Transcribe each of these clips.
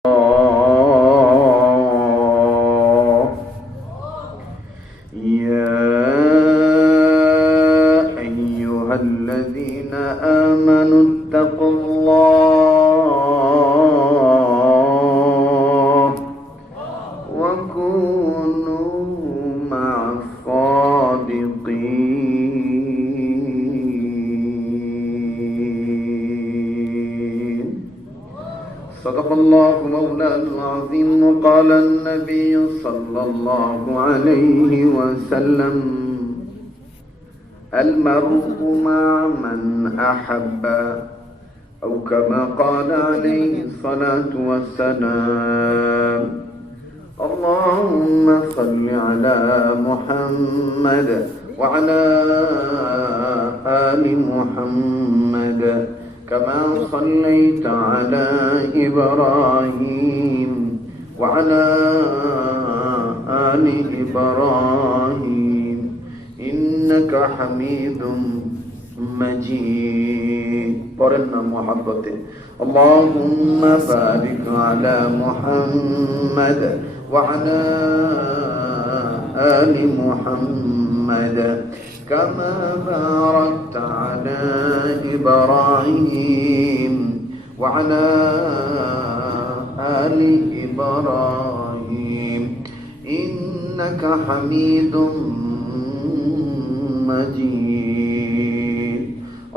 صدق الله مولانا العظيم. وقال النبي صلى الله عليه وسلم: المرء مع من أحب، أو كما قال عليه الصلاة والسلام. اللهم صل على محمد وعلى آل محمد كما صليت على إبراهيم وعلى آل إبراهيم إنك حميد مجيد. قرنا محبته. اللهم بارك على محمد وعلى آل محمد كما باركت على إبراهيم وعلى آل إبراهيم إنك حميد مجيد.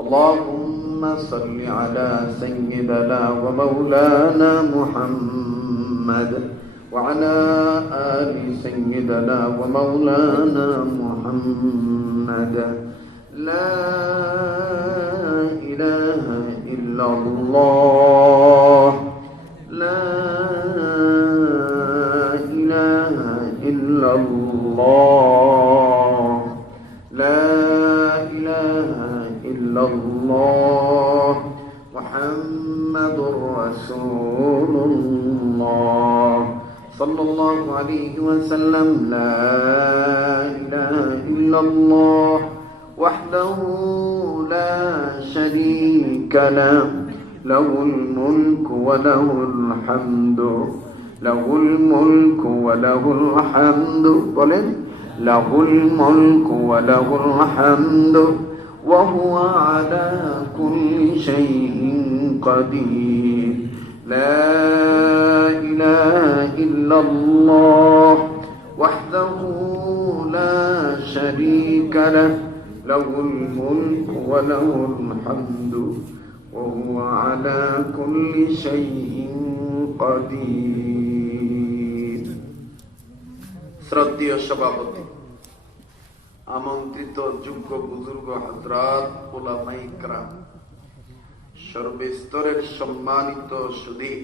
اللهم صل على سيدنا ومولانا محمد وعلى آل سيدنا ومولانا محمد. لا إله إلا الله، لا إله إلا الله، لا إله إلا الله، محمد رسول الله صلى الله عليه وسلم. لا إله إلا الله وحده لا شريك له، له الملك وله الحمد، له الملك وله الحمد، له الملك وله الحمد وهو على كل شيء قدير. لا إله إلا الله وحده لا شريك له، له الملك وله الحمد وهو على كل شيء قدير. শ্রদ্ধেয় সভাপতি, আমন্ত্রিত যোগ্য বুজুর্গ হযরত, উলামায়ে কেরাম, সর্বস্তরের সম্মানিত সুধী,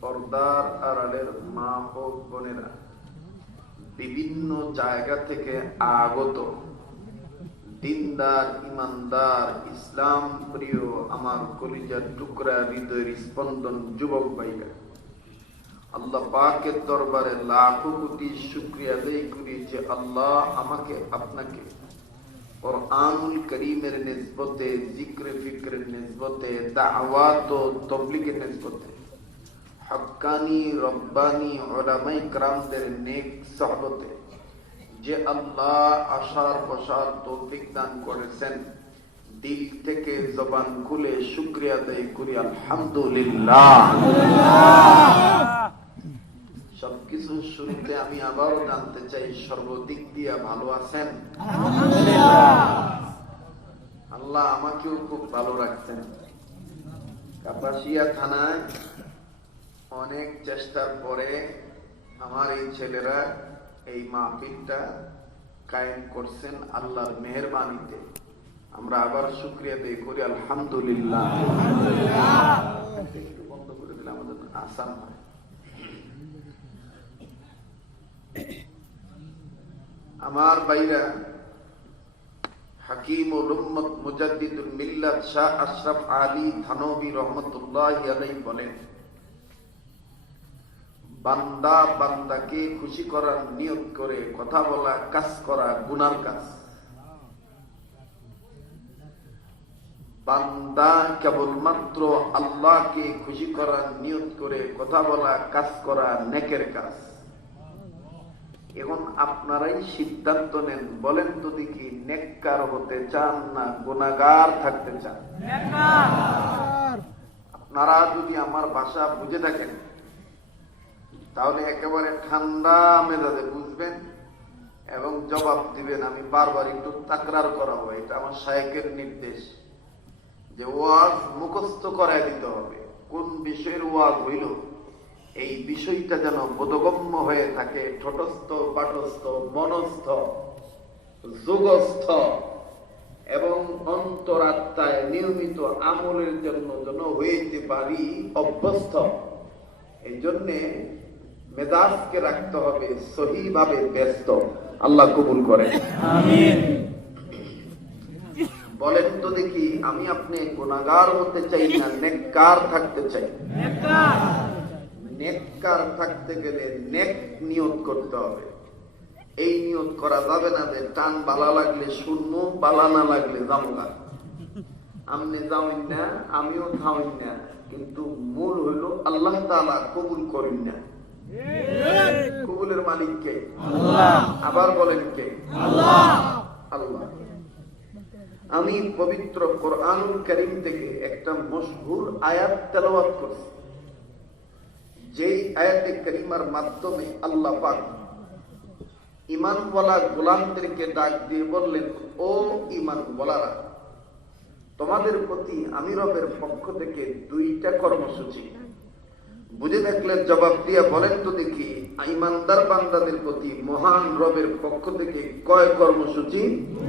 পর্দার আড়ালের মা ও বোনেরা, বিভিন্ন জায়গা থেকে আগত দিনদার, ইমানদার, ইসলাম প্রিয় আমার কলিজার টুকরা, হৃদয়ের স্পন্দন যুবক ভাইরা, আল্লাহ পাকের দরবারে লাখো কোটি শুকরিয়া আদায় করি যে আল্লাহ আমাকে আপনাকে কুরআনুল কারীমের নিসবতে, জিক্র ফিক্রের নিসবতে, দাওয়াত ও তাবলীগের নিসবতে হক্কানি রব্বানি উলামায়ে কেরামদের নেক সুহবতে যে আল্লাহ আশার বসার তৌফিক দান করেছেন, দিল থেকে জবান খুলে শুকরিয়া আদায় করি আলহামদুলিল্লাহ। সবকিছু শুরুতে আমি আবারও জানতে চাই, সর্বদিক দিয়ে ভালো আছেন? আল্লাহ আমাকেও খুব ভালো রাখছেন। কাপাসিয়া থানায় অনেক চেষ্টার পরে আমার এই ছেলেরা এই মাহফিলটা কায়েম করছেন আল্লাহর মেহেরবানিতে। আমরা আবার শুকরিয়া আদায় করি আলহামদুলিল্লাহ। একটু বন্ধ করে দিলে আমাদের আসান হয়। আমার ভাইরা, হাকিমুল উম্মত মুজাদ্দিদুল মিল্লাত শাহ আশরাফ আলী থানভী রহমাতুল্লাহি আলাইহি বলেন, বান্দা বান্দাকে খুশি করার নিয়ত করে কথা বলা, কাজ করা গুনার কাজ। বান্দা কেবলমাত্র আল্লাহকে খুশি করার নিয়ত করে কথা বলা, কাজ করা নেকের কাজ। এখন আপনারাই সিদ্ধান্ত নেন, বলেন তো দেখি, নেককার হতে চান না গুনাহগার থাকতে চান? আপনারা যদি আমার ভাষা বুঝে থাকেন তাহলে একেবারে ঠান্ডা মেজাজে বুঝবেন এবং জবাব দিবেন। আমি বারবার একটু তাকরার করাবো, এটা আমার শায়েখের নির্দেশ যে ওয়াজ মুখস্থ করায় দিতে হবে। কোন বিষয়ের ওয়াজ হইল এই বিষয়টা যেন বোধগম্য হয়ে থাকে, ঠোঁটস্থ, পাঠস্থ, মনস্থ, যোগস্থ এবং অন্তরাত্মায় নিয়মিত আমলের জন্য যেন হইতে পারি অভ্যস্ত। এই জন্যে মেজাজকে রাখতে হবে সহিভাবে ব্যস্ত। আল্লাহ কবুল করেন, আমিন। বলেন তো দেখি, আমি আপনি গুনাহগার হতে চাই না নেককার থাকতে চাই? নেককার থাকতে গেলে নেক নিয়ত করতে হবে। এই নিয়ত করা যাবে না যে টান বালা লাগলে শুনবো, বালা না লাগলে যাবো না। আপনি যাবেন না, আমিও থামেন না, কিন্তু মূল হইল আল্লাহ তাআলা কবুল করেন না। কবুলের মালিক কে? আল্লাহ। আবার বলেন কে? আল্লাহ। আল্লাহ। আমি পবিত্র কোরআনুল কারীম থেকে একটা মশহুর আয়াত তেলাওয়াত করছি, যেই আয়াতে কারিমার মাধ্যমে আল্লাহ পাক ঈমানওয়ালা গোলামদেরকে ডাক দিয়ে বললেন, ও ঈমানওয়ালারা, তোমাদের প্রতি আমি রবের পক্ষ থেকে দুইটা কর্মসূচি। বুঝে থাকলে জবাব দিয়া বলেন তো দেখি, ঈমানদার বান্দাদের প্রতি মহান রবের পক্ষ থেকে কয় কর্মসূচি?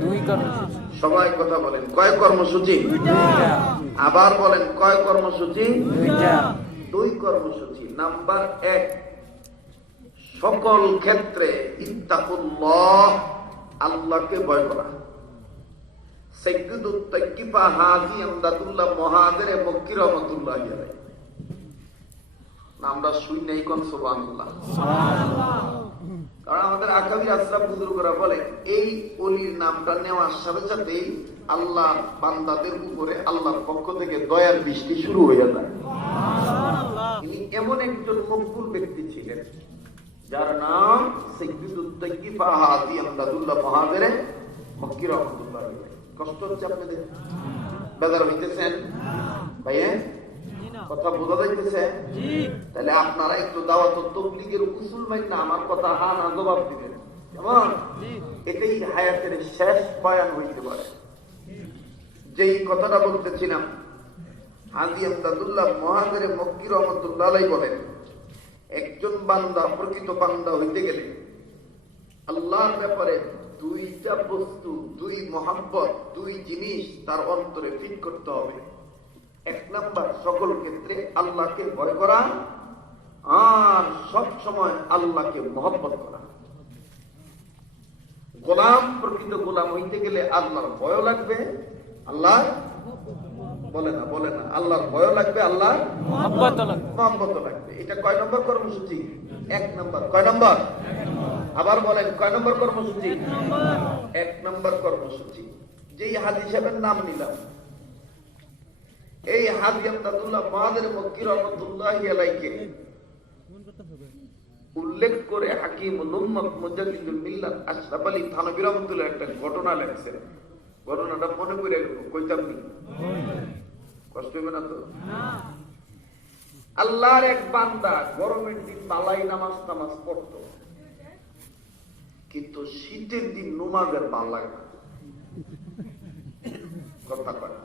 দুই কর্মসূচি। সবাই কথা বলেন, কয় কর্মসূচি? আবার বলেন, কয় কর্মসূচি? দুই কর্মসূচি। নাম্বার 1, সকল ক্ষেত্রে ইত্তাকুল্লাহ, আল্লাহকে ভয় করা। সাইয়্যিদুত তাকিফা হাজী আমদাদুল্লাহ মুহাজির মক্কি রাহমাতুল্লাহ আলাইহি, নামটা শুই নাই, কোন সুবহানাল্লাহ। কারণ আমাদের আকাবির আসলাফ বুজুর্গরা বলে এই ওলির নামটা নেওয়ার সাথে সাথেই আল্লাহ বান্দাদের উপরে আল্লাহর পক্ষ থেকে দয়ার বৃষ্টি শুরু হয়ে যায়। তিনি এমন একজন মকবুল ব্যক্তি ছিলেন যার নাম সাইয়্যিদুত তাকিফা হাজী আমদাদুল্লাহ মুহাজির মক্কি রাহমাতুল্লাহ আলাইহি। কষ্ট হচ্ছে আপনাদের? বেজার হইতেছেন ভাইয়া? কথা বোঝা যাইতেছে? তাহলে আপনারা একটু দাওয়াত তাবলীগের উসুল মাইনা আমার কথা হা না জবাব দিবেন, কেমন? এটাই হায়াতের শেষ বয়ান হইতে পারে। যেই কথাটা বলতেছিলাম, হাজী আমদাদুল্লাহ মুহাজির মক্কি রাহমাতুল্লাহ আলাইহি বলেন, একজন বান্দা প্রকৃত বান্দা হইতে গেলে আল্লাহর ব্যাপারে দুইটা বস্তু, দুই মহাব্বত, দুই জিনিস তার অন্তরে ফিট করতে হবে। 1 নাম্বার, সকল ক্ষেত্রে আল্লাহকে ভয় করা, আর সব সময় আল্লাহকে মহব্বত করা। গোলাম, প্রকৃত গোলাম হইতে গেলে আল্লাহর ভয় লাগবে, আল্লাহ বলে না, আল্লাহর ভয় লাগবে, আল্লাহ মহব্বত লাগবে। এটা কয় নম্বর কর্মসূচি? 1 নম্বর। কয় নম্বর? আবার বলেন, কয় নম্বর কর্মসূচি? 1 নম্বর কর্মসূচি। যেই হাজী সাহেবের নাম নিলাম, এই হাজী আমদাদুল্লাহ মুহাজির মক্কি রাহমাতুল্লাহি আলাইহি উল্লেখ করে হাকিমুল উম্মাহ মুজাদ্দিদুল মিল্লাত আশরাফ আলী থানভী রাহমাতুল্লাহ একটা ঘটনা লেখছেন। ঘটনাটা মনে করে কইতাম নি? কষ্ট হবে না তো? আল্লাহর এক বান্দা গরমের দিন বালাই নামাজ পড়তো, কিন্তু শীতের দিন নামাজের ভাল লাগে না। কথা কয়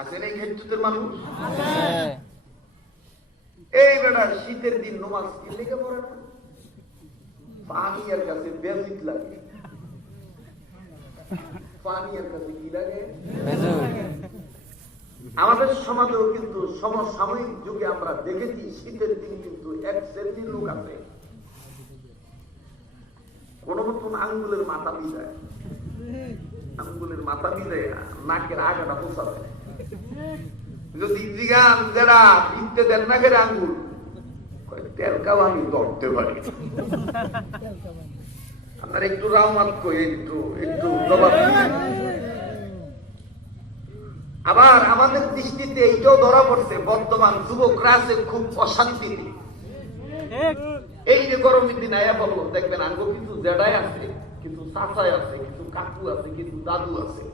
আছে না এই ক্ষেত্রের মানুষ? এই বেটা শীতের দিন নামাজ কি লেগে পড়ে না? পানির কাছে বেজিত লাগে। পানির কাছে কি লাগে? আমাদের সমাজেও কিন্তু সমসাময়িক যুগে আমরা দেখেছি শীতের দিন কিন্তু এক শ্রেণীর লোক আছে কোন মতন আঙ্গুলের মাথা বিদায়, নাকের আগাটা পোষাবে। যদি জিগান যারা বিনতে দেন নাকের আঙ্গুল, তেলকাও আমি ধরতে পারি। আপনার একটু রামাত কই, একটু জবাব। আবার আমাদের দৃষ্টিতে এইটাও ধরা পড়ছে বর্তমান যুবকরা আছে খুব অশান্তিতে। এই যে গরমের দিন আয়া বলবো দেখবেন আঙ্গ কিছু জেডাই আছে, কিছু চাচাই আছে, কিছু কাকু আছে, কিছু দাদু আছে,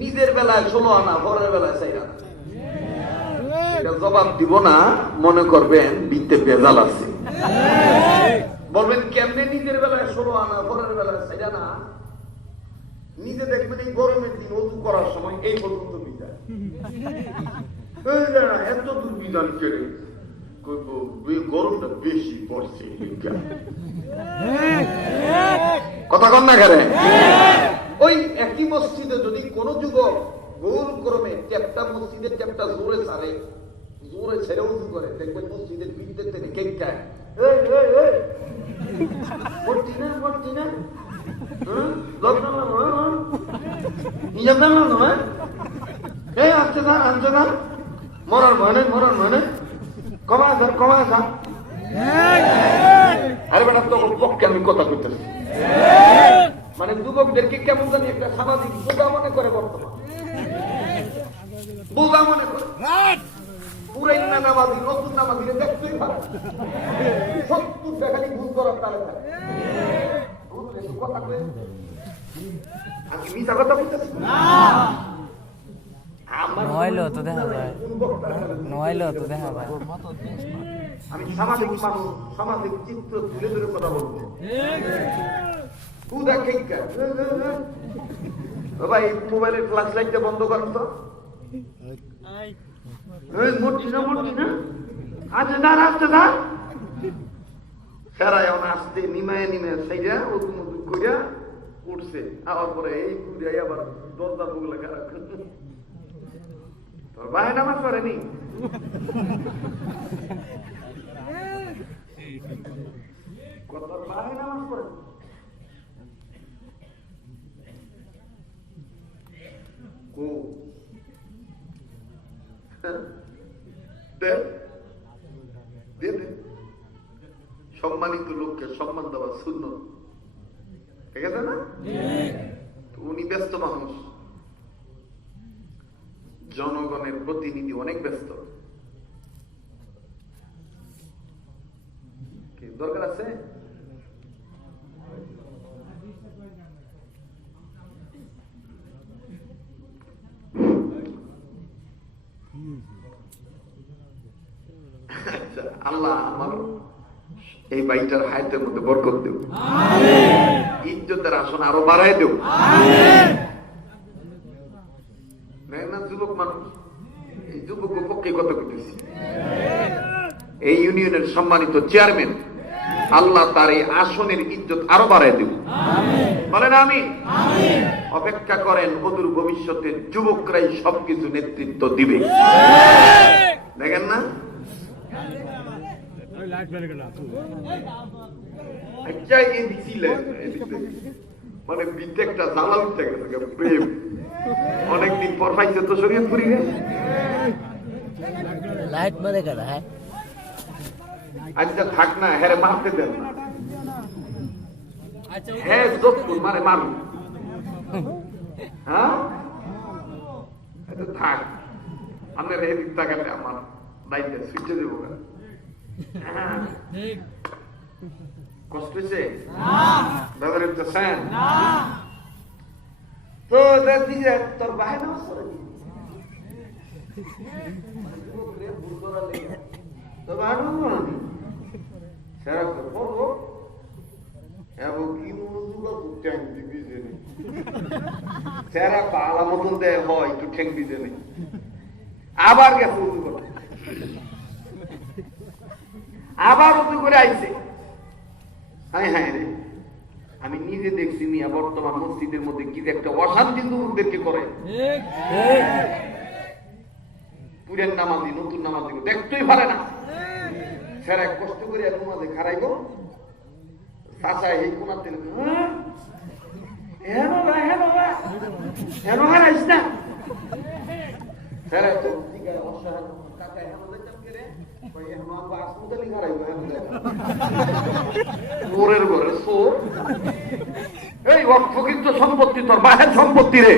নিজের বেলায় 16 আনা, পরের বেলায় 4 আনা। এটা জবাব দিব না, মনে করবেন বিতে বেজাল আছে। বলবেন কেমনে নিজের বেলায় 16 আনা, পরের বেলায় 4 আনা? নিজে দেখবেন এই গরমের দিন ওযু করার সময় এই পর্যন্ত বিদায়, এত দূর বিধান কেড়ে গরমটা বেশি পড়ছে। কথা কন না কেন? ওই একই মসজিদে যদি কোন যুবক গোল ক্রমে চ্যাপটা মসজিদের চ্যাপটা জোরে ছাড়ে, জোরে ছেড়ে উঁচু করে, দেখবেন মসজিদের বিদ্যুৎ থেকে কেক খায়। মরার মানে কমা যা। আরে বেটা তখন পক্ষে আমি কথা করতেছি, মানে যুবকদেরকে কেমন জানি একটা সামাজিক বোঝা মনে করে, বর্তমান বোঝা মনে করে। পুরাই না নামাজি নতুন নামাজি দেখতেই পারে 70 টাকারই ভুল করার তালে থাকে। কথা কয়ে আমি মিথ্যা কথা বলতেছি না। আমি সামাজিক মানুষ, সামাজিক চিত্র তুলে ধরে কথা বলবো। ভাই মোবাইলের ফ্ল্যাশ লাইটটা বন্ধ করেন তো। মরছি না আচ্ছা দাঁড় আসতে দাঁড় ফেরায় আসতে নিমায় সাইডা ওদু মধু কইরা উঠছে। আবার পরে এই ঘুরে আবার দরজা বগলা খারাপ। তোর ভাই নামাজ পড়েনি? তোর ভাই নামাজ পড়েনি? সম্মানিত লোককে সম্মান দেওয়া সুন্নত, ঠিক আছে না? উনি ব্যস্ত মানুষ, জনগণের প্রতিনিধি, অনেক ব্যস্ত। দরকার আছে? আল্লাহ আমার এই বাইটার হায়াতের মধ্যে বরকত দেব, ইজ্জতের আসন আরো বাড়াই দেব। না যুবক মানুষ, এই যুবক পক্ষে কথা বলতেছি। এই ইউনিয়নের সম্মানিত চেয়ারম্যান, আল্লাহ তার এই আসনের ইজ্জত আরো বাড়াই দেব, বলেন আমি। অপেক্ষা করেন, অদূর ভবিষ্যতে যুবকরাই সবকিছু নেতৃত্ব দিবে, দেখেন না? মানে বিদ্যেকটা জ্বালা উঠতে গেছে, প্রেম অনেকদিন পর পাইছে তো শরীয়তপুরি। আচ্ছা থাক না, হ্যাঁ মারতে দেন না, হ্যাঁ যতক্ষণ মানে মারুন। হ্যাঁ থাক, আপনার এদিক তাকালে আমার দায়িত্ব সুইচে দেবো। কষ্ট হয়েছে দাদার উঠতেছেন তো তোর বাহে নামাজ পড়ে মতন দেয় হয় একটু ঠেং দিতে নেই, আবার গেছে উজু করা, আবার উজু করে আইছে। হ্যাঁ হ্যাঁ রে, আমি নিজে দেখছি নিয়ে বর্তমান মসজিদের মধ্যে কি একটা অশান্তি যুবকদেরকে করে। পুরের নামাজি নতুন নামাজি দেখতেই পারে না, স্যার এক কষ্ট করে নামাজে খারাইব চাচা এই কোনাতে হারাইস না স্যার সম্পত্তি তোর বাহের সম্পত্তি রে,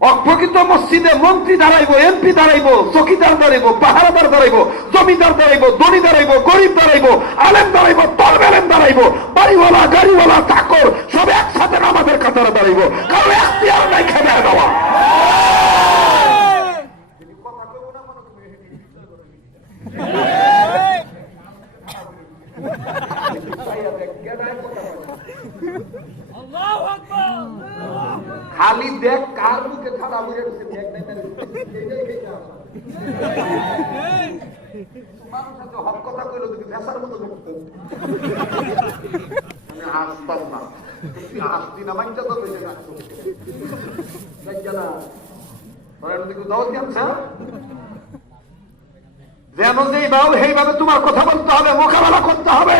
অপ্রকৃত মসজিদে মন্ত্রী দাঁড়াইবো, এমপি দাঁড়াইবো, চকিদার দাঁড়াইবো, পাহারাদার দাঁড়াইবো, জমিদার দাঁড়াইবো, ধনী দাঁড়াইবো, গরিব দাঁড়াইবো, আলেম দাঁড়াইবো, তলব আলেম দাঁড়াইবো, বাড়িওয়ালা গাড়িওয়ালা চাকর সব একসাথে নামাজের কাতারে দাঁড়াইবো, কারণ এখতিয়ার নাই খেদায় দেওয়া। খালি দেখ কার মুখে ঠাড়া বুঝে হক কথা কইল তুমি ভেসার মতো করতে আমি আসতাম না, আসতি না মাইটা তো বেঁচে রাখতো দাওয়াত দিয়েছে যেন যেইভাবে সেইভাবে তোমার কথা বলতে হবে, মোকাবেলা করতে হবে।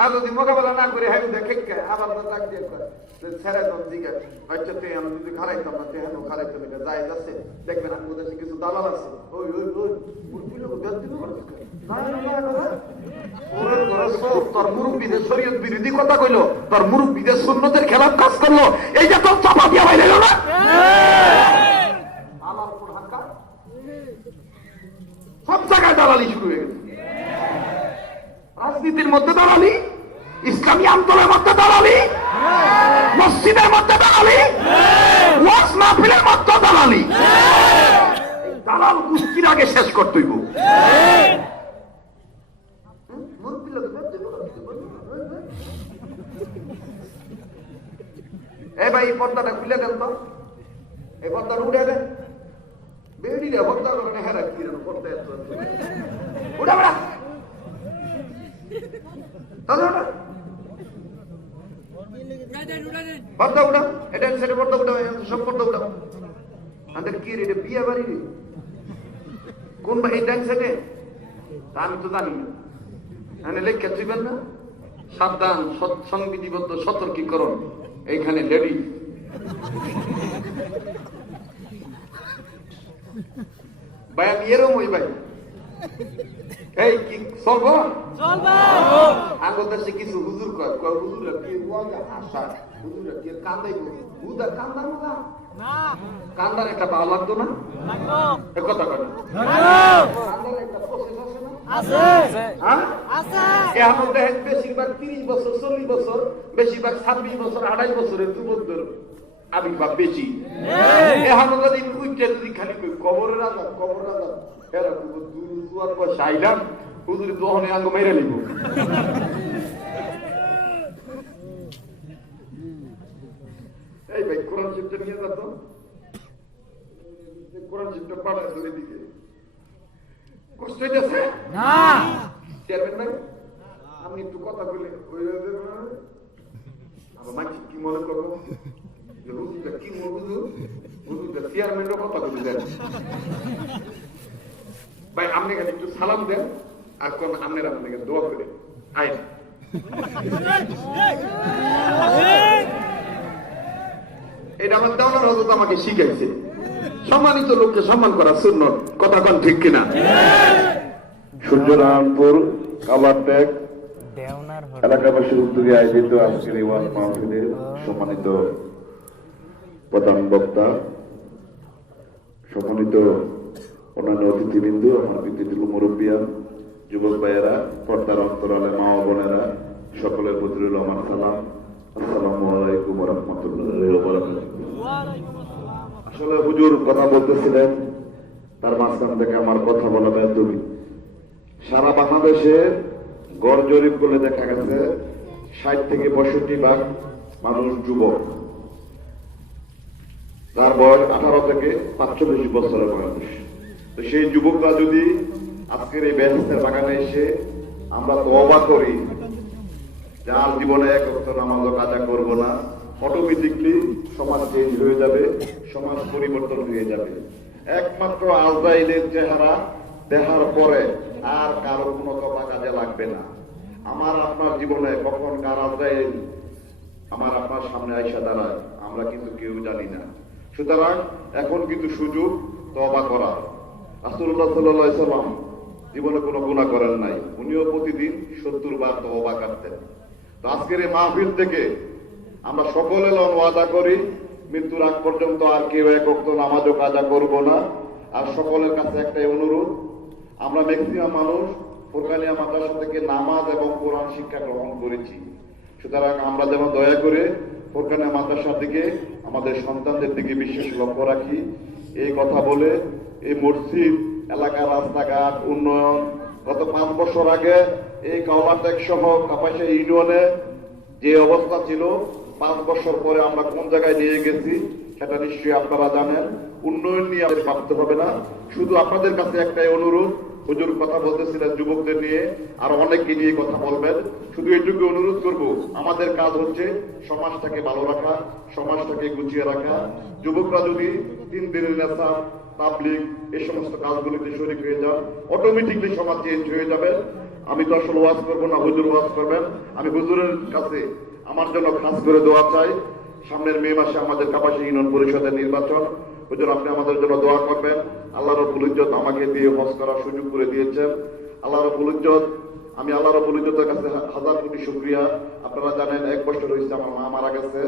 আর যদি মোকাবেলা না করে হাই দেখে আবার ডাক দিয়ে ছেড়ে দাও জিজ্ঞাস আচ্ছা তুই আমি যদি খারাইতাম না তেহেন খারাইতে লেগে যাই যাচ্ছে দেখবেন আমি দেশে কিছু দালাল আছে ওই ওই ওই তোর মুরব্বীদের শরীয়ত বিরোধী কথা কইলো, তোর মুরব্বীদের সুন্নতের খেলাফ কাজ করলো, এই যে তোর চাপা দিয়া বাইরে না সব জায়গায় দালালি শুরু হয়ে গেছে। রাজনীতির মধ্যে দালালি, ইসলামী আন্দোলনের মধ্যে দালালি, মসজিদের মধ্যে দালালি, ওয়াজ মাহফিলের মধ্যে দালালি। দালাল কুস্তির আগে শেষ করতে হইব। এই ভাই এই পর্দাটা খুলে দেন তো, এই পর্দাটা উঠে দেন, বেড়িলে পর্দা করে হেরা কি পর্দা উঠা বেড়া পর্দা উঠা, এটা সেটা পর্দা উঠা, সব পর্দা উঠা। আমাদের কি রে বিয়ে বাড়ি রে কোন ভাই ডান সেটে আমি তো জানি না, এখানে লেখা দিবেন না সাবধান সংবিধিবদ্ধ সতর্কীকরণ, এইখানে লেডি ভাই আমি এরম ওই ভাই এই কি চলবো আগর দেশে কিছু হুজুর কয় হুজুর কি আশা হুজুর কি কান্দাইব হুদা কান্দার না কান্দার একটা ভালো লাগতো না কথা কয় কান্দার একটা প্রসেস আছে না আছে এখন দেখেন বেশিরভাগ 30 বছর 40 বছর বেশিরভাগ 26 বছর 28 বছরের যুবকদের আবির্ভাব বেশি। এখন যদি উইটা যদি খালি কবরের রাজা এরকম দুয়ার পর সাইলাম হুজুর দোহনে আঙ্গ মেরে নিব। এই ভাই কোরআন শরীফটা নিয়ে যেত, কোরআন শরীফটা পাড়ায় ধরে দিকে কষ্ট হইতেছে না চেয়ারম্যান ভাই আপনি একটু কথা বলে আমার মাঝে কি মনে করবো হুজুরটা কি হুজুরটা চেয়ারম্যানও কথা বলে দেন ভাই আপনি খালি একটু সালাম দেন আর কোন আপনার আপনাকে দোয়া করে আয় এটা আমার দেওয়ার হজরত আমাকে শিখাইছে সম্মানিত লোককে সম্মান করা সুন্নত, কথা কোন ঠিক কিনা? সূর্যনারায়ণপুর কালারটেক এলাকাবাসীর উদ্যোগে আয়োজিত আজকের এই ওয়াজ মাহফিলের সম্মানিত প্রধান বক্তা, সম্মানিত অন্যান্য অতিথিবৃন্দ, আমার বিদ্যুৎ মুরব্বিয়ান, যুবক ভাইয়েরা, পর্দার অন্তরালে মা ও বোনেরা, সকলের প্রতি রইল আমার সালাম। আসসালামু আলাইকুম ওয়া রাহমাতুল্লাহি ওয়া বারাকাতুহু। আসলে হুজুর কথা বলতেছিলেন, তার মাঝখান থেকে আমার কথা বলা একদমই। সারা বাংলাদেশে গড় জরিপ করলে দেখা গেছে 60 থেকে 65% মানুষ যুবক, তার বয়স 18 থেকে 45 বছরের বয়স। তো সেই যুবকরা যদি আজকের এই বেহেশতের বাগানে এসে আমরা তওবা করি যার জীবনে এক ওয়াক্ত নামাজ কাজা করব না, অটোমেটিকলি সমাজ চেঞ্জ হয়ে যাবে, সমাজ পরিবর্তন হয়ে যাবে। একমাত্র আজরাইলের চেহারা দেখার পরে আর কারো কোনো তওবা কাজে লাগবে না। আমার আপনার জীবনে কখন কার আজরাইল আমার আপনার সামনে আইসা দাঁড়ায় আমরা কিন্তু কেউ জানি না। সুতরাং এখন কিন্তু সুযোগ তওবা করা। রাসূলুল্লাহ সাল্লাল্লাহু আলাইহি সাল্লাম জীবনে কোনো গুনাহ করেন নাই, উনিও প্রতিদিন 70 বার তওবা করতেন। তো আজকের এই মাহফিল থেকে আমরা সকলে ওয়াদা করি মৃত্যুর আগ পর্যন্ত আর কেউ এক ওয়াক্ত নামাজও কাজা করব না। আর সকলের কাছে একটাই অনুরোধ, আমরা ম্যাক্সিমাম মানুষ ফুরকানিয়া মাদ্রাসা থেকে নামাজ এবং কোরআন শিক্ষা গ্রহণ করেছি। সুতরাং আমরা যেন দয়া করে ফুরকানিয়া মাদ্রাসার দিকে আমাদের সন্তানদের দিকে বিশেষ লক্ষ্য রাখি। এই কথা বলে এই মসজিদ এলাকার রাস্তাঘাট উন্নয়ন গত 5 বছর আগে এই কাওলাটেক সহ কাপাসিয়া ইউনিয়নে যে অবস্থা ছিল 5 বছর পরে আমরা কোন জায়গায় নিয়ে গেছি সেটা নিশ্চয়ই আপনারা জানেন। উন্নয়ন নিয়ে আমাদের ভাবতে হবে না। শুধু আপনাদের কাছে একটাই অনুরোধ, হুজুর কথা বলতেছিলেন যুবকদের নিয়ে, আর অনেককে নিয়ে কথা বলবেন। শুধু এইটুকু অনুরোধ করব, আমাদের কাজ হচ্ছে সমাজটাকে ভালো রাখা, সমাজটাকে গুছিয়ে রাখা। যুবকরা যদি 3 দিনের নেশা তাবলিগ এই সমস্ত কাজগুলিতে শরীক হয়ে যান, অটোমেটিকলি সমাজ চেঞ্জ হয়ে যাবে। আমি তো আসলে ওয়াজ করবো না, হুজুর ওয়াজ করবেন। আমি হুজুরের কাছে আমার জন্য খাস করে দোয়া চাই। সামনের মে মাসে আমাদের কাপাসিয়া ইউনিয়ন পরিষদের নির্বাচন। হুজুর আপনি আমাদের জন্য দোয়া করবেন। আল্লাহ রাব্বুল ইজ্জত আমাকে দিয়ে হজ করার সুযোগ করে দিয়েছেন। আল্লাহ রাব্বুল ইজ্জত, আমি আল্লাহ রাব্বুল ইজ্জতের কাছে হাজার কোটি শুকরিয়া। আপনারা জানেন 1 বছর হয়েছে আমার মা মারা গেছে।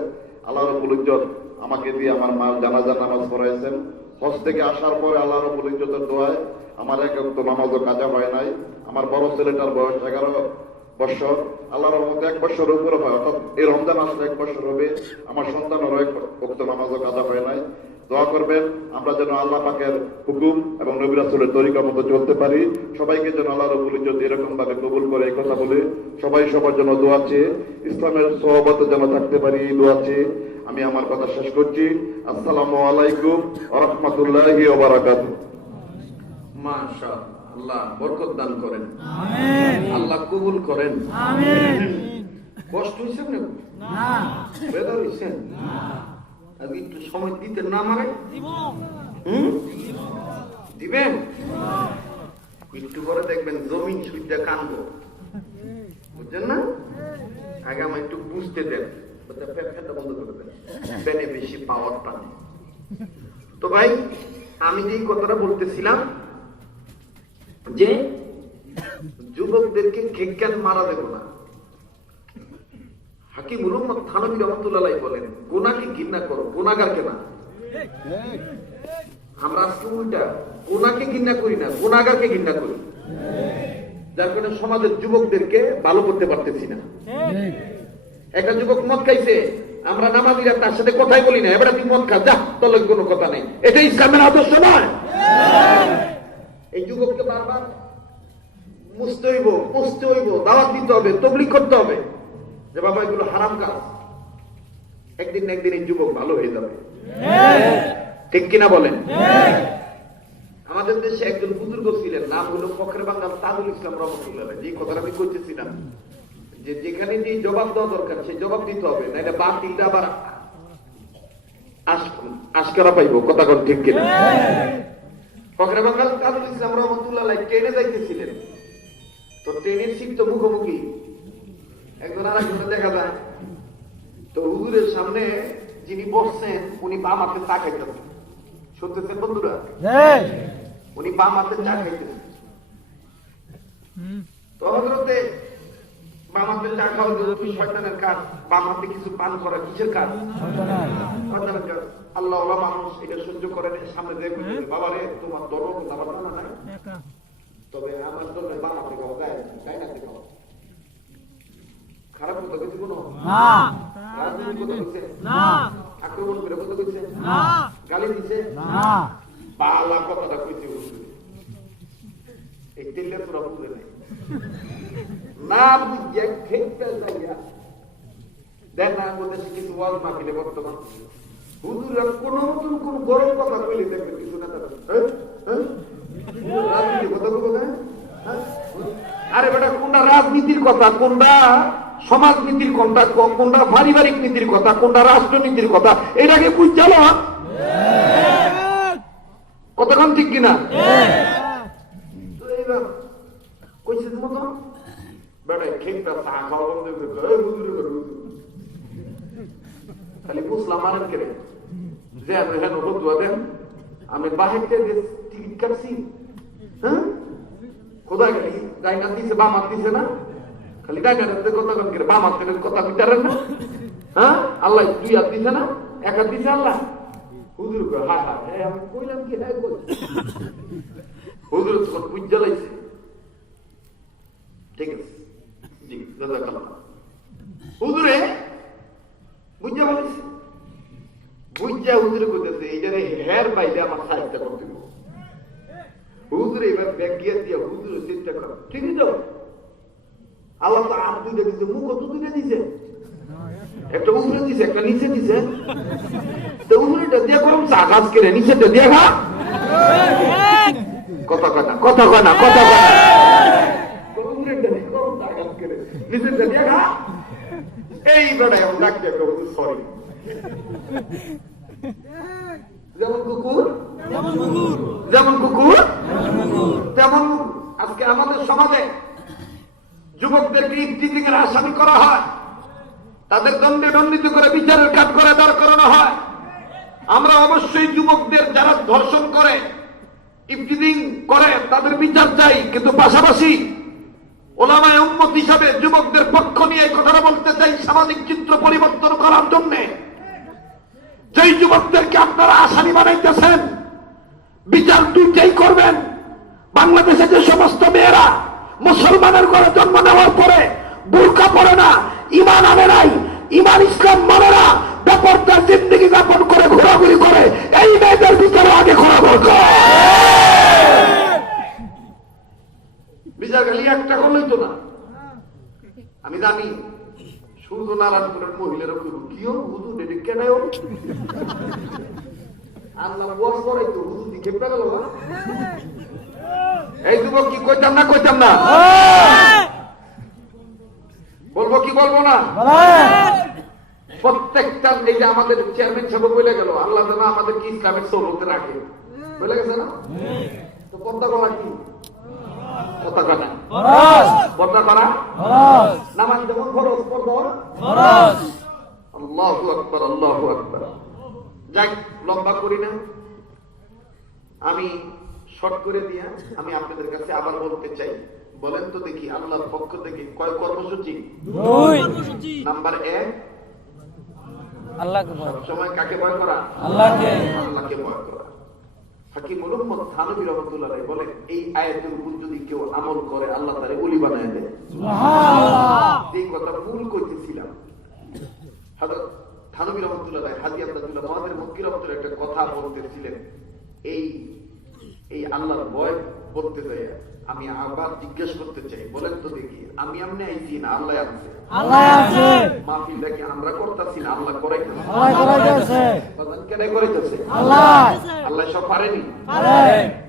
আল্লাহ রাব্বুল ইজ্জত আমাকে দিয়ে আমার মা জানাজা নামাজ পড়াইছেন। হজ থেকে আসার পরে আল্লাহ রাব্বুল ইজ্জতের দোয়ায় আমার এক ওয়াক্ত নামাজও কাজা হয় নাই। আমার বড় ছেলেটার বয়স 11 বছর, আল্লাহর রহমতে 1 বছরের উপরে হয়, অর্থাৎ এই রমজান আসলে 1 বছর হবে। আমার সন্তানেরও 1 ওয়াক্ত নামাজও কাজা হয় নাই। দোয়া করবেন আমরা যেন আল্লাহ পাকের হুকুম এবং নবী রাসূলের তরিকা মতো চলতে পারি। সবাইকে যেন আল্লাহ রাব্বুল ইজ্জত এরকম ভাবে কবুল করে, এই কথা বলে সবাই সবার জন্য দোয়া চেয়ে ইসলামের সহবতে যেন থাকতে পারি, এই দোয়া চেয়ে আমি আমার কথা শেষ করছি। আসসালামু আলাইকুম ওয়া রাহমাতুল্লাহি ওয়া বারাকাতুহু। মাশাআল্লাহ, আল্লাহ বরকত দান করেন, আমিন। আল্লাহ কবুল করেন, আমিন। কষ্ট হইছে না? বেদর হইছে না? আগে একটু সময় দিতে না মারে দিবেন, একটু পরে দেখবেন জমিন সুইটা কানবো, বুঝছেন না? আগে আমার একটু বুঝতে দেন, ফ্যানটা বন্ধ করে দেন, ফ্যানে বেশি পাওয়ার টানে। তো ভাই আমি যে কথাটা বলতেছিলাম যে যুবকদেরকে খেজ্ঞান মারা দেব না। হাকিমুল উম্মাহ থানভী রাহমাতুল্লাহ আলাইহি বলেন, গুনাহকে ঘৃণা করো, গুনাহগারকে না। আমরা আজকে উল্টা, গুনাহকে ঘৃণা করি না, গুনাহগারকে ঘৃণা করি। যার কারণে সমাজের যুবকদেরকে ভালো করতে পারতেছি না। একটা যুবক মদ খাইছে, আমরা নামাজিরা তার সাথে কথাই বলি না, এবার তুই মদ খা, যা, তোর লগে কোনো কথা নেই। এটা ইসলামের আদর্শ নয়। এই যুবককে বারবার মুছতে হইব, দাওয়াত দিতে হবে, তাবলীগ করতে হবে যে বাবা এগুলো হারাম কাজ। একদিন না একদিন এই যুবক ভালো হয়ে যাবে, ঠিক কিনা বলেন? আমাদের দেশে একজন বুজুর্গ ছিলেন, নাম হলো ফখরে বাংলা তাজুল ইসলাম রহমতুল্লাহ। যে কথাটা আমি করতেছিলাম যে যেখানে যে জবাব দেওয়া দরকার সেই জবাব দিতে হবে, না এটা বাতিলটা আবার আশকারা পাইব। কথা কোন ঠিক কিনা? ফখরে বাংলা তাজুল ইসলাম রহমতুল্লাহ ট্রেনে যাইতেছিলেন, তো ট্রেনের সিট তো মুখোমুখি, একজন আর একজনে দেখা যায়। তো হুজুরের সামনে যিনি বসছেন উনি বাম হাতে চা খাইতেছেন, শুনতেছেন বন্ধুরা? উনি বাম হাতে চা খাইতেছেন। তো হযরতে বাম হাতে চা খাওয়া শয়তানের কাজ, বাম হাতে কিছু পান করা কিসের কাজ? শয়তানের কাজ। আল্লাহ ওয়ালা মানুষ এটা সহ্য করে সামনে দেখবে, বাবা রে তোমার দরদ আমার জানা নাই, তবে আমার জন্য বাম হাতে খাওয়া যায়, তাই না? খাওয়া খারাপ কথা কিছু কোনো না, রাজনীতি কথা কইছে না, আক্রমণ করে কথা কইছে না, গালি দিছে না, পালা কথাটা কইছে এই তেলে পুরো বুঝে নাই না, বুঝে খেতে যাইয়া দেন না। আমাদের কিছু ওয়াজ মাহফিলে বর্তমান হুজুররা কোনো নতুন কোন গরম কথা কইলে দেখবেন কিছু না, রাজনীতি কথা বলবো না। আরে বেটা, কোনটা রাজনীতির কথা, কোনটা সমাজনীতির কথা, কোনটা পারিবারিক নীতির কথা, কোনটা রাষ্ট্রনীতির কথা, এটাকে বুঝছো না? কতক্ষণ ঠিক কিনা? কইছে মতো বেটা খেকটা চা খাওয়া বন্ধ করে খালি বুঝলাম আরেন কেড়ে যে আমি হ্যাঁ বদুয়া দেন, আমি বাহির টিকিট কাটছি, হ্যাঁ কোথায় গেলি? ডাইনার দিছে, বাম হাত দিছে না, খালি ডাইনার কথা কথা বিচারেন না, হ্যাঁ আল্লাহ দুই হাত দিছে না, এক হাত দিছে আল্লাহ। হুজুর কয় হ্যাঁ হ্যাঁ হ্যাঁ, আমি কইলাম কি হ্যাঁ কই। হুজুর তখন বুঝা লাইছে, ঠিক আছে জি জাযাকাল্লাহ। হুজুরে বুঝা লাইছে, বুঝা হুজুরে কইতেছে এইটারে হেয়ার বাইরে আমার সাহায্য করতে হবে। হুজুর এবার ব্যাগ গিয়ে দিয়া হুজুর চিন্তা কর, ঠিক আছে আল্লাহ তো আর দুইটা দিচ্ছে, মুখ তো দুইটা দিছে, একটা উপরে দিছে একটা নিচে দিছে, তো উপরেটা দিয়ে গরম চা কাজ করে নিচেটা দিয়ে খা। কথা কয় না, কথা কয় না, কথা কয় না, উপরেটা দিয়ে গরম চা কাজ করে নিচেটা দিয়ে খা। এই বেটা এমন ডাকতে সরি, যেমন কুকুর যেমন কুকুর তেমন। আজকে আমাদের সমাজে যুবকদেরকে ইফতিজিং এর আসামি করা হয়, তাদের দণ্ডে দণ্ডিত করে বিচারের কাজ করে দাঁড় করানো হয়। আমরা অবশ্যই যুবকদের যারা ধর্ষণ করে ইফতিজিং করে তাদের বিচার চাই, কিন্তু পাশাপাশি ওলামায়ে উম্মত হিসাবে যুবকদের পক্ষ নিয়ে কথাটা বলতে চাই। সামাজিক চিত্র পরিবর্তন করার জন্য যেই যুবকদেরকে আপনারা আসামি বানাইতেছেন, বিচার দুইটাই করবেন। বাংলাদেশে যে সমস্ত মেয়েরা মুসলমানের ঘরে জন্ম নেওয়ার পরে বুরকা পরে না, ইমান আনে নাই, ইমান ইসলাম মানে না, বেপরদার জিন্দেগি যাপন করে ঘোরাঘুরি করে, এই মেয়েদের ভিতরে আগে খোলা দরকার। বিচার খালি একটা করলেই তো না। আমি জানি সূর্য নারায়ণপুরের মহিলারা কইব কিও হুজুর এটি কেনায় আল্লাহ বস করে তো হুজুর দিকে গেল না। এই যুবক কি কইতাম না, কইতাম না, বলবো কি বলবো না? প্রত্যেকটা এই যে আমাদের চেয়ারম্যান সাহেব বলে গেল আল্লাহ যেন আমাদের কি ইসলামের সৌরতে রাখে, বলে গেছে না? তো পর্দা করা কি? কথা কনা পর্দা করা নামাজ যেমন ফরজ, পর্দা ফরজ। আল্লাহু আকবার, আল্লাহু আকবার। যাক, লম্বা করি না, আমি শর্ট করে দিয়া আমি আপনাদের কাছে আবার বলতে চাই। বলেন তো দেখি আল্লাহর পক্ষ থেকে কয় কর্মসূচি? নাম্বার 1, আল্লাহকে ভয়, সবসময় কাকে ভয় করা? আল্লাহকে, আল্লাহকে ভয় করা। হাকিম মুহাম্মদ থানভী রাহমাতুল্লাহ আলাইহি বলেন এই আয়াতের উপর যদি কেউ আমল করে আল্লাহ তারে ওলি বানায় দেয়। সুবহানাল্লাহ। এই কথা ভুল কইতেছিলাম। হযরত থানভী রাহমাতুল্লাহ আলাইহি হাজী আব্দুল্লাহ মুহাম্মদ মক্কি রাহমাতুল্লাহ একটা কথা বলতেছিলেন, এই আল্লাহর ভয় বলতে যায়। আমি আবার জিজ্ঞেস করতে চাই, বলেন তো দেখি আমি আমনে আইছি না আল্লাহ আছে? আল্লাহ আছে। মাহফিলটা কি আমরা করতেছি না আল্লাহ করাইতেছে? আল্লাহ করাইতেছে। বলেন কেন করাইতেছে? আল্লাহ। আল্লাহ সব পারেনি? পারে।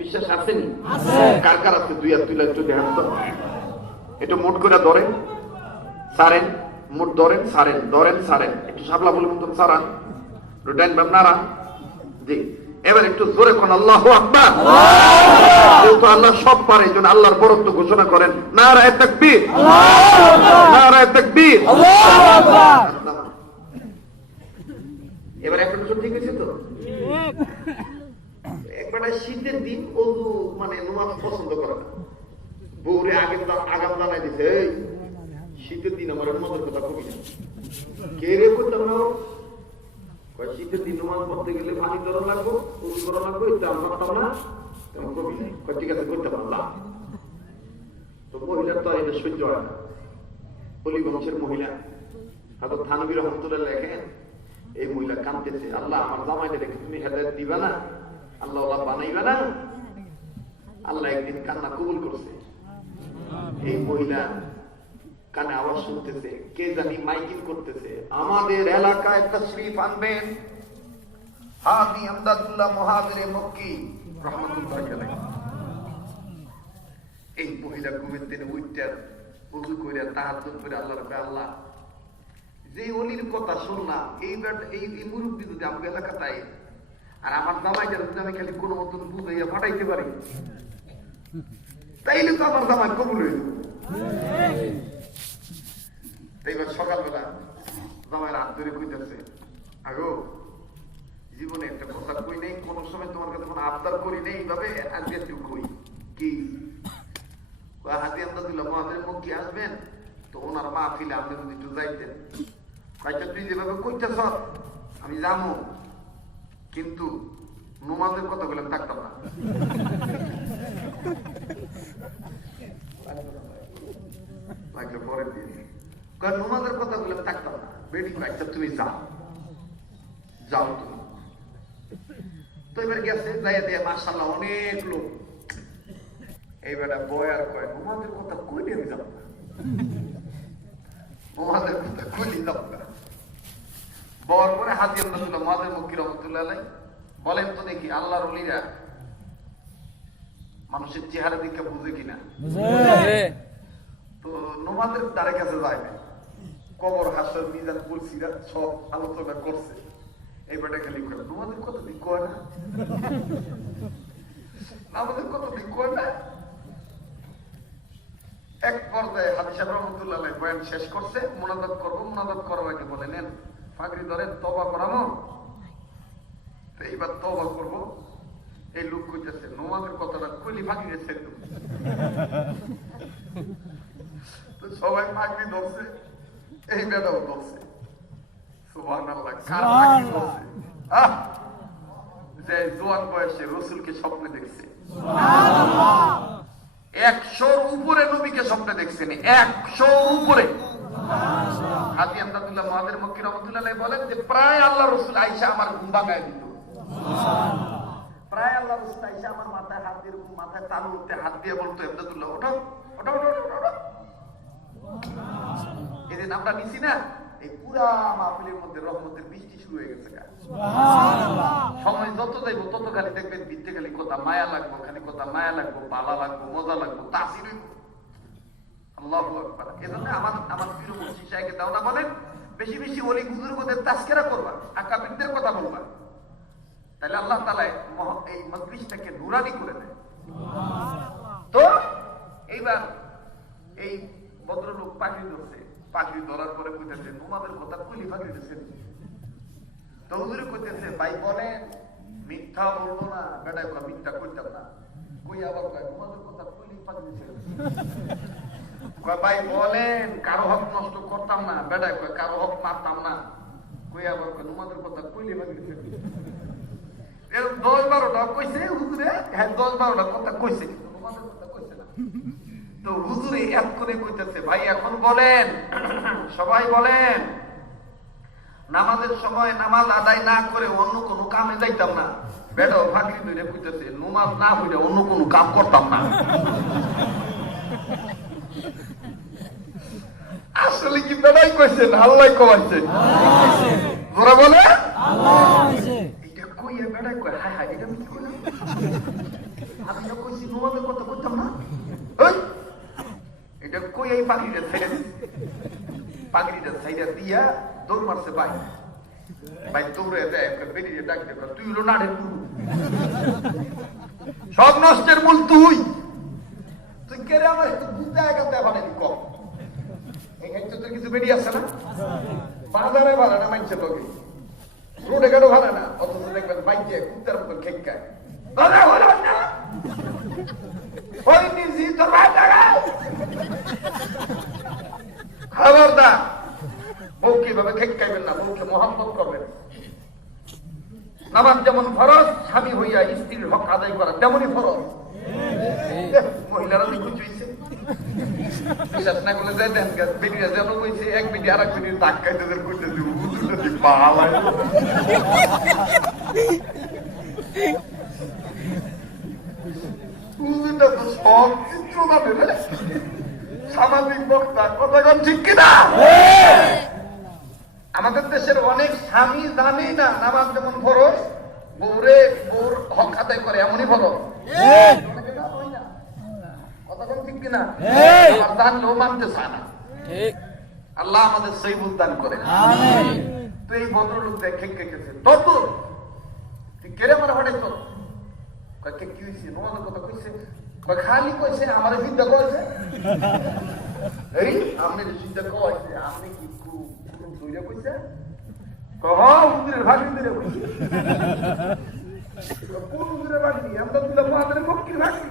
বিশ্বাস আছেনি? আছে। কার কার আছে? দুই হাত তুলে চোখে হাত দাও। এটা মোট করে ধরেন, সারেন, মোট ধরেন, সারেন, ধরেন, সারেন, একটু সাবলা বলে মতন সারান, রুটাইন বাম নারান। জি, এবার একটু জোরে কোন আল্লাহু আকবার। যেহেতু আল্লাহ সব পারে এই জন্য আল্লাহর বরত্ব ঘোষণা করেন, নারায়ে তাকবীর, আল্লাহু আকবার, নারায়ে তাকবীর, আল্লাহু আকবার। এবার একটা কিছু ঠিক আছে তো? একবার শীতের দিন ওযু মানে নামাজ পছন্দ করে না, বউরে আগাম জানাই দিছে, এই শীতের দিন আমার নামাজের কথা কবি না। কে রে করতাম না, শীতের দিন নামাজ পড়তে গেলে পানি ধরা লাগবো, উজু করা লাগবো, এটা আমরা পারতাম না, তেমন কবি নাই। ঠিক আছে করতে পারলাম। তো মহিলার তো এটা সহ্য হয় না, অলি বংশের মহিলা। হযরত থানভী রাহমাতুল্লাহ লেখেন এই মহিলা কাঁদতেছে, আল্লাহ আমার জামাইটা দেখে তুমি হেদায়েত দিবা না, আল্লাহ ওলা বানাইবা না? আল্লাহ একদিন কান্না কবুল করছে। এই মহিলা কানে আওয়াজ শুনতেছে, কে জানি মাইকিং করতেছে, আমাদের এলাকায় তাশরীফ আনবেন হাজী আমদাদুল্লাহ মুহাজিরে মক্কি রাহমাতুল্লাহ আলাইহি। এই মহিলা ঘুমের দিনে উঠতে ওযু করে তাহাজ্জুদ করে আল্লাহর কাছে, আল্লাহ যে ওলির কথা শুনলাম এই মুরব্বী যদি আমাদের এলাকায় আর আমার জামাইটা যদি আমি খালি কোনো মতন বুঝাইয়া পাঠাইতে পারি তাইলে তো আমার জামাই কবুল হইল। এইবার সকালবেলা জামাইয়ের হাত ধরে কইতেছে, আগো জীবনে একটা কথা কই নেই, কোন সময় তোমার কাছে কোনো আবদার করি নেই, এইভাবে আজকে একটু কই। কি? হাজী আমদাদুল্লাহ মুহাজিরে মক্কি আসবেন, তো ওনার মাহফিলে আপনি যদি একটু যাইতেন। আচ্ছা তুই যেভাবে কইতেছ আমি জানো, কিন্তু নোমাজের কথা বলে থাকতাম না। পরে দিয়ে নোমাজের কথা বলে থাকতাম না। বেটি আচ্ছা তুমি যাও যাও তুমি। তো এবার গেছে যাই দিয়ে মাশাআল্লাহ অনেক লোক। এইবার বয় আর কয় নোমাজের কথা কইলে আমি যাব না, নোমাজের কথা কইলে যাব না। বর পরে হাজি আব্দুল্লাহ মাদের মুক্তি রহমতুল্লাহ আলাই বলেন তো দেখি আল্লাহর ওলিরা মানুষের চেহারা দিকে বুঝে কিনা? তো নোমাদের দ্বারে কাছে যায় না, কবর হাসর মিজান বলছিরা সব আলোচনা করছে। এইবারটা খালি করে নোমাদের কথা দিক কয় না, আমাদের কথা দিক কয় না। এক পর্যায়ে হাজি সাহেব রহমতুল্লাহ আলাই বয়ান শেষ করছে, মোনাজাত করবো, মোনাজাত করার আগে বলে নেন পাগড়ি ধরে তওবা করামো। তো এইবার তওবা করবো। এই লোক কইতেছে নোমাজের কথাটা কইলি পাগড়ি ছেড়ে দেব। তো সবাই পাগড়ি ধরছে, এই বেটাও ধরছে। সুবহানাল্লাহ, কার পাগড়ি ধরছে? যে জোয়ান বয়সে রসুলকে স্বপ্নে দেখছে, 100-র উপরে নবীকে স্বপ্নে দেখছেন, 100-র উপরে। হাজি আব্দুল্লাহ মাদের মক্কি রহমতুল্লাহ বলেন যে প্রায় আল্লাহ রসুল আইসা আমার ঘুম ভাঙায় দিত, প্রায় আল্লাহ রসুল আইসা আমার মাথায় হাত দিয়ে মাথায় তালু উঠতে হাত দিয়ে বলতো আব্দুল্লাহ ওঠো ওঠো ওঠো ওঠো। এদিন আমরা নিছি না, এই পুরা মাহফিলের মধ্যে রহমতের বৃষ্টি শুরু হয়ে গেছে। সময় যত যাইব তত খালি দেখবেন ভিত্তে খালি কথা মায়া লাগবো, খালি কথা মায়া লাগবো, ভালো লাগবো, মজা লাগবো, তাসির হইব। আল্লাহু আকবার। এজন্য আমার প্রিয় মুফতি সাহেবকে দাও না বলেন বেশি বেশি ওলি বুজুর্গদের তাজকিরা করবা, আকাবিরদের কথা বলবা, তাহলে আল্লাহ তাআলা এই মজলিসটাকে নূরানি করে দেয়। তো এইবার এই ভদ্রলোক পাগড়ি ধরছে, পাগড়ি ধরার পরে কইতেছে নোমাদের কথা কইলি পাগড়ি ধরছে। তো হুজুর কইতেছে ভাই বলেন মিথ্যা বলবো না, বেটায় কথা মিথ্যা কইতাম না। কই আবার কয় নোমাদের কথা কইলি পাগড়ি ধরছে। ভাই বলেন কারো হক নষ্ট করতাম না, বেটায় কয় কারো হক মারতাম না। কই আবার কয় নোমাদের কথা কইলি পাগড়ি ধরছে। এর 10-12টা কইছে হুজুরে, হ্যাঁ 10-12টা কথা কইছে, নোমাদের কথা কইছে না। তো হুজুরে এক করে কইতেছে ভাই এখন বলেন, সবাই বলেন নামাজের সময় নামাজ আদায় না করে অন্য কোনো কামে যাইতাম না। বেটাও ফাঁকরি ধরে কইতেছে নামাজ না হইলে অন্য কোনো কাম করতাম না। আসলে কি বেটাই কইছে না আল্লাহ কমাইছে? ওরা বলে এটা কইয়া বেটাই কয় হায় হায় এটা আমি কি করলাম, আমি না কইছি নামাজের কথা কইতাম না। এটা কই এই পাগড়িটা ছেড়ে দিচ্ছে, পাগড়িটা ছেড়ে দিয়া দৌড় মারছে ভাই। ভাই দৌড়ে দেয় বেরিয়ে ডাক দেখ তুই হলো নাড়ের গুরু, সব নষ্টের মূল তুই। তুই কেড়ে আমার একটু বুঝতে একাতে বানালি কম। এখানে তো তোর কিছু বেরিয়ে আসছে না, বাজারে ভালো না মানছে তোকে, রোডে ঘাটও ভালো না, অথচ দেখবেন বাইকে কুত্তার মতো খেক্কায় খবরদার। বউকে ভাবে খেকাইবেন না, বউকে মোহাম্মত করবেন। নামাজ যেমন ফরজ, স্বামী হইয়া স্ত্রীর হক আদায় করা তেমনই ফরজ। মহিলারা দেখুন চইছে বিশ্বাস না করলে যাই দেন বেরিয়ে যেন কইছে এক মিনিট আর এক মিনিট দাগ খাইতে কইতেছে হুজুরটা দি পালা হুজুরটা তো সব চিত্র জানে, সামাজিক বক্তা, কথাগণ ঠিক কিনা? আমাদের দেশের অনেক স্বামী জানে না নামাজ যেমন ফরজ, বউরে বউর হক আদায় করে এমনই ফরজ। কথাগণ ঠিক কিনা? আমার জানলেও মানতে চায় না। আল্লাহ আমাদের সেই বুঝদান করে। তো এই ভদ্রলোক দেখে গেছে তত তুই কেড়ে আমার হঠাৎ তোর কি হয়েছে নোমাদের কথা কইছে, খালি কইছে আমার বিদ্যা কয়েছে। এই আপনি বিদ্যা কয়েছে, আপনি কি দইরা কইছে? হুজুরের ভাগি দিলে কইছে। কোন হুজুরের ভাগি? আমরা দিলাম মাদের মক্কির ভাগি।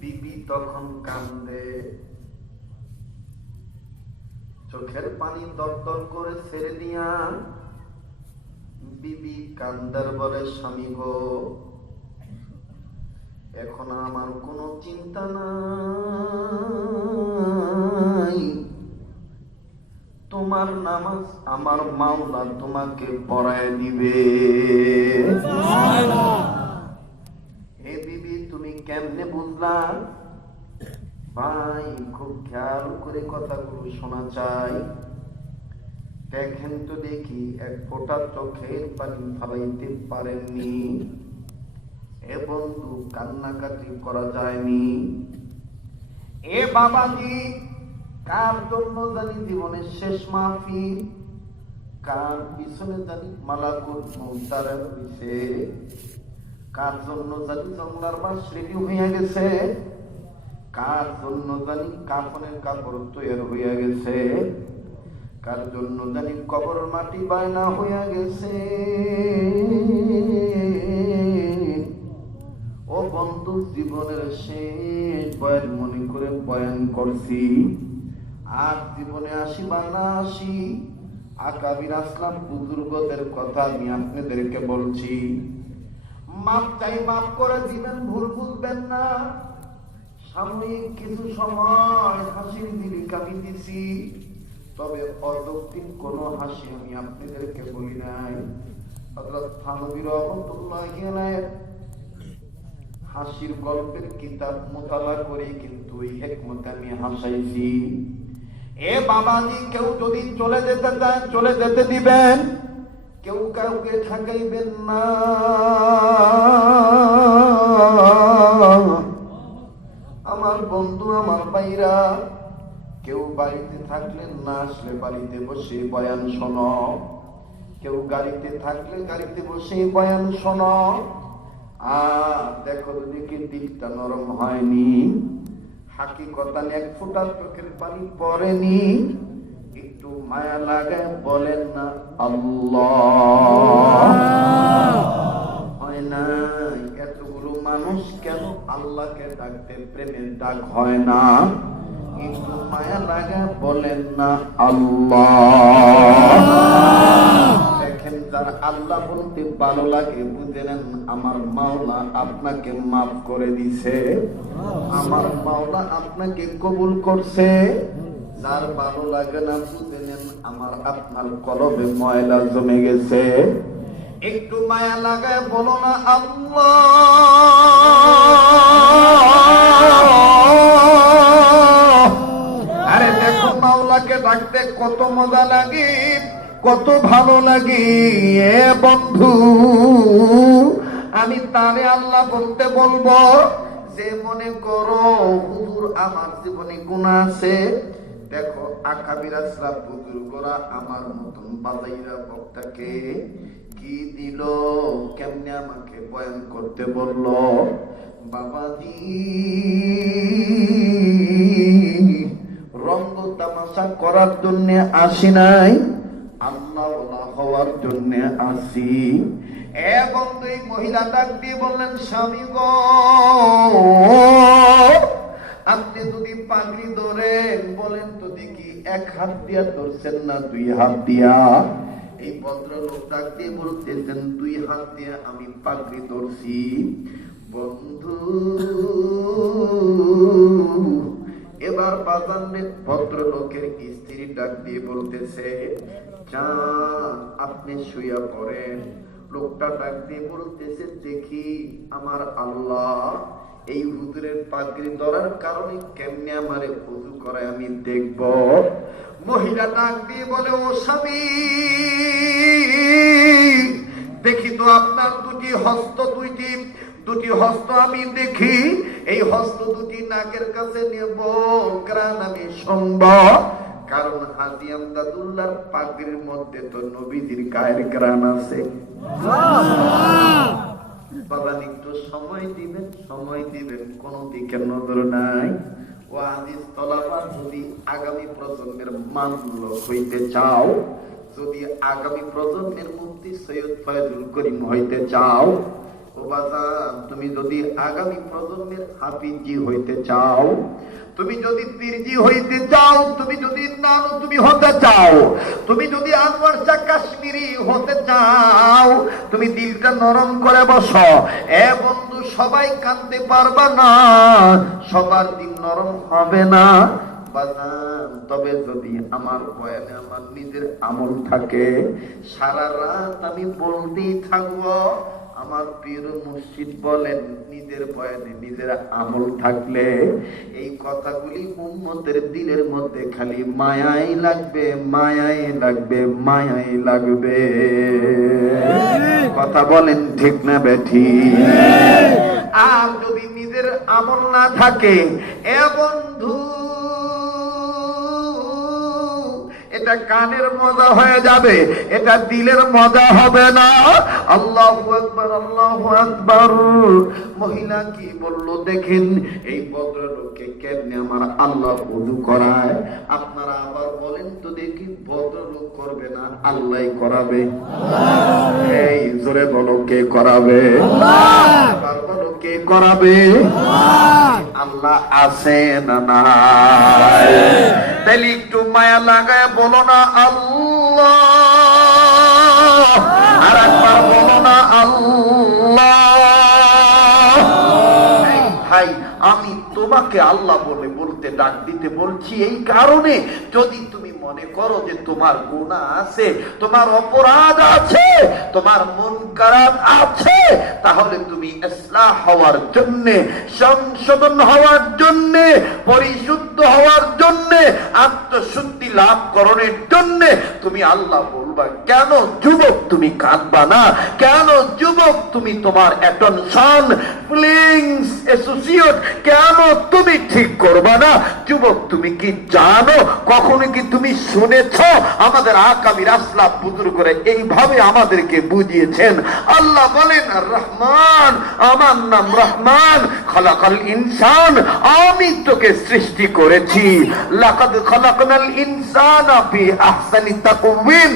বিবি তখন কান্দে, চোখের পানি দরদর করে ছেড়ে দিয়া বিবি কান্দার বলে, স্বামী গো, এখন আমার কোনো চিন্তা নাই, তোমার নামাজ আমার মাওলা তোমাকে পড়ায় দিবে। হে বিবি, তুমি কেমনে বুঝলা? ভাই, খুব খেয়াল করে কথাগুলো শোনা চাই। দেখেন তো দেখি, এক ফোঁটা চোখের পানি ফালাইতে পারেননি। এ বন্ধু, কান্নাকাটি করা যায়নি। এ বাবাজি, কার জন্য জানি জীবনের শেষ মাহফিল, কার পিছনে জানি মালাকুল মউত দাঁড়ায় রইছে, কার জন্য জানি জংলার বাস রেডি হইয়া গেছে, কার জন্য জানি কাফনের কাপড় তৈরি হইয়া গেছে, কার জন্য জানি কবর মাটি বায়না হইয়া গেছে। ও বন্ধু, জীবনের শেষ বয়ান মনে করে বয়ান করছি, আর জীবনে আসি বা না আসি, আকাবির আসলাম বুজুর্গদের কথা আমি আপনাদেরকে বলছি। মাপ চাই, মাপ করে দিবেন, ভুল বুঝবেন না। সাময়িক কিছু সময় হাসির জীবিকা দিতেছি, তবে অযৌক্তিক কোন হাসি আমি আপনাদেরকে বলি নাই। হযরত থানভী রাহমাতুল্লাহি আলাইহি হাসির গল্পের কিতাব মোতালা করে কিন্তু এই হিকমত আমি হাসাইছি। এ বাবাজি, কেউ যদি চলে যেতে চায় চলে যেতে দিবেন, কেউ কাউকে ঠকাইবেন না। আমার বন্ধু, আমার ভাইরা, কেউ বাড়িতে থাকলে না আসলে বাড়িতে বসে বয়ান শোনো, কেউ গাড়িতে থাকলে গাড়িতে বসে বয়ান শোনো। আর দেখো দেখি দিকটা নরম হয়নি, হাকিকতান এক ফোঁটা চোখের পানি পড়েনি, একটু মায়া লাগায় বলেন না আল্লাহ। হয় না? এতগুলো মানুষ কেন আল্লাহকে ডাকতে প্রেমের ডাক হয় না? একটু মায়া লাগায় বলেন না আল্লাহ। দেখেন, যার আল্লাহ বলতে ভালো লাগে বুঝে নেন আমার মাওলা আপনাকে মাফ করে দিছে, আমার মাওলা আপনাকে কবুল করছে। যার ভালো লাগে না বুঝে নেন আমার আপনার কলবে ময়লা জমে গেছে। একটু মায়া লাগায় বলো না আল্লাহ। আরে দেখো, মাওলাকে ডাকতে কত মজা লাগে, কত ভালো লাগে। এ বন্ধু, আমি তারে আল্লাহ বলতে বলবো যে মনে করো হুজুর আমার জীবনে গুনাহ আছে। দেখো, আকাবির আসলাফ বুজুর্গরা আমার মতন বাজাইরা বক্তাকে কি দিল, কেমনে আমাকে বয়ান করতে বললো। বাবাজি, রঙ্গ তামাশা করার জন্য আসি নাই, আল্লাহ হওয়ার জন্য আসি। এবং এই মহিলা ডাক দিয়ে বললেন, স্বামী গো, আপনি যদি পাগড়ি ধরেন বলেন তো দেখি, এক হাত দিয়া ধরছেন না দুই হাত দিয়া? এই ভদ্রলোক ডাক দিয়ে বলতেছেন, দুই হাত দিয়ে আমি পাগড়ি ধরছি। বন্ধু, এবার বাজারে ভদ্রলোকের স্ত্রী ডাক দিয়ে বলতেছে, যান আপনি শুইয়া পড়েন। লোকটা ডাক দিয়ে বলতেছে, দেখি আমার আল্লাহ এই হুজুরের পাগড়ি ধরার কারণে কেমনে আমারে ওযু করে আমি দেখব। মহিলা ডাক দিয়ে বলে, ও স্বামী, দেখি তো আপনার দুটি হস্ত, দুটি হস্ত আমি দেখি। এই হস্ত দুটি নাকের কাছে নেব, কারণ আমি শুনব, কারণ হাজী আমদাদুল্লাহর পাগড়ির মধ্যে তো নবীজির গায়ের গ্রাণ আছে। বাবা, একটু সময় দিবেন, সময় দিবেন, কোন দিকে নজর নাই। ও আজিজ তলাফা, যদি আগামী প্রজন্মের মানুষ হইতে চাও, যদি আগামী প্রজন্মের মুফতি সৈয়দ ফয়জুল করিম হইতে চাও, ও বাজান, তুমি যদি আগামী প্রজন্মের হাফিজি হইতে চাও, তুমি যদি পীরজি হইতে চাও, তুমি যদি নানু তুমি হতে চাও, তুমি যদি আনোয়ার শাহ কাশ্মীরি হতে চাও, তুমি দিলটা নরম করে বসো। এ বন্ধু, সবাই কাঁদতে পারবা না, সবার দিল নরম হবে না বাজান। তবে যদি আমার বয়ানে আমার নিজের আমল থাকে, সারা রাত আমি বলতেই থাকবো। আমার পীর মুর্শিদ বলেন, নিজের বয়ানে নিজের আমল থাকলে এই কথাগুলি উম্মতের দিলের মধ্যে খালি মায়াই লাগবে, মায়াই লাগবে, মায়াই লাগবে। কথা বলেন ঠিক না বেঠি? আর যদি নিজের আমল না থাকে, এ বন্ধু, এটা কানের মজা হয়ে যাবে, এটা দিলের মজা হবে না। আল্লাহু আকবার, আল্লাহু আকবার। মহিলা কি বলল দেখেন, এই ভদ্রলোককে কেমনে আমার আল্লাহ ওযু করায়। আপনারা আবার বলেন তো দেখি, ভদ্রলোক করবে না আল্লাহ করাবে? এই জোরে বলো, কে করাবে? আবার বলো, কে করাবে? আল্লাহ আছে না নাই? তাহলে একটু মায়া লাগায় বলো না আল্লাহ, আর একবার বলো না আল্লাহ। ভাই, আমি তোমাকে আল্লাহ বলে বলতে ডাক দিতে বলছি এই কারণে, যদি তুমি মনে করো যে তোমার গুনাহ আছে, তোমার অপরাধ আছে, তোমার মুনকারাত আছে, তাহলে তুমি ইসলাহ হওয়ার জন্য, সংশোধন হওয়ার জন্য, পরিশুদ্ধ হওয়ার জন্য, আত্মশুদ্ধি লাভ করণের জন্য তুমি আল্লাহ বলবা। কেন যুবক তুমি কাঁদবা না? কেন যুবক তুমি তোমার অ্যাটেনশন ফিলিংস অ্যাসোসিয়েট কেন তুমি ঠিক করবা না? যুবক তুমি কি জানো, কখনো কি তুমি শুনেছ আমাদের আকাবির আসলাফ বুজুর্গরা এইভাবে আমাদেরকে বুঝিয়েছেন? আল্লাহ বলেন, রহমান, আমার নাম রহমান, খালাকাল ইনসান, আমি তোকে সৃষ্টি করেছি। লাকাদ খালাকনাল ইনসানা ফি আহসানি তাকওয়িম,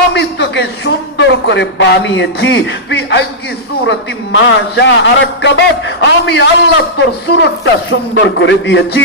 আমি তোকে সুন্দর করে বানিয়েছি। ফি আইয়ি সূরাতিন মা শাআ রাক্কাবাক, আমি আল্লাহ তোর সুরতটা সুন্দর করে দিয়েছি।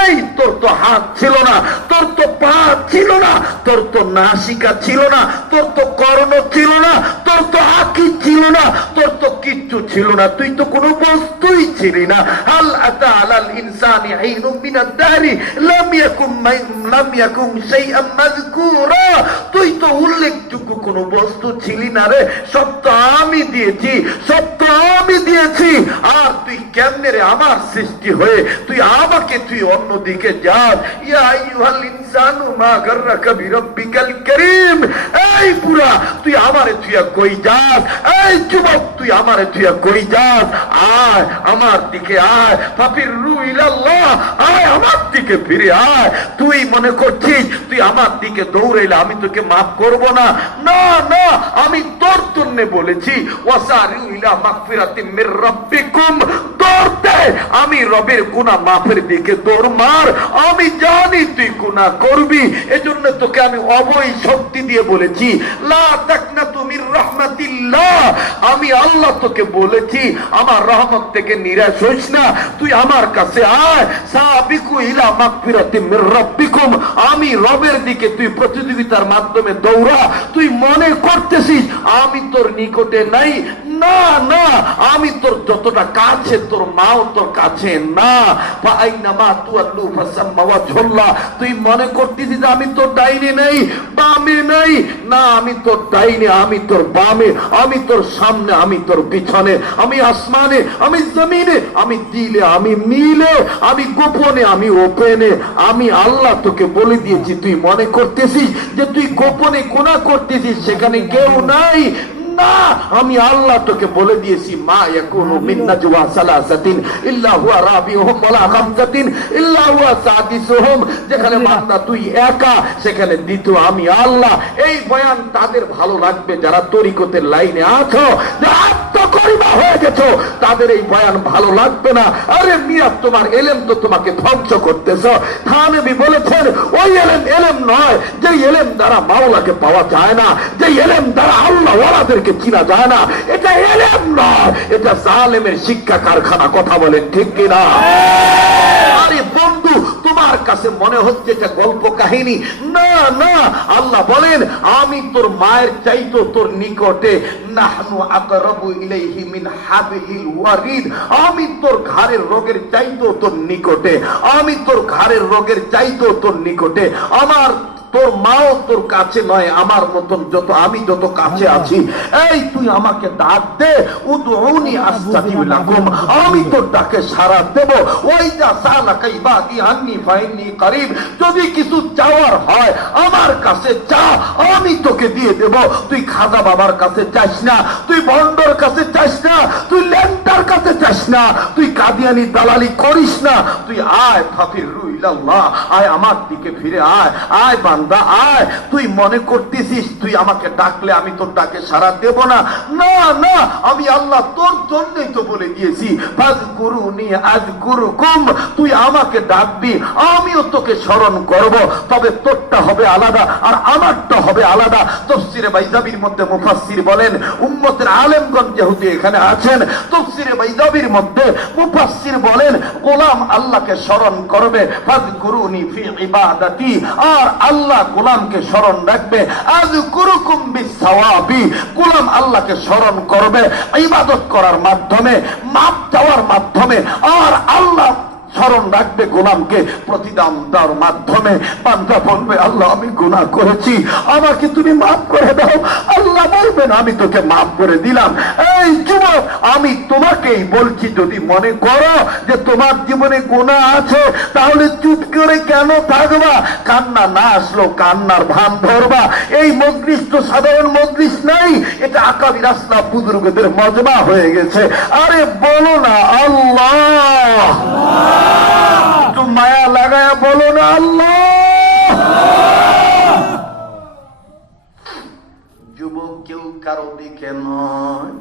এই তোর তো হাত ছিল না, তোর তো পা ছিল না, তোর তো নাসিকা ছিল না, তোর তো কর্ণ ছিল না, তোর তো আঁখি ছিল না, তোর তো কিচ্ছু ছিল না, তুই তো কোনো বস্তুই ছিলি না। হাল আতা আলাল ইনসানি হিনুম মিনাদ দাহরি লাম ইয়াকুন শাইআন মাযকুরা, তুই তো উল্লেখযোগ্য কোনো বস্তু ছিলি না রে, সব তো আমি দিয়েছি, সব তো আমি দিয়েছি। আর তুই কেমনে রে আমার সৃষ্টি হয়ে তুই আমাকে তুই অন্যদিকে যাস? ইয়া আইয়ুহাল ইনসানু মা গাররাকা বিরাব্বিকাল কারীম, এই পুরা তুই আমারে তুই কই যাস? এই যুবক তুই আমারে তুই কই যাস? আয় আমার দিকে আয়, ফাফিরু ইলাল্লাহ, আয় আমার দিকে ফিরে আয়। তুই মনে করছিস তুই আমার দিকে দৌড়াইলে আমি তোকে মাফ করব না? না না, আমি তোর জন্য বলেছি, ওয়াসারিউ ইলা মাগফিরাতিম মির রাব্বিকুম, দৌড়তে আমি রবের গুনাহ মাফের দিকে দৌড় মার। আমি জানি তুই গুনাহ করবি, এজন্য তোকে আমি অবৈ শক্তি দিয়ে বলেছি, লা তাকনাতু মির রাহমাতিল্লাহ, আমি আল্লাহ তোকে বলেছি আমার রহমত থেকে নিরাশ হইস না, তুই আমার কাছে আয়। সাবিকু ইলা মাগফিরাতিম মির রাব্বিকুম, আমি রবের দিকে তুই প্রতিযোগিতার মাধ্যমে দৌড়া। তুই মনে করতেছিস আমি তোর নিকটে নাই? না না, আমি তোর যতটা কাছে তোর মাও তোর কাছে না। তুই মনে করতেছিস আমি তোর ডাইনে নেই, বামে নেই? না, আমি তোর ডাইনে, আমি তোর বামে, আমি তোর সামনে, আমি তোর পিছনে, আমি আসমানে, আমি জমিনে, আমি দিলে, আমি মিলে, আমি গোপনে, আমি ওপেনে। আমি আল্লাহ তোকে বলে দিয়েছি, তুই মনে করতেছিস যে তুই গোপনে গুনাহ করতেছিস, সেখানে কেউ নাই। না, আমি আল্লাহ তোকে বলে দিয়েছি, মা ইয়াকুনু মিন নাজওয়া সালাসাতিন ইল্লা হুয়া রাবিউহুম ওয়ালা খামসাতিন ইল্লা হুয়া সাদিসুহুম, যেখানে বান্দা তুই একা সেখানে দ্বিতীয় আমি আল্লাহ। এই বয়ান তাদের ভালো লাগবে যারা তরিকতের লাইনে আছো, যারা আত্মকরিমা হয়ে গেছো, তাদের এই বয়ান ভালো লাগবে না। আরে মিয়া, তোমার এলেম তো তোমাকে ধ্বংস করতেছো। থানবী বলেছেন, ওই এলেম এলেম নয় যে এলেম দ্বারা মাওলাকে পাওয়া যায় না, যে এলেম দ্বারা আল্লাহ ওয়ালাদের চিনা যায় না, এটা এলেম নয়, এটা জালেমের শিক্ষা কারখানা। কথা বলেন ঠিক কিনা? আরে বন্ধু, কাছে মনে হচ্ছে এটা গল্প কাহিনী। না না, আল্লাহ বলেন আমি তোর মায়ের চাইতো তোর নিকটে, নাহনু আকরাবু ইলাইহি মিন হাবলিল ওয়ারিদ, আমি তোর ঘাড়ের রোগের চাইতো তোর নিকটে, আমি তোর ঘাড়ের রোগের চাইতো তোর নিকটে। আমার তোর মাও তোর কাছে নয় আমার মতন, আমি যত কাছে আছি। এই তুই আমাকে ডাক দে, উদউনি আস্তাজিব লাকুম, আমি তোর ডাকে সাড়া দেব। ওয়াইদা সালাকা ইবাদি আন্নী ফাইন্নী করিব, যদি কিছু চাওয়ার হয় আমার কাছে চা, আমি তোকে দিয়ে দেব। তুই খাজা বাবার কাছে চাস না, তুই ভণ্ডর কাছে চাস না, তুই ল্যাংটার কাছে চাস না, তুই কাদিয়ানি দালালি করিস না। তুই আয় ফাকিরু ইলাল্লাহ, আয় আমার দিকে ফিরে আয়, আয় বান্দা আয়। তুই মনে করতেছিস তুই আমাকে ডাকলে আমি তোর ডাকে সাড়া দেব না? না না, আমি আল্লাহ তোর জন্যই তো বলে দিয়েছি ফাযকুরুনি আযকুরুকুম, তুই আমাকে ডাকবি আমিও তোকে স্মরণ করব, তবে তোরটা হবে আলাদা আর আমারটা হবে আলাদা। তাফসীরে বাইজাবির মধ্যে মুফাসসির বলেন, উম্মতের আলেমগণ যেহেতু এখানে আছেন, তাফসীরে বাইজাবির মধ্যে মুফাসসির বলেন গোলাম আল্লাহকে স্মরণ করবে ফাযকুরুনি ফি ইবাদাতি, আর আল্লাহ গোলামকে স্মরণ রাখবে আযকুরুকুম বিসসাওয়াবি, গোলাম আল্লাহকে স্মরণ করবে ইবাদত করার মাধ্যমে, মাপ চাওয়ার মাধ্যমে, আর আল্লাহ স্মরণ রাখবে গোলামকে প্রতিদান দেওয়ার মাধ্যমে। বান্দা বলবে আল্লাহ আমি গুনাহ করেছি, আমাকে তুমি মাফ করে দাও। আল্লাহ বলবেন আমি তোকে মাফ করে দিলাম। এই যুবক, আমি তোমাকেই বলছি, যদি মনে করো যে তোমার জীবনে গুনাহ আছে তাহলে চুপ করে কেন থাকবা? কান্না না আসলো কান্নার ভান ধরবা। এই মজলিস তো সাধারণ মজলিস নাই, এটা আকাবির আসলাফ বুজুর্গদের মজমা হয়ে গেছে। আরে বলো না আল্লাহ, একটু মায়া লাগায়া বলো না আল্লাহ। যুবক কেউ কারো দিকে নয়,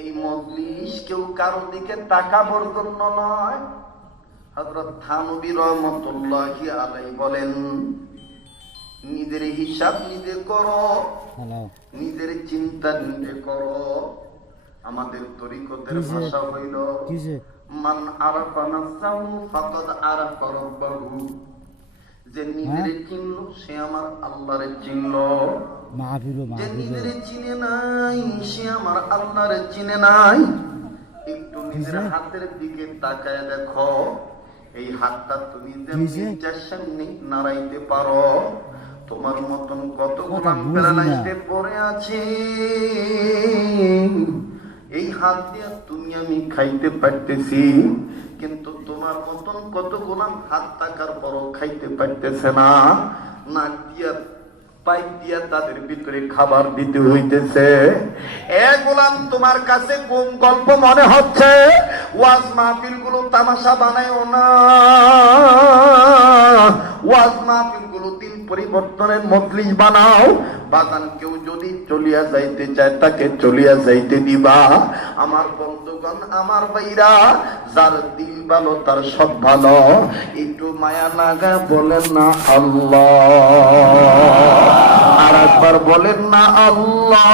এই মজলিস কেউ কারো দিকে তাকাবার জন্য নয়। হযরত থানবী রাহমাতুল্লাহি আলাইহি বলেন, নিজের হিসাব নিজে করো, নিজের চিন্তা নিজে করো। আমাদের তরিকতের ভাষা হইল মান আরাফা নাফসাহু ফাকাদ আরাফা রাব্বাহু, যে নিজের চিনল সে আমার আল্লাহরে চিনল, যে নিজের চিনে নাই সে আমার আল্লাহরে চিনে নাই। একটু নিজের হাতের দিকে তাকায় দেখো, এই হাতটা তুমি নিজের সামনে নাড়াইতে পারো? তোমার মতন কত গোলাম প্যারালাইজে পড়ে আছে, এই হাত দিয়ে তুমি আমি খাইতে পারতেছি, কিন্তু তোমার মতন কত গোলাম হাত থাকার পরও খাইতে পারতেছে না। নাক দিয়া পাইপ দিয়া তাদের ভিতরে খাবার দিতে হইতেছে। এ গোলাম, তোমার কাছে কোন গল্প মনে হচ্ছে? ওয়াজ মাহফিল গুলো তামাশা বানায়ও না, ওয়াজ মাহফিল গুলো দিন পরিবর্তনের মজলিস বানাও। বাগান কেউ যদি চলিয়া যাইতে চায় তাকে চলিয়া যাইতে দিবা। আমার বন্ধুগণ, আমার ভাইরা, যার দিল ভালো তার সব ভালো। একটু মায়া লাগা বলেন না আল্লাহ, আর একবার বলেন না আল্লাহ।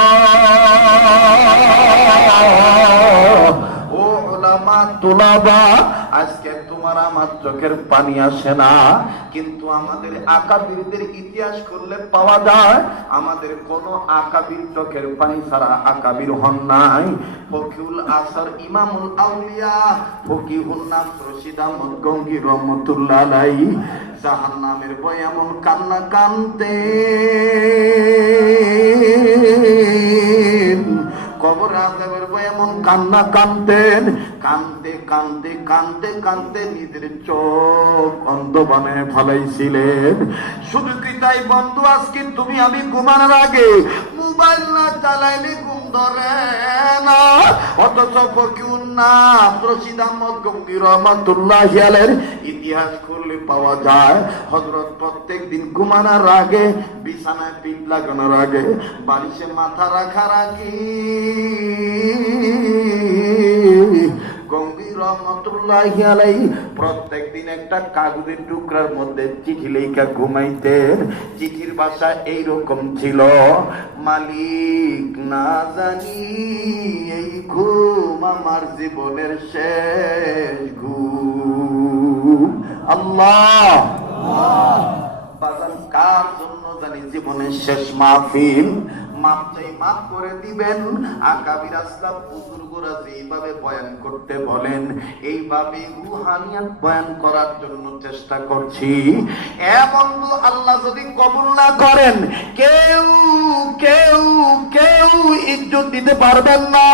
ও উলামা তুলাবা, আজকে তোমার আমার চোখের পানি আসে না, কিন্তু আমাদের আকাবিরদের ইতিহাস করলে পাওয়া যায় আমাদের কোন আকাবির চোখের পানি ছাড়া আকাবির হন নাই। ফকিউল আসর ইমামুল আউলিয়া ফকিহুন নাফস রশিদ আহমদ গঙ্গী রহমাতুল্লাহ আলাইহি জাহান্নামের ভয়ে এমন কান্না কানতেন, কবর আযাবের ভয়ে এমন কান্না কানতেন, কানতে কানতে কানতে কানতে নিজের চোখ অন্ধ বানিয়ে ফেলাইছিলেন। শুধু কি তাই বন্ধু, আজকে তুমি আমি ঘুমানোর আগে মোবাইল না চালাইলে ঘুম ধরে না, অথচ ফকিউন নাম রশিদ আহমদ গঙ্গী রহমাতুল্লাহি আলাইহির ইতিহাস করলে পাওয়া যায় হযরত প্রত্যেক দিন ঘুমানোর আগে, বিছানায় পিঠ লাগানোর আগে, বালিশে মাথা রাখার আগে গঙ্গী রহমাতুল্লাহি আলাইহি প্রত্যেক দিন একটা কাগজের টুকরার মধ্যে চিঠি লেখা ঘুমাইতেন। চিঠির ভাষা এইরকম ছিল, মালিক না জানি এই ঘুম আমার জীবনের শেষ ঘুম। আল্লাহ। বাজান কার জন্য জানি জীবনের শেষ মাহফিল, মাপ চাই মাফ করে দিবেন। আকাবির আসলাম বুজুর্গরা যেইভাবে বয়ান করতে বলেন এইভাবে রুহানিয়াত বয়ান করার জন্য চেষ্টা করছি। এ বন্ধু, আল্লাহ যদি কবুল না করেন কেউ কেউ কেউ ইজ্জত দিতে পারবেন না।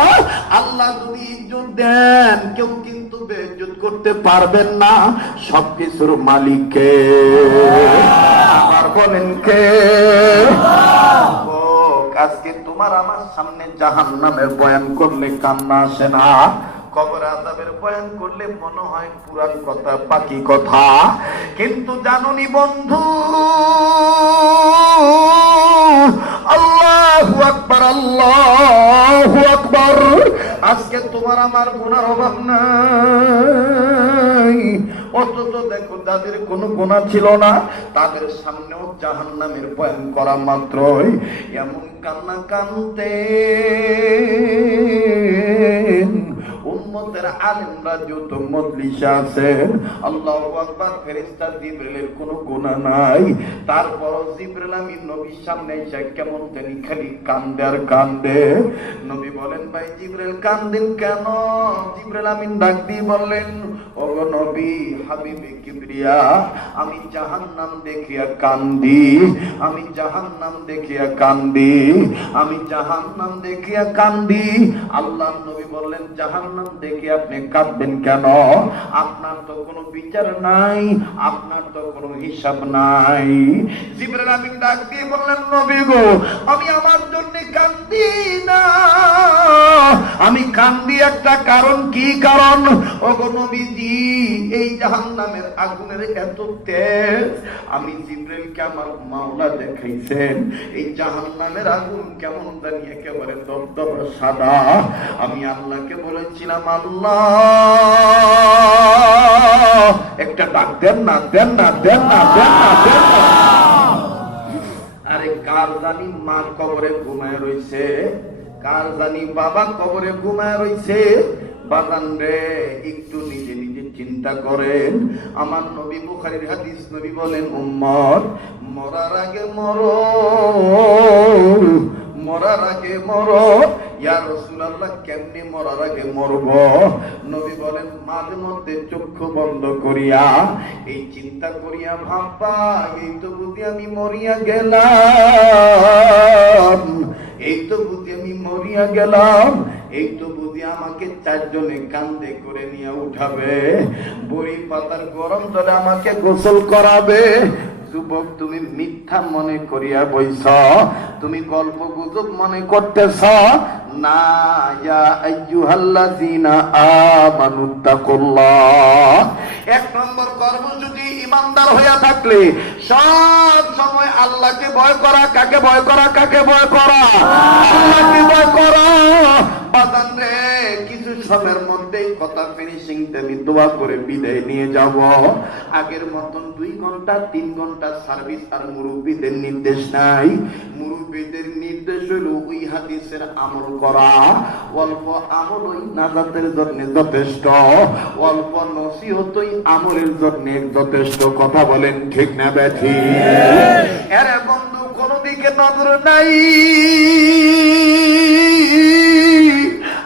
আল্লাহ যদি ইজ্জত দেন কেউ কিন্তু বেইজ্জত করতে পারবেন না। সবকিছুর মালিককে আবার বলেন কে? আজকে তোমার আমার সামনে জাহান্নামের বয়ান করলে কান্না আসে না? কবর আযাবের বয়ান করলে মনে হয় পুরান কথা, পাকি কথা। কিন্তু জানুনি বন্ধু, আল্লাহু আকবার, আল্লাহু আকবার। আজকে তোমার আমার গুনার অভাব নাই, অথচ দেখো যাদের কোনো গুনাহ ছিল না তাদের সামনেও জাহান্নামের বয়ান করা মাত্রই এমন কান্না কাঁদতেন। উম্মতের আলেমরা যত মজলিসে আছেন, আল্লাহু আকবার, ফেরেশতা জিবরিলের কোনো গুনাহ নাই, তারপরও জিবরিল আমিন নবীর সামনে এসে কেমন জানি খালি কান্দে আর কান্দে। নবী বলেন, ভাই জিবরিল কান্দেন কেন? জিবরিল আমিন ডাক দিয়ে বললেন, ওগো নবী হাবিবে কিবরিয়া, আমি জাহান্নাম দেখিয়া কান্দি, আমি জাহান্নাম দেখিয়া কান্দি, আমি জাহান্নাম দেখিয়া কান্দি। আল্লাহ নবী বললেন, জাহান্নাম দেখে আপনি কাঁদবেন কেন? আপনার তো কোনো বিচার নাই, আপনার তো কোনো হিসাব নাই। জিবরিল আমিন ডাক দিয়ে বললেন, নবী গো, আমি আমার জন্য কান্দি না, আমি কান্দি একটা কারণ। কি কারণ? ওগো নবীজি, এই জাহান্নামের আগুনের এত তেজ, আমি জিবরিলকে আমার মাওলা দেখাইছেন এই জাহান্নামের আগুন কেমন জানি একেবারে দবদবা সাদা। আমি আল্লাহকে বলেছিলাম, আল্লাহ একটা ডাক দেন না, দেন না, দেন না, দেন না, দেন না। আরে কার জানি মা কবরে ঘুমায় রইছে, কার জানি বাবা কবরে ঘুমায় রইছে। বাজান রে, একটু নিজে নিজে চিন্তা করেন। আমার নবী, বুখারীর হাদিস, নবী বলেন, উম্মত মরার আগে মরো, মরার আগে মরো। ইয়া রাসূলুল্লাহ, কেমনে মরার আগে মরব? নবী বলেন, মাঝে মধ্যে চক্ষু বন্ধ করিয়া এই চিন্তা করিয়া ভাববা, এই তো বুঝি আমি মরিয়া গেলাম, এই তো বুঝি আমি মরিয়া গেলাম, এই তো বুঝি আমাকে চারজনে কান্দে করে নিয়ে উঠাবে, বড়ি পাতার গরম জলে আমাকে গোসল করাবে। যুবক, তুমি মিথ্যা মনে করিয়া বইছ, তুমি গল্প গুজব মনে করতেছ না। ইয়া আইয়ুহাল্লাযীনা আমানুত্তাকুল্লাহ। এক নম্বর কর্মসূচি, ইমানদার হইয়া থাকলে সব সময় আল্লাহকে ভয় করা। কাকে ভয় করা? কাকে ভয় করা? আল্লাহকে ভয় করা। বাজান রে, কিছু সময়ের মধ্যেই কথা ফিনিশিং আমি দোয়া করে বিদায় নিয়ে যাব। আগের মতন 2 ঘন্টা 3 ঘন্টা সার্ভিস আর মুরব্বীদের নির্দেশ নাই। মুরব্বীদের নির্দেশ হলো ওই হাদিসের আমল করা। অল্প আমল ওই নাজাতের জন্য যথেষ্ট, অল্প নসিহতই আমলের জন্য যথেষ্ট। কথা বলেন ঠিক না ব্যাঠি? আরে বন্ধু, কোন দিকে নজর নাই।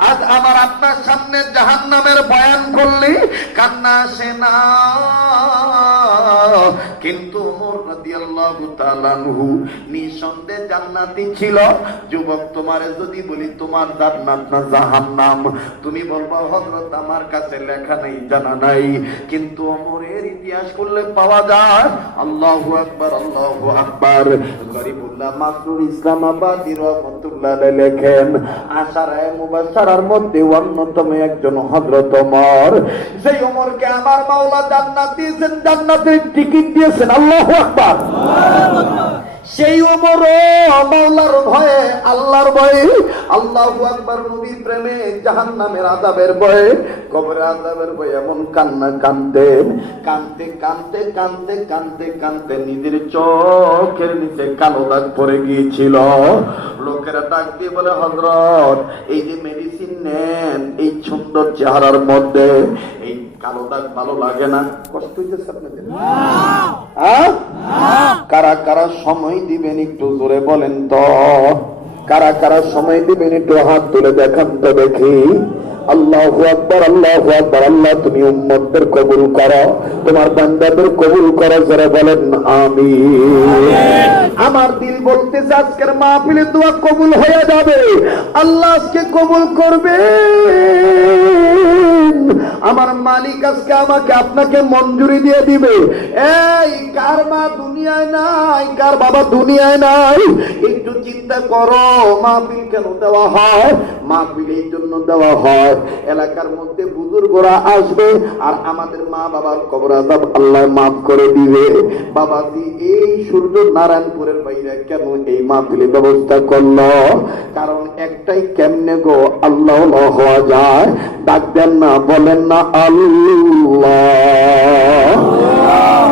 আজ আমার আপনার সামনে জাহান্নামের বয়ান করলে কান্না আসে না। কিন্তু ওমর রাদিয়াল্লাহু তাআলা আনহু নিঃসন্দেহে জান্নাতি ছিল। যুবক, তোমারে যদি বলি তোমার জান্নাত না জাহান্নাম, তুমি বলবা হযরত আমার কাছে লেখা নাই, জানা নাই। কিন্তু ওমরের ইতিহাস করলে পাওয়া যায়। আল্লাহু আকবার, আল্লাহু আকবার। গরিবুল্লাহ মাসরুর ইসলামাবাদী রাহমাতুল্লাহ আলাইহি লেখেন, আশারায়ে মুবাশশারার মধ্যে অন্যতম একজন হযরত ওমর। সেই ওমরকে আমার মাওলা জান্নাত দিয়েছেন, জান্নাতের টিকিট দিয়েছেন। আল্লাহু আকবার। সেই ওমর মাওলার ভয়ে, আল্লাহর ভয়ে, আল্লাহু আকবার, নবীর প্রেমে, জাহান্নামের আযাবের ভয়ে, কবরের আযাবের ভয়ে এমন কান্না কাঁদতেন। কাঁদতে কাঁদতে কাঁদতে কাঁদতে কাঁদতে নিজের চোখের নিচে কালো দাগ পড়ে গিয়েছিল। লোকেরা ডাক দিয়ে বলে, হযরত এই যে মেডিসিন নেন এই সুন্দর চেহারার মধ্যে, এই কালো দাগ ভালো লাগে না? কষ্ট হইতেছে আপনাদের? কারা কারা সময় দিবেন একটু জোরে বলেন তো? কারা কারা সময় দিবেন একটু হাত তুলে দেখান তো দেখি। আল্লাহু আকবার, আল্লাহু আকবার। আল্লাহ তুমি উম্মতদের কবুল করো, তোমার বান্দাদের কবুল করো, যারা বলেন আমিন। আমার দিল বলতেছে আজকের মাহফিলে দোয়া কবুল হয়ে যাবে, আল্লাহ আজকে কবুল করবে। আমার মালিক আজকে আমাকে আপনাকে মঞ্জুরি দিয়ে দিবে। এই কার মা দুনিয়ায় নাই, কার বাবা দুনিয়ায় নাই, একটু চিন্তা করো। মাহফিল কেন দেওয়া হয়? মাহফিল এই জন্য দেওয়া হয়, এলাকার মধ্যে বুজুর্গরা আসবে আর আমাদের মা বাবার কবর আযাব আল্লাহ মাফ করে দিবে। বাবাজি এই সূর্য নারায়ণপুরের বাইরে কেন এই মাহফিলের ব্যবস্থা করলো? কারণ একটাই, কেমনে গো আল্লাহ হওয়া যায়? ডাক দেন না, বলেন না আল্লাহ,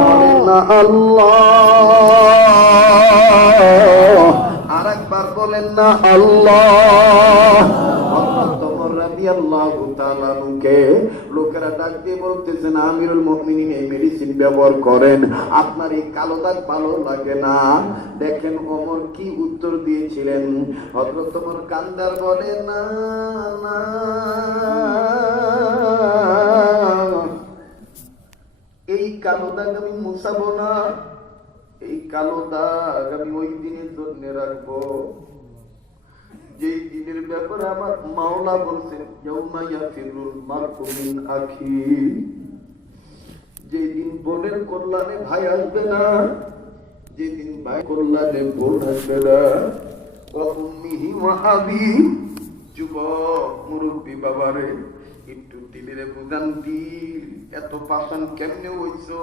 বলেন না আল্লাহ, আর একবার বলেন না আল্লাহ। লোকেরা ডাক দিয়ে বলতেছেন আমিরুল মুমিনিন এই মেডিসিন ব্যবহার করেন, আপনার এই কালো দাগ ভালো লাগে না। দেখেন ওমর কি উত্তর দিয়েছিলেন। হযরত ওমর কান্দার বলে না না, এই কালো দাগ আমি মুছাবো না, এই কালো দাগ আমি ওই দিনের জন্য রাখবো যেই দিনের ব্যাপারে আমার মাওলা বলছেন ইয়াউমা ইয়াফিরুল মারউ মিন আখি, যেই দিন বোনের কল্যাণে ভাই আসবে না, যেদিন ভাই কল্যাণে বোন আসবে না। উম্মিহি ওয়া আবি, যুবক মুরব্বী বাবারে একটু দিলেরে বুঝান, দিল এত পাষাণ কেমনে হইছো?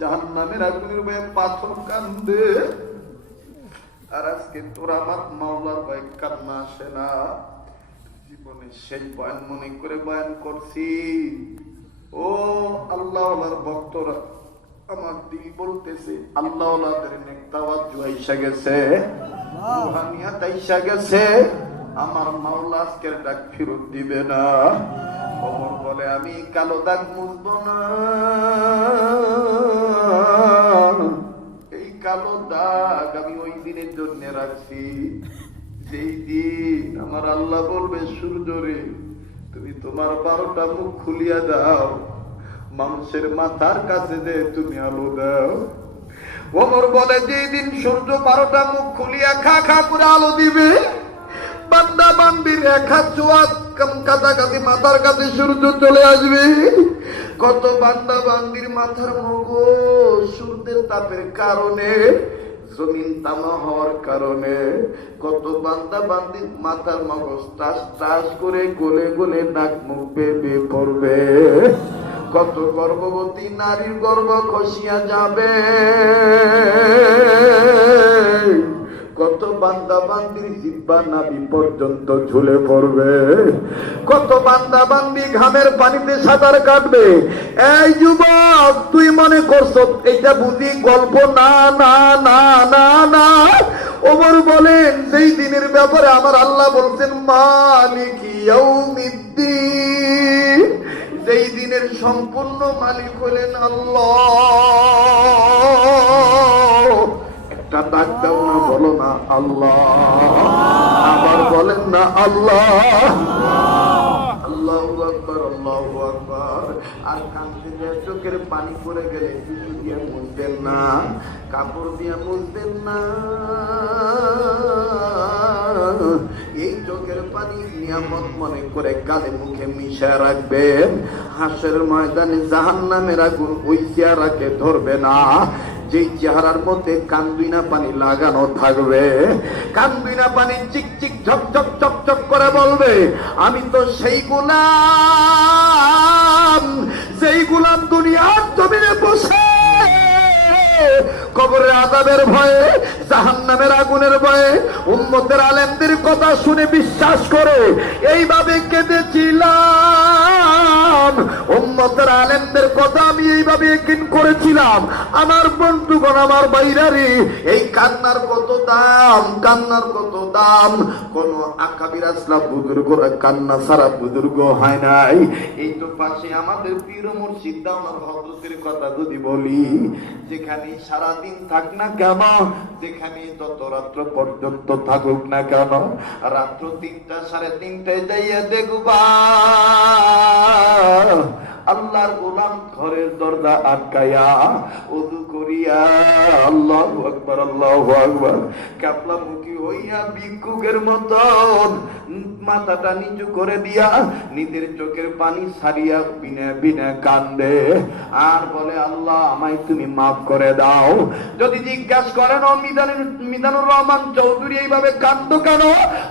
জাহান্নামের আগুনের ভয়ে পাথর কান্দে, আর আজকে তোর আমার মাওলার ভয় কান্না আসে না। জীবনে সেই বয়ান মনে করে বয়ান করছি। ও আল্লাহওয়ালার ভক্তরা, আমার দিল বলতেছে আল্লাহওয়ালাদের নেকতাওয়াজ্জু আইসা গেছে, রুহানিয়াত আইসা গেছে, আমার মাওলা আজকের ডাক ফেরত দিবে না। ওমর বলে আমি কালো দাগ মুছবো না, এই কালো দাগ আমি ওই দিনের জন্য রাখছি যেই দিন আমার আল্লাহ বলবে সূর্যরে তুমি তোমার 12টা মুখ খুলিয়া দাও, মানুষের মাথার কাছে যে তুমি আলো দাও। ওমর বলে যেই দিন সূর্য 12টা মুখ খুলিয়া খা খা করে আলো দিবে, বান্দা বান্দির এক হাত চোয়াত কাছাকাছি মাথার কাছে সূর্য চলে আসবে। কত বান্দা বান্দির মাথার মগজ সূর্যের তাপের কারণে, জমিন তামা হওয়ার কারণে কত বান্দা বান্দির মাথার মগজ টাস টাস করে গলে গলে নাক মুখ বেয়ে পড়বে। কত গর্ভবতী নারীর গর্ভ খসিয়া যাবে, কত বান্দা বান্দির জিহ্বা নাভি পর্যন্ত ঝুলে পড়বে, কত বান্দা বান্দি ঘামের পানিতে সাঁতার কাটবে। এই যুবক তুই মনে করছো এটা বুঝি গল্প? না না না না না। ওমর বলেন সেই দিনের ব্যাপারে আমার আল্লাহ বলছেন মালিক ইয়াউমিদ্দিন, যেই দিনের সম্পূর্ণ মালিক হলেন আল্লাহ। একটা ডাক দাও না, বলো না আল্লাহ, আবার বলেন না আল্লাহ। আল্লাহু আকবার, আল্লাহু আকবার। আর কান থেকে চোখের পানি পড়ে গেলে টিস্যু দিয়ে মুছবেন না, কাপড় দিয়ে মুছবেন না, এই চোখের পানি নিয়ামত মনে করে গালে মুখে মিশিয়ে রাখবেন। হাসরের ময়দানে জাহান্নামের আগুন ওই চেহারাকে ধরবে না যেই চেহারার মধ্যে কানবিনা পানি লাগানো থাকবে। কানবিনা পানি চিক চিক ঝক ঝক চক চক করে বলবে আমি তো সেই গোলাম, সেই গোলাম দুনিয়ার জমিনে বসে কবরের আযাবের ভয়ে, জাহান্নামের আগুনের ভয়ে উম্মতের আলেমদের কথা শুনে বিশ্বাস করে এইভাবে কেঁদেছিলাম। করেছিলাম, উম্মতের আলেমদের কথা আমি এইভাবে ইয়াকিন করেছিলাম। আমার বন্ধুগণ, আমার বাইরারে, এই কান্নার কত দাম, কান্নার কত দাম। কোন আকাবির আসলাম বুজুর্গরা কান্না সারা বুজুর্গ হয় নাই। এই তো পাশে আমাদের পীর মুর্শিদ দাওলাত হযরতের কথা যদি বলি, যেখানে সারাদিন থাক না কেন, যেখানে যত রাত্র পর্যন্ত থাকুক না কেন, রাত্র 3টা 3:30টায় যাইয়া দেখবা আল্লাহর গোলাম ঘরের দরজা আটকায়া ওযু করিয়া আল্লাহু আকবার আল্লাহু আকবার কাপলামুখী হইয়া ভিক্ষুকের মতন মাথাটা নিচু করে দিয়া নিজের চোখের পানি ছাড়িয়া বিনা বিনা কান্দে আর বলে, আল্লাহ আমায় তুমি মাফ করে দাও। যদি জিজ্ঞাসা করেন মিজানুর রহমান চৌধুরী এইভাবে কান্দো কেন,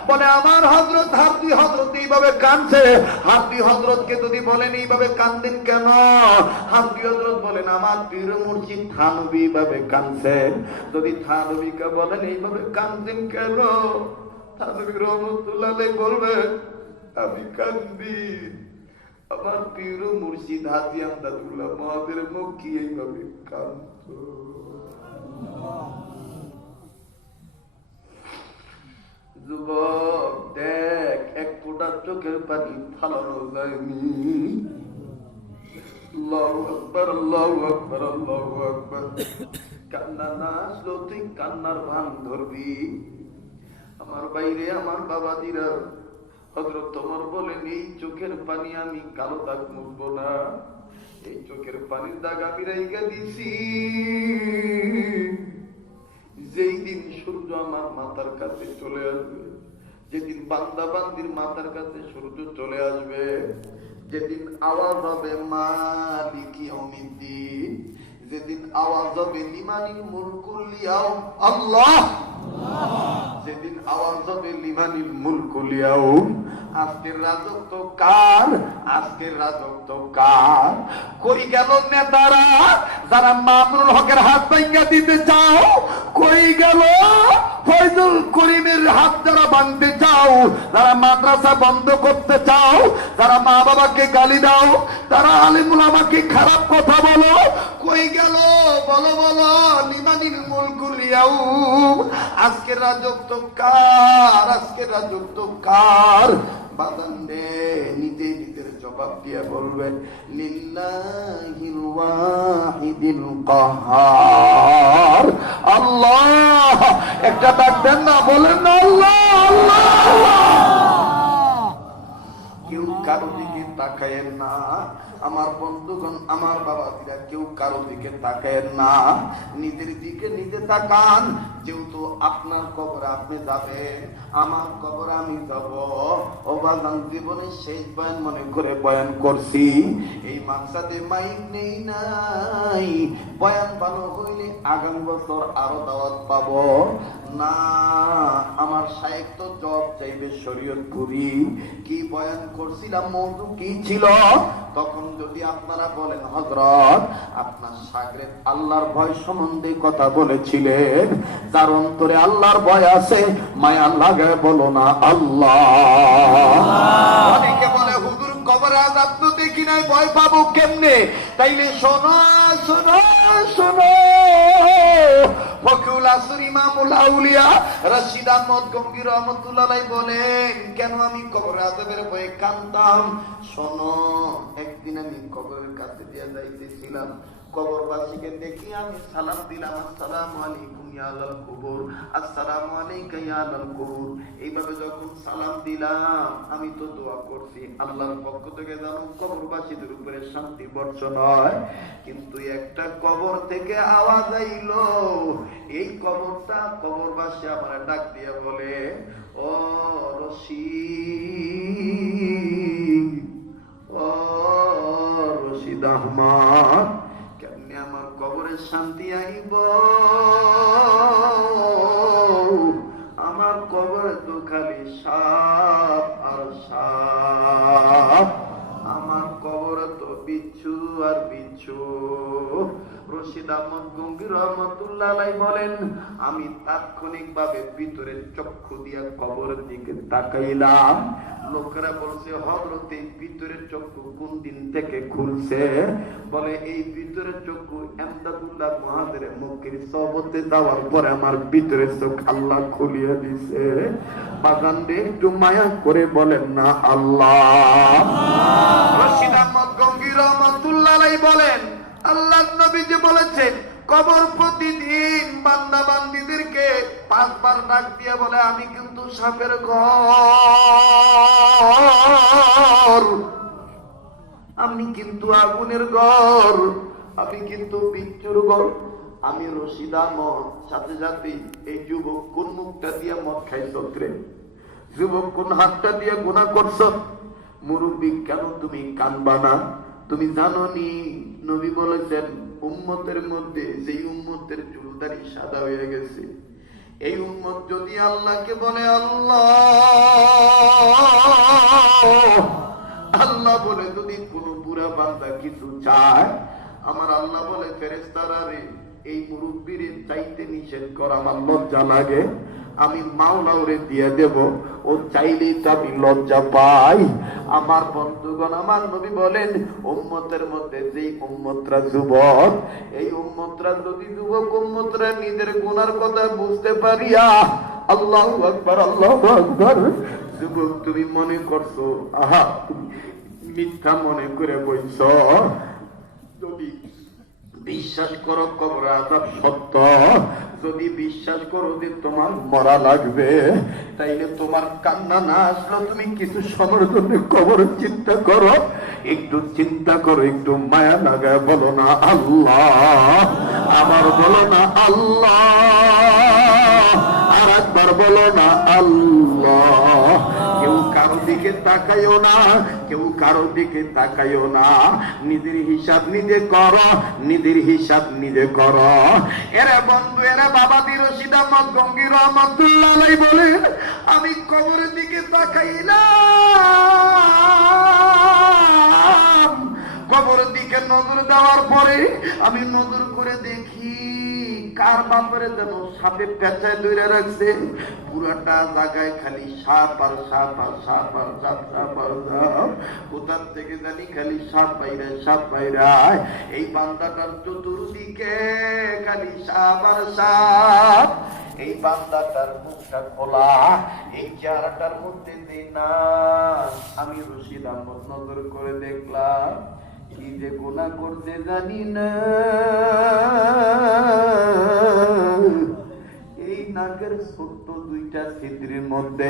বলে আমার হযরত হাফি হযরত এইভাবে কাঁদছে। হাফি হযরতকে যদি বলেন এইভাবে কান্দেন কেন, হাফি হযরত বলেন আমার পীর মুর্শিদ থানভী এইভাবে কাঁদছেন। যদি থানভীকে বলেন এইভাবে কান্দেন কেন, থানভী রহমতুল্লাহ আলাইহি বলবেন আমি কান্দি আমার পীর মুর্শিদ হাজী আমদাদুল্লাহ মহাদের মুখী এইভাবে কাঁদতো। যুবক দেখ, এক ফোঁটা চোখের পানি ফালানো যায়নি। আল্লাহু আকবার আল্লাহু আকবার আল্লাহু আকবার। কান্না না আসলো তুই কান্নার ভান ধরবি। আমার বাইরে আমার বাবাজিরা, হযরত ওমর বলেন এই চোখের পানি আমি কালো দাগ মুছবো না, এই চোখের পানির দাগ আমি রাইখা দিছি যেই দিন সূর্য আমার মাথার কাছে চলে আসবে, যেদিন বান্দা বান্দির মাথার কাছে সূর্য চলে আসবে, যেদিন আওয়াজ হবে মালিকি ইয়াউমিদ্দিন, যেদিন আওয়াজ হবে লিমানিল মুলকুল ইয়াউম আল্লাহ, যেদিন আওয়াজ হবে লিমানিল মুলকুল ইয়াউম, আজকের রাজত্ব কার, আজকের রাজত্ব কার। কই গেল নেতারা যারা মামুনুল হকের হাত ভাঙা দিতে চাও, কই গেল ফয়জুল করিমের হাত যারা ভাঙতে চাও, যারা মাদ্রাসা বন্ধ করতে চাও, যারা মা বাবাকে গালি দাও, তারা আলেম উলামাকে খারাপ কথা বলো, কই গেল বলো বলো লিমানিল মুলকুল ইয়াউম, আজকের রাজত্ব কার, আজকের রাজত্ব কার। বাদান দে নিজে নিজের জবাব দিয়ে বলবেন লিল্লাহিল ওয়াহিদিল কাহার। আল্লাহ একটা ডাক দেন না, বলেন না আল্লাহ আল্লাহ। কেউ কারো দিকে তাকায়েন না আমার বন্ধুগণ, আমার বাবাজিরা, কেউ কারো দিকে তাকায়েন না, নিজের দিকে নিজে তাকান। যেহেতু আপনার কবরে আপনি যাবেন, আমার কবরে আমি যাব। ও বাজান, জীবনের শেষ বয়ান মনে করে বয়ান করছি, এই মাকসাদে মাইক নেই নাই, বয়ান ভালো হইলে আগামী বছর আরো দাওয়াত পাবো না। আমার শায়েখ তো জব চাইবে শরীয়তপুরি, কি বয়ান করছিলাম, মওযু কি ছিল, তখন যদি আপনারা বলেন হযরত আপনার শাগরেদ আল্লাহর ভয় সম্বন্ধে কথা বলেছিলেন, যার অন্তরে আল্লাহর ভয় আছে মায়া লাগে বলো না আল্লাহ। অনেকে বলে হুজুর কবরে আযাব তো দেখি নাই, ভয় পাবো কেমনে? তাইলে শোনো শোনো শোনো, ফকিউল আসর ইমামুল আউলিয়া রশিদ আহমদ গঙ্গী রহমাতুল্লাহ আলাইহি বলেন, কেন আমি কবর আযাবের ভয়ে কাঁদতাম? শোনো, একদিন আমি কবরের কাছে দিয়ে যাইতেছিলাম, কবরবাসীকে দেখি আমি সালাম দিলাম, আসসালামু আলাইকুম ইয়া আলাল কুবুর, আসসালামু আলাইকা ইয়া আলাল কুবুর। এইভাবে যখন সালাম দিলাম, আমি তো দোয়া করছি আল্লাহর পক্ষ থেকে যেন কবরবাসীদের উপরে শান্তি বর্ষণ হয়, কিন্তু একটা কবর থেকে আওয়াজ আইলো, এই কবরটা কবরবাসী আমার ডাক দিয়ে বলে, ও রশিদ, ও রশিদ আহমদ, কেমনে আমার কবরে শান্তি আইব? আমার কবরে তো খালি সাপ আর সাপ, আমার কবরে তো বিচ্ছু আর বিচ্ছু। রশিদ রশিদ আহমদ গঙ্গি রহমতুল্লাহ আলাইহি বলেন, আমি তাৎক্ষণিক ভাবে ভিতরের চক্ষু দিয়া কবরের দিকে তাকাইলাম। লোকেরা বলছে, হযরত এই ভিতরের চক্ষু কোন দিন থেকে খুলছে? বলে, এই ভিতরের চক্ষু এমদাদুল্লাহ মুহাজিরে মক্কির সহবতে যাওয়ার পরে আমার ভিতরের চোখ আল্লাহ খুলিয়ে দিছে। বাগান রে একটু মায়া করে বলেন না আল্লাহ। রশিদ আহমদ গঙ্গি রহমতুল্লাহ আলাইহি বলেন, আল্লাহর নবী যে বলেছেন, কবর প্রতিদিন বান্দা বান্দীদেরকে 5 বার ডাক দিয়ে বলে, আমি কিন্তু সাপের ঘর, আমি কিন্তু আগুনের ঘর, আমি কিন্তু বিচ্ছুর ঘর। আমি রশিদ আহমদ সাথে সাথে, এই যুবক কোন মুখটা দিয়ে মদ খাইছ রে? যুবক কোন হাতটা দিয়ে গুনাহ করছ? মুরব্বী কেন তুমি কানবা না? তুমি জানো নি নবী বলেছেন, উম্মতের মধ্যে যেই উম্মতের চুলদারি সাদা হয়ে গেছে, এই উম্মত যদি আল্লাহকে বলে আল্লাহ আল্লাহ বলে যদি কোন বুড়া বান্দা কিছু চায়, আমার আল্লাহ বলে, ফেরেশতারা রে, এই মুরব্বীর চাইতে নিষেধ কর, আমার লজ্জা লাগে, আমি মাওলাওরে দিয়ে দেব, ও চাইলেই তো আমি লজ্জা পাই। আমার বন্ধুগণ, আমার নবী বলেন, উম্মতের মধ্যে যেই উম্মতরা যুবক, এই উম্মতরা যদি যুবক উম্মতরা নিজের গুনার কথা বুঝতে পারিয়া, আল্লাহু আকবার আল্লাহু আকবার, যুবক তুমি মনে করছো আহা তুমি মিথ্যা মনে করে বলছ, যদি বিশ্বাস করো কবর আযাব সত্য, যদি বিশ্বাস করো যে তোমার মরা লাগবে, তাইলে তোমার কান্না না আসলো তুমি কিছু সময়ের জন্য কবর চিন্তা করো, একটু চিন্তা করো, একটু মায়া লাগায় বলো না আল্লাহ, আবার বলো না আল্লাহ, আর একবার বলো না আল্লাহ। কেউ কারো দিকে তাকাইও না, কেউ কারো দিকে তাকাইও না, নিজের হিসাব নিজে করো, নিজের হিসাব নিজে করো। এরা বন্ধু, এরা বাবা রশিদ আহমদ গঙ্গি রহমতুল্লাহ আলাইহি বলেন, আমি কবরের দিকে তাকাইলাম, কবরের দিকে নজর দেওয়ার পরে আমি নজর করে দেখি কার বাপরে যেন সাপে পেঁচায় ধরে রাখছে, পুরাটা জায়গায় খালি সাপ আর সাপ আর সাপ আর সাপ সাপ আর সাপ, কোথার থেকে জানি খালি সাপ বাইরায় সাপ বাইরায়। এই বান্দাটার চতুর্দিকে খালি সাপ আর সাপ, এই বান্দাটার মুখটা খোলা, এই চেহারাটার মধ্যে দিই না। আমি রশিদ আহমদ নজর করে দেখলাম, কি যে গুনাহ করতে জানি না, এই নাকের ছোট্ট 2টা ছিদ্রের মধ্যে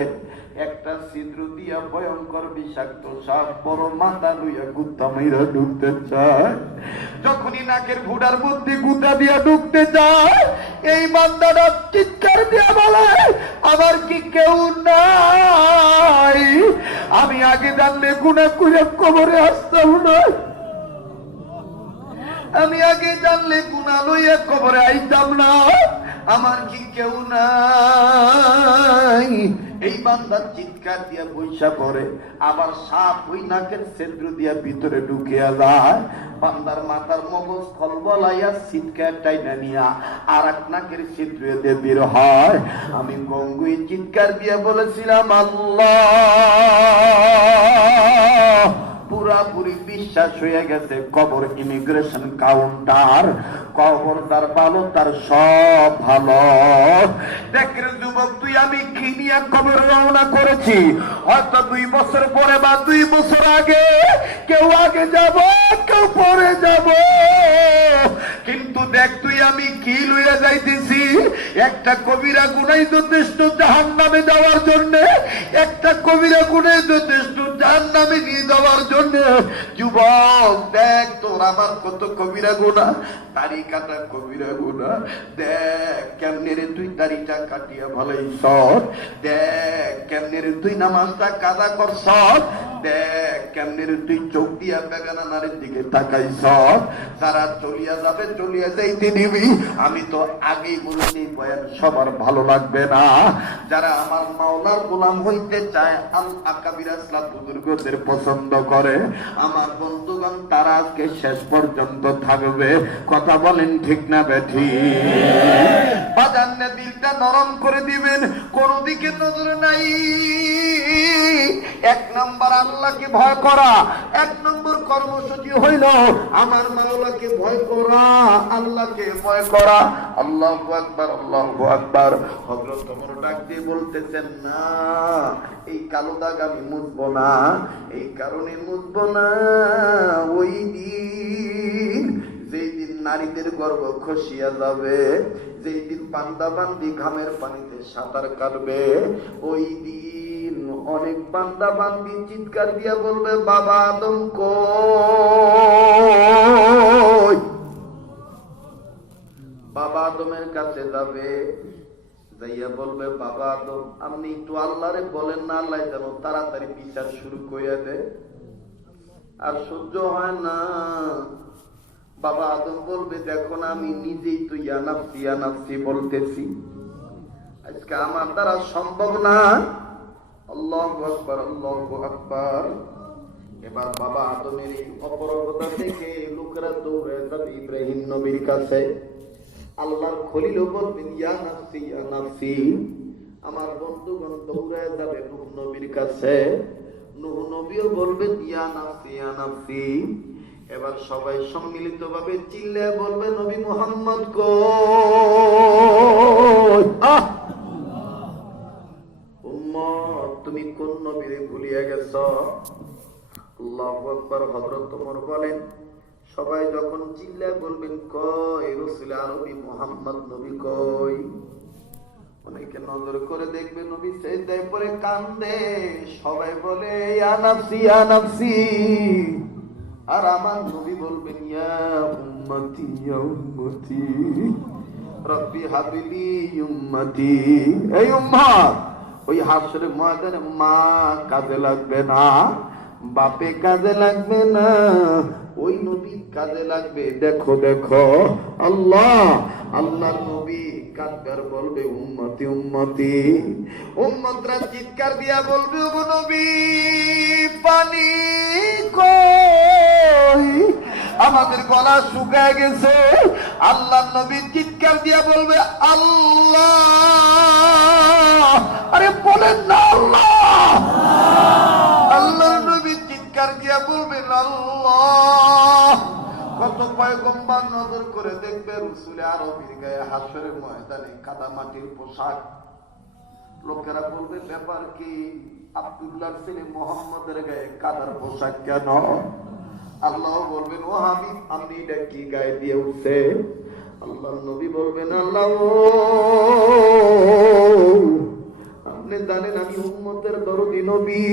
একটা ছিদ্র দিয়া ভয়ঙ্কর বিষাক্ত সাপ বড় মাথা লইয়া গুত্তা মাইরা ঢুকতে চায়। যখনই নাকের ঘুড়ার মধ্যে গুতা দিয়া ঢুকতে যায়, এই বান্দাটা চিৎকার দিয়া বলে, আমার কি কেউ নাই? আমি আগে জানলে গুনাহ করে কবরে আসতাম না, আমি আগে জানলে গুনাহ লইয়া কবরে আইতাম না, আমার কি কেউ নাই? এই বান্দা চিৎকার দিয়া বৈশা করে, আবার সাপ ওই নাকের ছিদ্র দিয়া ভিতরে ঢুকিয়া যায়। বান্দার মাথার মগজ খলবলাইয়া চিৎকার টাইনা নিয়া আর এক নাকের ছিদ্র দিয়ে বের হয়। আমি গঙ্গুই চিৎকার দিয়া বলেছিলাম আল্লাহ, পুরাপুরি বিশ্বাস হয়ে গেছে কবর ইমিগ্রেশন কাউন্টার, কবর তার ভালো, তার সব ভালো। দেখেন যুবক, তুই আমি কি নিয়ে কবর রওনা করেছি? হয়তো 2 বছর পরে বা 2 বছর আগে, কেউ আগে যাব, কেউ পরে যাব, কিন্তু দেখ তুই আমি কি লইয়া যাইতেছি। একটা কবিরা গুনাহ যথেষ্ট জাহান্নামে যাওয়ার জন্য, একটা কবিরা গুনাহ যথেষ্ট জাহান্নামে নিয়ে যাওয়ার জন্য। যুবক দেখ, তোর আমার কত কবিরা গুনাহ, দাড়ি কাটা কবিরা গুনাহ। দেখ কেমনে রে তুই দাড়িটা কাটিয়া ভালাইছ, দেখ কেমনে রে তুই নামাজটা কাজা করছ, দেখ কেমনে রে তুই চোখ দিয়া বেগানা নারীর দিকে তাকাইছ। যারা চলিয়া যাবে চলিয়া যাইতে দিবি। আমি তো আগেই বলছি বয়ান সবার ভালো লাগবে না। যারা আমার মাওলার গোলাম হইতে চায়, আল আকাবির আসলাফ বুজুর্গদের পছন্দ করে, আমার বন্ধুগণ তারা আজকে শেষ পর্যন্ত থাকবে। কথা বলেন ঠিক না বেঠি? বাজানে দিলটা নরম করে দিবেন, কোন দিকে নজর নাই। এক নম্বর আল্লাহকে ভয় করা, এক নম্বর কর্মসূচি হইল আমার মাওলাকে ভয় করা, আল্লাহকে ভয় করা। আল্লাহু আকবার, আল্লাহু আকবার। হযরত ওমর ডাক দিয়ে বলতেছেন, না এই কালো দাগ আমি মুছবো না। এই কারণে মুছবো না, ওই দিন যেই দিন নারীদের গর্ভ খসিয়া যাবে, যেই দিন বান্দা বান্দি ঘামের পানিতে সাঁতার কাটবে, ওই দিন অনেক বান্দা বান্দি চিৎকার দিয়া বলবে, বাবা আদম কই? বাবা আদমের কাছে যাবে, যাইয়া বলবে, বাবা আদম আপনি একটু আল্লাহরে বলেন না, আল্লাহ যেন তাড়াতাড়ি বিচার শুরু কইয়া দে। আর সহ্য হয় না। বাবা আদম বলবে, দেখো না আমি নিজেই তো ইয়া নাফসি বলতেছি, আজকে আমার দ্বারা সম্ভব না। আল্লাহু আকবার, আল্লাহু আকবার। এবার বাবা আদমের এই অপরাধতা দেখে লোকেরা দৌড়ে যাবে ইব্রাহিম নবীর কাছে। আল্লাহর খলিল বলবেন, ইয়া নাফসি। আমার বন্ধুগণ দৌড়ে যাবে নূহ নবীর কাছে। নূহ নবীও বলবেন, ইয়া নাফসি। এবার সবাই সম্মিলিত ভাবে চিল্লায় বলবে, নবী মুহাম্মদ কই? উম্মত তুমি কোন নবীরে ভুলিয়া গেছ? আল্লাহু আকবার। হযরত ওমর বলেন, সবাই যখন চিল্লায় বলবেন কই রাসূল আরবি মুহাম্মদ নবী কই, অনেকে নজর করে দেখবে নবী সেজদায় পড়ে কান্দে, সবাই বলে ইয়া নাফসি। আর আমার নবী বলবেন, ইয়া উম্মতি রব্বি হাবিলি উম্মতি। এই উম্মত ওই হাসরের ময়দানে মা কাজে লাগবে না, বাপে কাজে লাগবে না, ওই নবী কাজে লাগবে। দেখো দেখো আল্লাহর নবী কাঁদবার বলবে, উম্মতি। উম্মতরা চিৎকার দিয়া বলবে, ও নবী পানি কই? আমাদের গলা শুকায় গেছে। আল্লাহর নবী চিৎকার দিয়া বলবে, আল্লাহ। আরে বলেন না আল্লাহ। আল্লাহর নবী চিৎকার দিয়া বলবেন, আল্লাহ। কত পয়গম্বর নজর করে দেখবে রাসূল আরবীর গায়ে হাসরের ময়দানে কাদা মাটির পোশাক। লোকেরা বলবে, ব্যাপার কি? আব্দুল্লাহর ছেলে মুহাম্মদের গায়ে কাদার পোশাক কেন? আল্লাহ বলবেন, ও হাবিব আপনি এটা কি গায়ে দিয়ে উঠছে? আল্লাহর নবী বলবেন, আল্লাহ আপনি জানেন আমি উম্মতের দরদি নবী।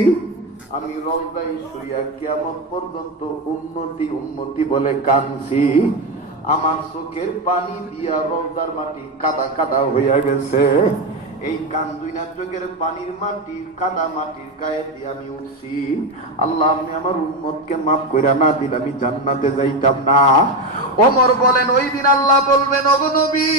আমি রওজায় শুইয়া কিয়ামত পর্যন্ত উম্মতি বলে কাঁদছি। আমার চোখের পানি দিয়া রওজার মাটি কাদা কাদা হইয়া গেছে। এই কান্দুইনা চোখের পানির মাটির কাদা মাটির গায়ে দিয়ে আমি উঠছি। আল্লাহ আপনি আমার উম্মতকে মাফ কইরা না দিলে আমি জান্নাতে যাইতাম না। ওমর বলেন, ওই দিন আল্লাহ বলবেন, ওগো নবী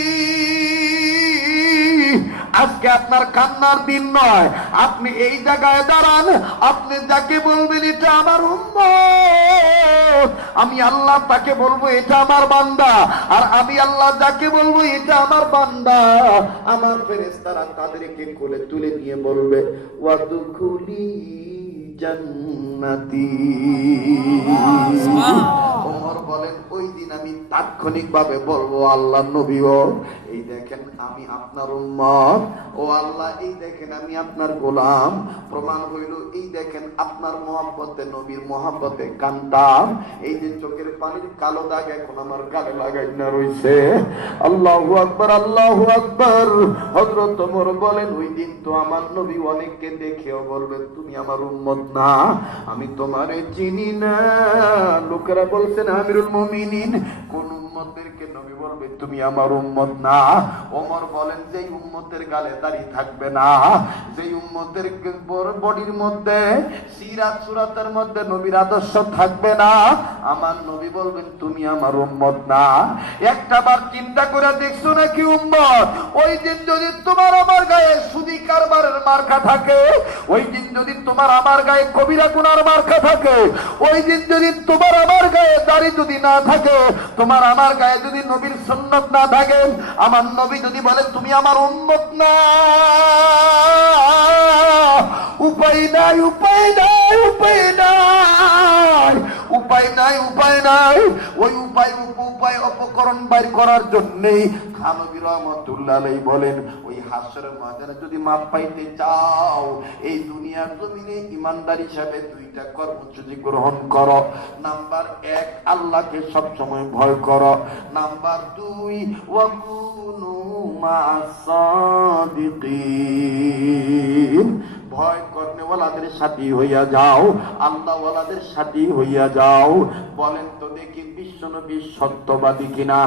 আজকে আপনার কান্নার দিন নয়, আপনি এই জায়গায় দাঁড়ান, আপনি যাকে বলবেন এটা আমার উম্মত, আমি আল্লাহ তাকে বলবো এটা আমার বান্দা, আর আমি আল্লাহ যাকে বলবো এটা আমার বান্দা। আমার ফেরেশতারা তাদেরকে কোলে তুলে নিয়ে বলবে, ওয়াদখুলি জান্নাতি। ওমর বলেন, ওই দিন আমি তাৎক্ষণিক ভাবে বলবো, আল্লাহ নবীও এই দেখেন আমি আপনার উম্মত, ও আল্লাহ এই দেখেন আমি আপনার গোলাম। প্রমাণ হইল এই দেখেন আপনার মহব্বতে নবীর মহব্বতে কান্তাম, এই যে চোখের পানির কালো দাগ এখন আমার গালে লাগাই না রইছে। আল্লাহু আকবার, আল্লাহু আকবার। হযরত ওমর বলেন, ওই দিন তো আমার নবী অনেককে দেখেও বলবে, তুমি আমার উম্মত না, আমি তোমারে চিনি না। লোকেরা বলছেন আমিরুল মুমিনিন, কোন উম্মতদেরকে নবী বলবে বলবে তুমি আমার উম্মত না। ওমর বলেন যেই উম্মতের গালে দাড়ি থাকবে না, যেই উম্মতের বডির মধ্যে সিরাত সুরাতের মধ্যে নবীর আদর্শ থাকবে না, আমার নবী বলবেন তুমি আমার উম্মত না। একটা বার চিন্তা করে দেখছো নাকি উম্মত, ওই দিন যদি তোমার আমার গায়ে সুদি কারবারের মার্কা থাকে, ওই দিন যদি তোমার আমার গায়ে কবিরা গুনার মার্কা থাকে, ওই দিন যদি তোমার আমার গায়ে দাড়ি যদি না থাকে, তোমার আমার গায়ে যদি নবীর সুন্নাত না থাকে, আমার নবী যদি বলে তুমি আমার উম্মত না, উপায় নাই, উপায় নাই, উপায় নাই, উপায় নাই, উপায় নাই। ওই উপায় অপকরণ বাইর করার জন্যই খানবী রহমাতুল্লাহ আলাইহি বলেন ওই হাসরের ময়দানে যদি মাপ পাইতে চাও, এই দুনিয়ার জমিনে ইমানদার হিসাবে দুইটা কর্মসূচি গ্রহণ করো। নাম্বার 1, আল্লাহকে সবসময় ভয় করো। নাম্বার 2, ওয়াকুনু মা'আস সাদিকিন, ভয় করনেওয়ালাদের সাথী হইয়া যাও, আল্লাহওয়ালাদের সাথী হইয়া যাও। বলেন তো দেখি বিশ্বনবী সত্যবাদী কিনা?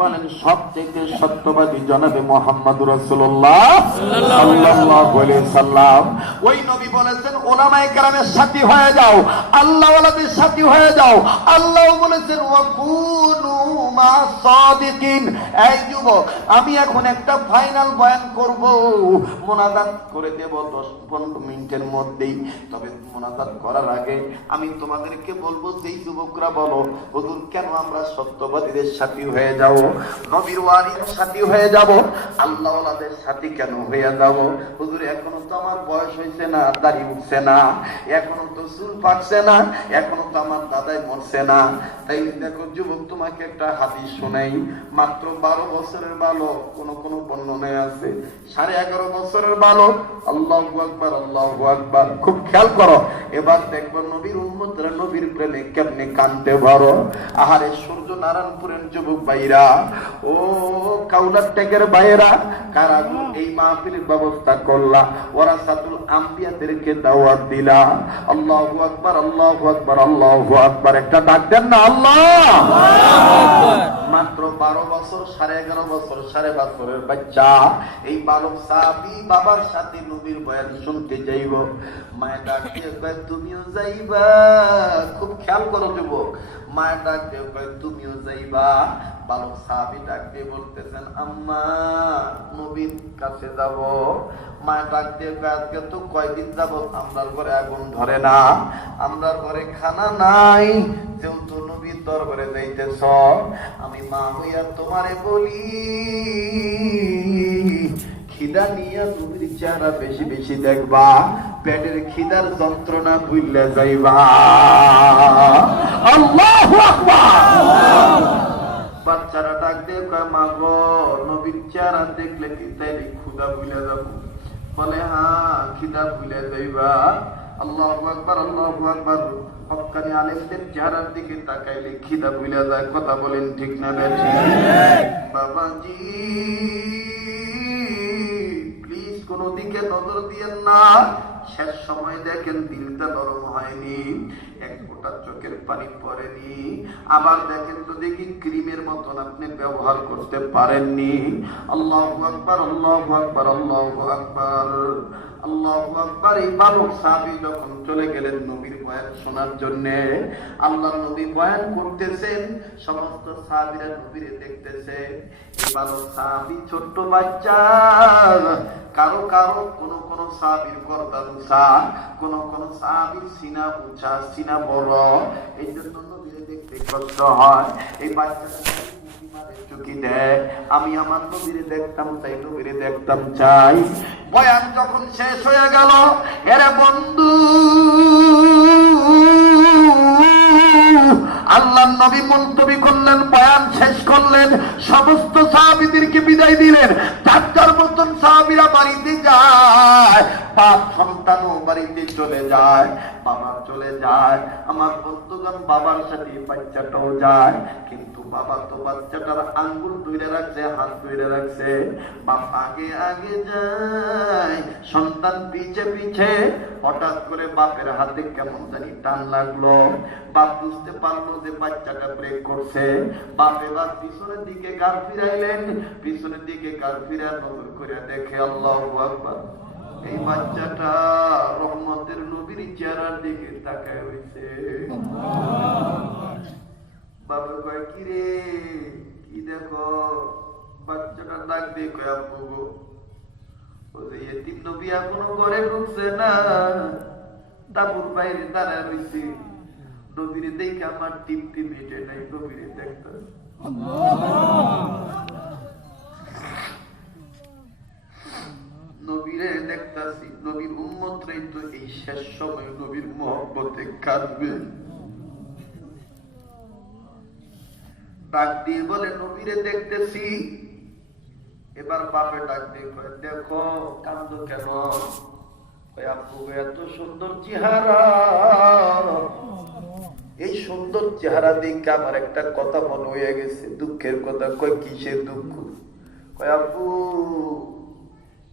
বলেন সবচেয়ে সত্যবাদী জনাবে মুহাম্মদুর রাসূলুল্লাহ সাল্লাল্লাহু আলাইহি সাল্লাম। ওই নবী বলেছেন উলামায়ে কেরামের সাথী হয়ে যাও, আল্লাহওয়ালাদের সাথী হয়ে যাও। আল্লাহ বলেছেন ওয়াকুনু মা'আস সাদিকিন। এই যুবক, আমি এখন একটা ফাইনাল বয়ান করব, মুনাজাত করে দেব 10-15 মিনিটের মধ্যেই। তবে মুনাজাত করার আগে আমি তোমাদেরকে বলবো, যেই যুবকরা বলো হুজুর কেন আমরা সত্যবাদীদের সাথী হয়ে যাব, নবীর ওয়ারির সাথী হয়ে যাব, আল্লাহওয়ালাদের সাথী কেন হয়ে যাব? হুজুর এখনো তো আমার বয়স হয়েছে না, দাড়ি উঠছে না, এখনো তো চুল পাকছে না, এখনো তো আমার দাদাই মরছে না। তাই দেখো যুবক, তোমাকে একটা হাদিস শোনাই। মাত্র 12 বছরের বালক, কোন কোন বর্ণনায় আছে 11.5 বছরের বালক। আল্লাহু আকবার, আল্লাহু আকবার। খুব খেয়াল করো, এবার দেখবো নবীর উম্মতরা নবীর প্রেমে কেমনে কানতে ভরো। আহারে সূর্য নারায়ণপুরের যুবক ভাইরা, ও কাউলার টেকের ভাইরা, কারা এই মাহফিলের ব্যবস্থা করলা, ওয়ারাসাতুল আম্বিয়াদেরকে দাওয়াত দিলা। আল্লাহু আকবার, আল্লাহু আকবার, আল্লাহু আকবার। একটা ডাক দেন না আল্লাহ। মাত্র 12 বছর, 11.5 বছর, 12.5 বছরের বাচ্চা এই বালক সাহাবী বাবার সাথে নবীর বয়ান শুনতে যাইব। মায়ের ডাক দিয়ে কয় তুমিও যাইবা। খুব খেয়াল করো যুবক, মায়ের ডাক দিয়ে কয় তুমিও যাইবা। বালক সাহাবী ডাক দিয়ে বলতেছেন আম্মা নবীর কাছে যাব। মায়ের ডাক দিয়ে কয় আজকে তো কয়দিন যাবত আমরার ঘরে আগুন ধরে না, আমরার ঘরে খানা নাই, যেহেতু নবীর দরবারে যাইতেছ, আমি মা হইয়া তোমারে বলি খিদা নিয়া নবীর চেহারা বেশি বেশি দেখবা, পেটের খিদার যন্ত্রণা ভুললে যাইবা। আল্লাহু আকবার। বাচ্চারা ডাক দিয়ে কয় মা গো নবীর চেহারা দেখলে কি তাইলে ক্ষুধা ভুলে যাবো? বলে হ্যাঁ খিদা ভুলে যাইবা। আল্লাহু আকবার, আল্লাহু আকবার। হক্কানি আলেমদের চেহারার দিকে তাকাইলে খিদা ভুলে যায়। কথা বলেন ঠিক না বেঠি? বাবাজি প্লিজ কোনো দিকে নজর দিয়েন না। শেষ সময় দেখেন দিলটা নরম হয়নি, এক ফোঁটা চোখের পানি পড়েনি। আবার দেখেন তো দেখি ক্রিমের মতন আপনি ব্যবহার করতে পারেননি। আল্লাহু আকবার, আল্লাহু আকবার, আল্লাহু আকবার, আল্লাহু আকবার। এই বালক সাহাবী যখন চলে গেলেন নবীর বয়ান শোনার জন্য, আল্লাহর নবী বয়ান করতেছেন, সমস্ত সাহাবীরা নবীরে দেখতেছে। এই বালক সাহাবী ছোট্ট বাচ্চা, কারো কারো কোন কোন সাহাবীর গর্দান উঁচা, কোন কোন সাহাবীর সিনা উঁচা, সিনা বড়, এই জন্য নবীরে দেখতে কষ্ট হয়। এই বাচ্চাটা চুকি দেয়, আমি আমার নবীরে দেখতাম চাই, নবীরে দেখতাম চাই। বয়ান যখন শেষ হয়ে গেল, এরে বন্ধু আল্লাহর নবী মুলতবি করলেন, বয়ান শেষ করলেন, সমস্ত সাহাবীদেরকে বিদায় দিলেন। তার মতন সাহাবীরা বাড়িতে যায়, 5 সন্তানও বাড়িতে চলে যায়, বাবা চলে যায়। আমার বন্ধুগণ বাবার সাথে বাচ্চাটাও যায়, কিন্তু বাবা তো বাচ্চাটার আঙ্গুল ধরে রাখছে, হাত ধরে রাখছে, বাপ আগে আগে যায়, সন্তান পিছে পিছে। হঠাৎ করে বাপের হাতে কেমন জানি টান লাগলো, বাপ বুঝতে পারলো যে বাচ্চাটা ব্রেক করছে। বাপ এবার পিছনের দিকে গাল ফিরাইলেন, পিছনের দিকে গাল ফিরা নজর করে দেখে আল্লাহু আকবার, এই বাচ্চাটা রহমতের নবীর চেহারার দিকে তাকায় হয়েছে। বাবা কয় কি রে, কি দেখো? বাচ্চাটা ডাক দিয়ে কয় আব্বু গো, ওই এতিম নবী এখনো ঘরে ঢুকছে না, তাবুর বাইরে দাঁড়ায় রয়েছে। নবীরে দেখে আমার তৃপ্তি মিটে নাই, নবীরে দেখতে নবীরে দেখতাছি। নবীর উম্মতরাই তো এই শেষ সময় নবীর মহব্বতে কাঁদবে। ডাক দিয়ে বলে নবীরে দেখতেছি। এবার বাপে ডাক দিয়ে কয় দেখো কান্দো কেন? আপু এত সুন্দর চেহারা, এই সুন্দর চেহারা দেখে আমার একটা কথা মনে হয়ে গেছে, দুঃখের কথা। কয় কিসের দুঃখ? কয় আপু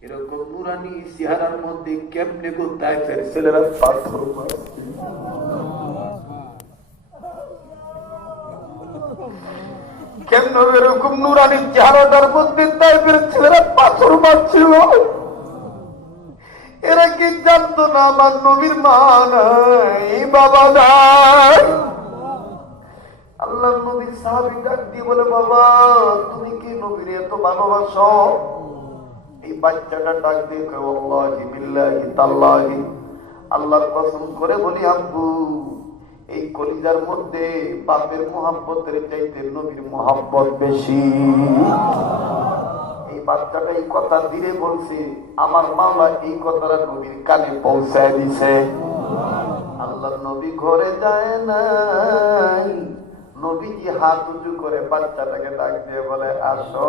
এরকম নুরানি চেহারার মধ্যে কেমনে কোথায় ছেলেরা পাথর মারছে? কেন এরকম নুরানি চেহারাটার মধ্যে টাইপের ছেলেরা পাথর মারছিল? এরা কি জানতো না আমার নবীর মা নাই, বাবা নাই? আল্লাহ নবীর সাহাবী ডাক দিয়ে বলে বাবা তুমি কি নবীর এত ভালোবাসো? এই বাচ্চাটা ডাক দিয়ে কয় ওয়াল্লাহি বিল্লাহি তাল্লাহি, আল্লাহর কসম করে বলি আব্বু, এই কলিজার মধ্যে বাপের মোহাব্বতের চাইতে নবীর মোহাব্বত বেশি। এই বাচ্চাটা এই কথা ধীরে বলছে, আমার মাওলা এই কথাটা নবীর কানে পৌঁছায় দিছে। আল্লাহ নবী ঘরে যায় নাই, নবীজি হাত উঁচু করে বাচ্চাটাকে ডাক দিয়ে বলে আসো,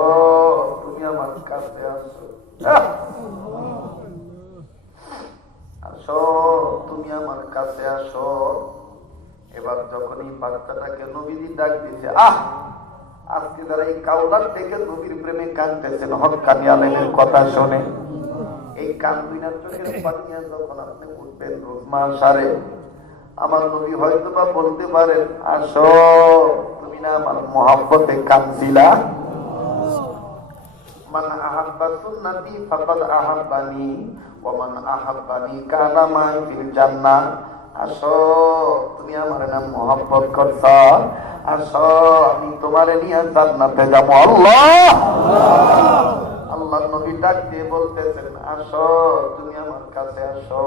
তুমি আমার কাছে আসো, আসো তুমি আমার কাছে আসো। এবার যখন এই বাচ্চাটাকে নবীজি ডাক দিয়েছে, আজকে যারা এই কাউলার থেকে নবীর প্রেমে কাঁদতেছেন, হক্কানি আলেমের কথা শুনে, এই কান্দিনার চোখের পানিয়া যখন আপনি উঠবেন রোজ মাসারে, আমার নবী হয়তো বা বলতে পারেন আসো, তুমি না আমার মহব্বতে কাঁদছিলা? মান আহাব্বা সুন্নতি ফাকাদ আহাব্বানি ওয়া মান আহাব্বানি কানা মাই ফিল জান্নাহ। আসো তুমি আমার নাম মহব্বত করছ, আসো আমি তোমারে নিয়ে জান্নাতে যাব। আল্লাহ আল্লাহ নবী ডাক দিয়ে বলতেছেন আসো তুমি আমার কাছে আসো।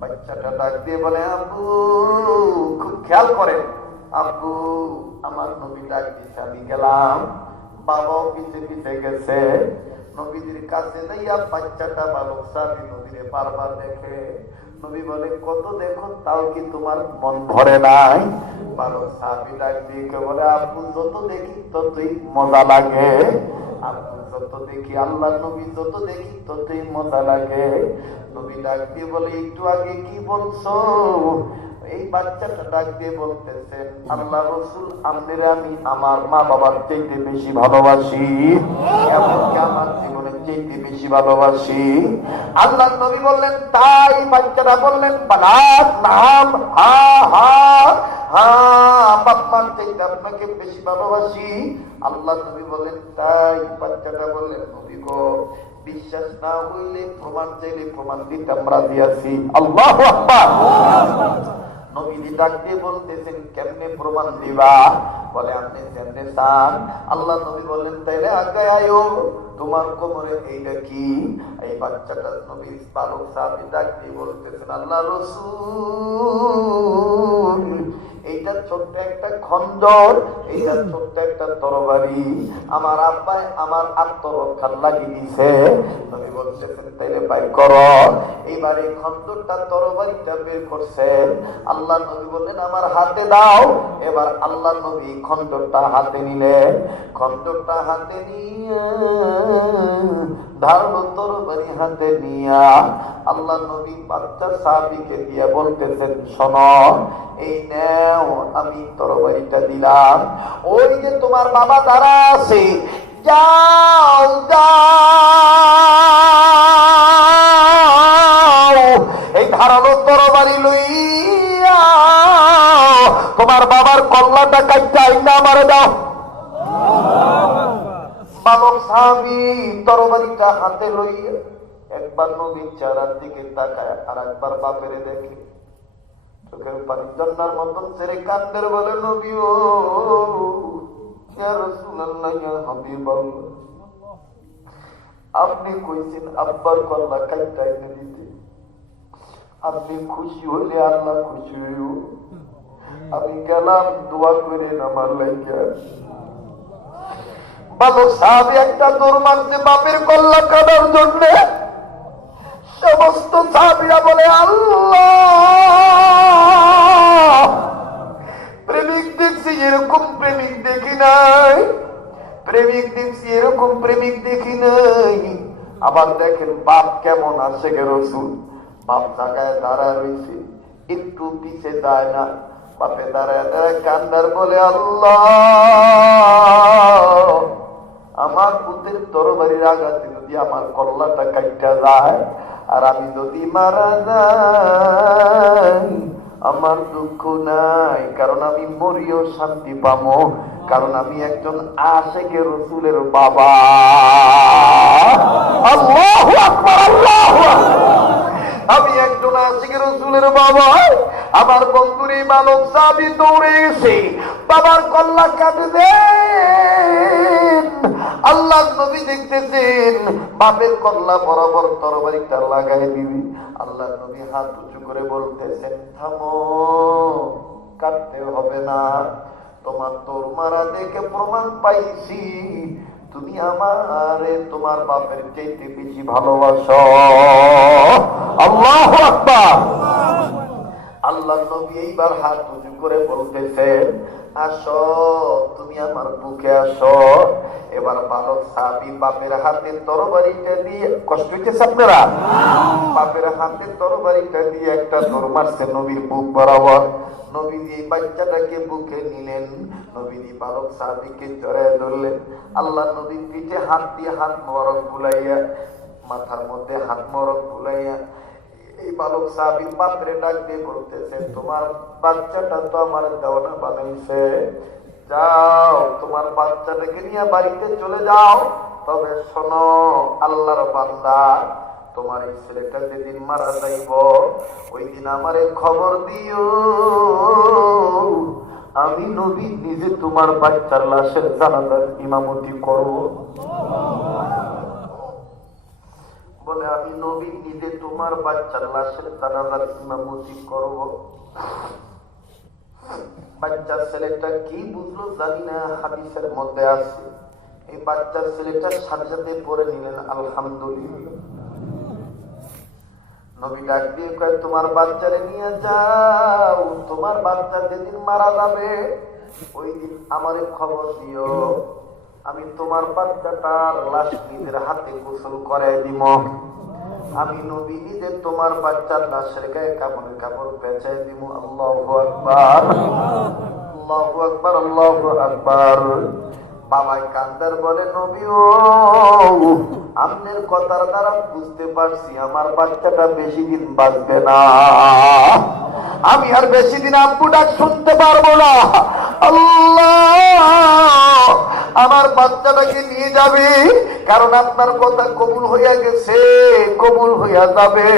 বাচ্চাটা ডাক দিয়ে বলে আব্বু, খুব খেয়াল করে, আব্বু আমার নবী ডাক দিয়েছে, আমি গেলাম। বাবাও পিছে পিছে গেছে, নবীদের কাছে যাইয়া বাচ্চাটা বালক সাহাবী নবীরে বারবার দেখে। নবী বলে কত দেখো তাও কি তোমার মন ভরে নাই? বালক সাহাবী ডাক দিয়ে বলে আব্বু যত দেখি ততই মজা লাগে, আব্বু যত দেখি, আল্লাহ নবী যত দেখি ততই মজা লাগে। নবী ডাক দিয়ে বলে একটু আগে কি বলছো? এই বাচ্চাটা ডাক দিয়ে বলতেছেন আল্লাহ রাসূল আপনারা আমি আমার মা বাবার চাইতে বেশি ভালোবাসি, এমনকি আমার জীবনের চাইতে বেশি ভালোবাসি। আল্লাহ নবী বললেন তাই? বাচ্চাটা বললেন বালাত নাম, হা হা হা, বাপমার চাইতে আপনাকে বেশি ভালোবাসি। আল্লাহ নবী বললেন তাই? বাচ্চাটা বললেন নবী গো বিশ্বাস না হইলে প্রমাণ চাইলে প্রমাণ দিতে আমরা দিয়েছি। আল্লাহু আকবার। নবীজি ডাক দিয়ে বলতেছেন কেমনে প্রমাণ দিবা? বলে আপনি কেমনে চান? আল্লাহ নবী বললেন তাইলে আগে আয়ো, তোমার কোমরে এইটা কি? এই বাচ্চাটা নবীর বালক সাহাবী ডাক দিয়ে বলতেছেন আল্লাহ রাসূল এইটা ছোট্ট একটা খঞ্জর, এইটা ছোট্ট একটা তরবারি, আমার আব্বাই আমার আত্মরক্ষার লাগিয়ে দিছে। নবী বলতেছেন তাইলে বাইর করো। এইবার এই খঞ্জরটা তরবারিটা বের করছেন। আল্লাহ নবী বললেন আমার হাতে দাও। এবার আল্লাহ নবী খঞ্জরটা হাতে নিলেন। খঞ্জরটা হাতে নিয়ে ধারালো তরবারি হাতে নিয়া আল্লাহ নবী বাচ্চা সাহাবীকে দিয়ে বলতেছেন, শোনো, এই নাও আমি তরবারিটা দিলাম, ওই যে তোমার বাবা দাঁড়া আছে, যাও যাও এই ধারালো তরবারি লইয়া তোমার বাবার কল্লাটা কাটতে আইনা মারে দাও। বালক সাহাবী তরবারিটা হাতে লইয়া একবার নবীর চেহারার দিকে তাকায়, আর একবার বাপের দেখে, চোখের পানি জন্নার মতন ছেড়ে কান্দের বলে, নবী ও ইয়া রাসূলুল্লাহ, ইয়া হাবিবাল্লাহ, আপনি কইছেন আব্বার কল্লা কাটতে আইনা দিতে, আপনি খুশি হইলে আল্লাহ খুশি হইব, আমি গেলাম দোয়া করে আমার লাইগা। বালক সাহাবী একটা দৌড় মারছে বাপের কল্লা কাটার জন্য। সমস্ত সাহাবীরা বলে, আল্লাহ, প্রেমিক দেখছি এরকম প্রেমিক দেখি নাই, প্রেমিক দেখছি এরকম প্রেমিক দেখি নাই। আবার দেখেন বাপ কেমন আসে গে রসুল, বাপ জায়গায় দাঁড়ায় রয়েছে, একটু পিছে যায় না, বাপে দাঁড়ায় দাঁড়ায় কান্দার বলে, আল্লাহ, আমার পুতের তরবারির আঘাতে যদি আমার কল্লাটা কাইটা যায় আর আমি যদি মারা যাই, আমার দুঃখ নাই, কারণ আমি মরিও শান্তি পাবো, কারণ আমি একজন আশিকে রসুলের বাবা। আল্লাহু আকবার, আল্লাহু আকবার, আমি একজন আশিকে রসুলের বাবা। আমার বন্ধুরে বালক সাহাবী দৌড়ে এসে বাবার কল্লা কাটে দেন। আল্লাহ নবী দেখতেছেন বাপের কল্লা বরাবর তরবারিটা লাগাই দিবি। আল্লাহ নবী হাত উঁচু করে বলতেছেন, থামো, কাটতে হবে না, তোমার তোর মারা দেখে প্রমাণ পাইছি তুমি আমারে তোমার বাপের চাইতে বেশি ভালোবাসো। আল্লাহু আকবার। আল্লাহ নবী এইবার হাত উঁচু করে বলতেছেন, আসো, তুমি আমার বুকে আসো। এবার বালক সাহাবী বাপের হাতে তরবারিটা দিয়ে, কষ্ট হইতেছে আপনারা, বাপের হাতে তরবারিটা দিয়ে একটা দৌড় মারছে নবীর বুক বরাবর। নবীজি বাচ্চাটাকে বুকে নিলেন, নবীজি বালক সাহাবীকে জড়ায় ধরলেন। আল্লাহ নবী পিঠে হাত দিয়ে হাত মোবারক বুলাইয়া, মাথার মধ্যে হাত মোবারক বুলাইয়া এই বালক সাহাবী বাপরে ডাক দিয়ে বলতেছে, তোমার বাচ্চাটা তো আমার দেওয়ানা বানাইছে, যাও তোমার বাচ্চাটাকে নিয়ে বাড়িতে চলে যাও। তবে শোনো আল্লাহর বান্দা, তোমার এই ছেলেটা যেদিন মারা যাইব ওই দিন আমারে খবর দিও, আমি নবী নিজে তোমার বাচ্চার লাশের জানাজার ইমামতি করব। বলে, আমি নবী নিজে তোমার বাচ্চার লাশের জানাজার ইমামতি করব। বাচ্চার ছেলেটা কি বুঝলো জানি না, হাদিসের মধ্যে আছে এই বাচ্চার ছেলেটার সাথে সাথে পড়ে নিলেন আলহামদুলিল্লাহ। নবী ডাক দিয়ে কয়, তোমার বাচ্চারে নিয়ে যাও, তোমার বাচ্চা যেদিন মারা যাবে ওই দিন আমারে খবর দিও, আমি তোমার বাচ্চাটার লাশ নিজের হাতে গোসল করাই দিব। আমি নবী নিজে তোমার বাচ্চার লাশের গায়ে কাপড়ের কাপড় পেঁচাই দিব। আল্লাহু আকবার, আল্লাহু আকবার, আল্লাহু আকবার। বাবাই কান্দার বলে, নবী ও, আপনার কথার দ্বারা বুঝতে পারছি আমার বাচ্চাটা বেশি দিন বাঁচবে না, আমি আর বেশি দিন আব্বু ডাক শুনতে পারবো না। আল্লাহ, আমার বাচ্চাটাকে নিয়ে যাবে, কারণ আপনার কথা কবুল হইয়া গেছে, কবুল হইয়া যাবে।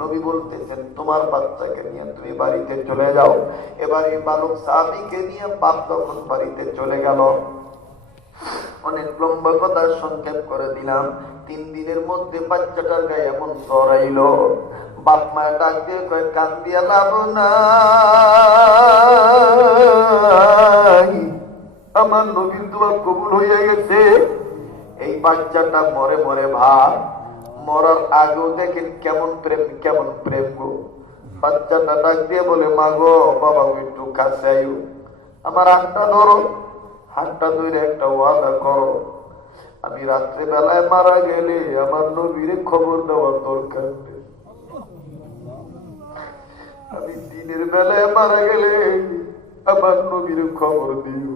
নবী বলতেছেন, তোমার বাচ্চাকে নিয়ে তুমি বাড়িতে চলে যাও। এবার এই বালক সাহাবীকে নিয়ে বাপ তখন বাড়িতে চলে গেল। অনেক লম্বা কথা সংক্ষেপ করে দিলাম। 3 দিনের মধ্যে বাচ্চাটার গায়ে এমন জ্বর আইলো, বাপ মায়ের ডাক দিয়ে কয়, কান দিয়া লাভ নাই, আমার নবীর দোয়া কবুল হয়ে গেছে। এই বাচ্চাটা মরে মরে ভাব, মরার আগেও দেখেন কেমন প্রেম, কেমন প্রেম গো। বাচ্চাটা ডাক দিয়ে বলে, মা গো, বাবা একটু কাছে আইও, আমার হাতটা ধরো, হাতটা ধরে একটা ওয়াদা করো, আমি রাত্রে বেলায় মারা গেলে আমার নবীরে খবর দেওয়ার দরকার নেই। আমি দিনের বেলায় মারা গেলে আমার নবীর খবর দিও,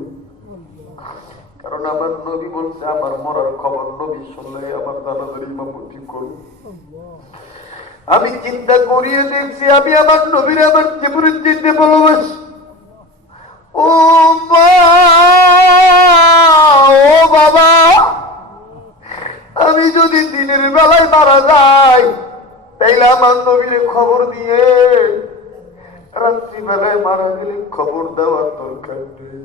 কারণ আমার নবী বলছে আমার মরার খবর নবী শুনলে আমার জানাজার ইমামতি করব। আমি চিন্তা করিয়ে দেখছি আমি আমার নবীর আমার জীবনের চিনতে ভালোবাসি। ও বাবা, আমি যদি দিনের বেলায় মারা যাই তাইলে আমার নবীর খবর দিয়ে, রাত্রি বেলায় মারা গেলে খবর দেওয়ার দরকার নেই।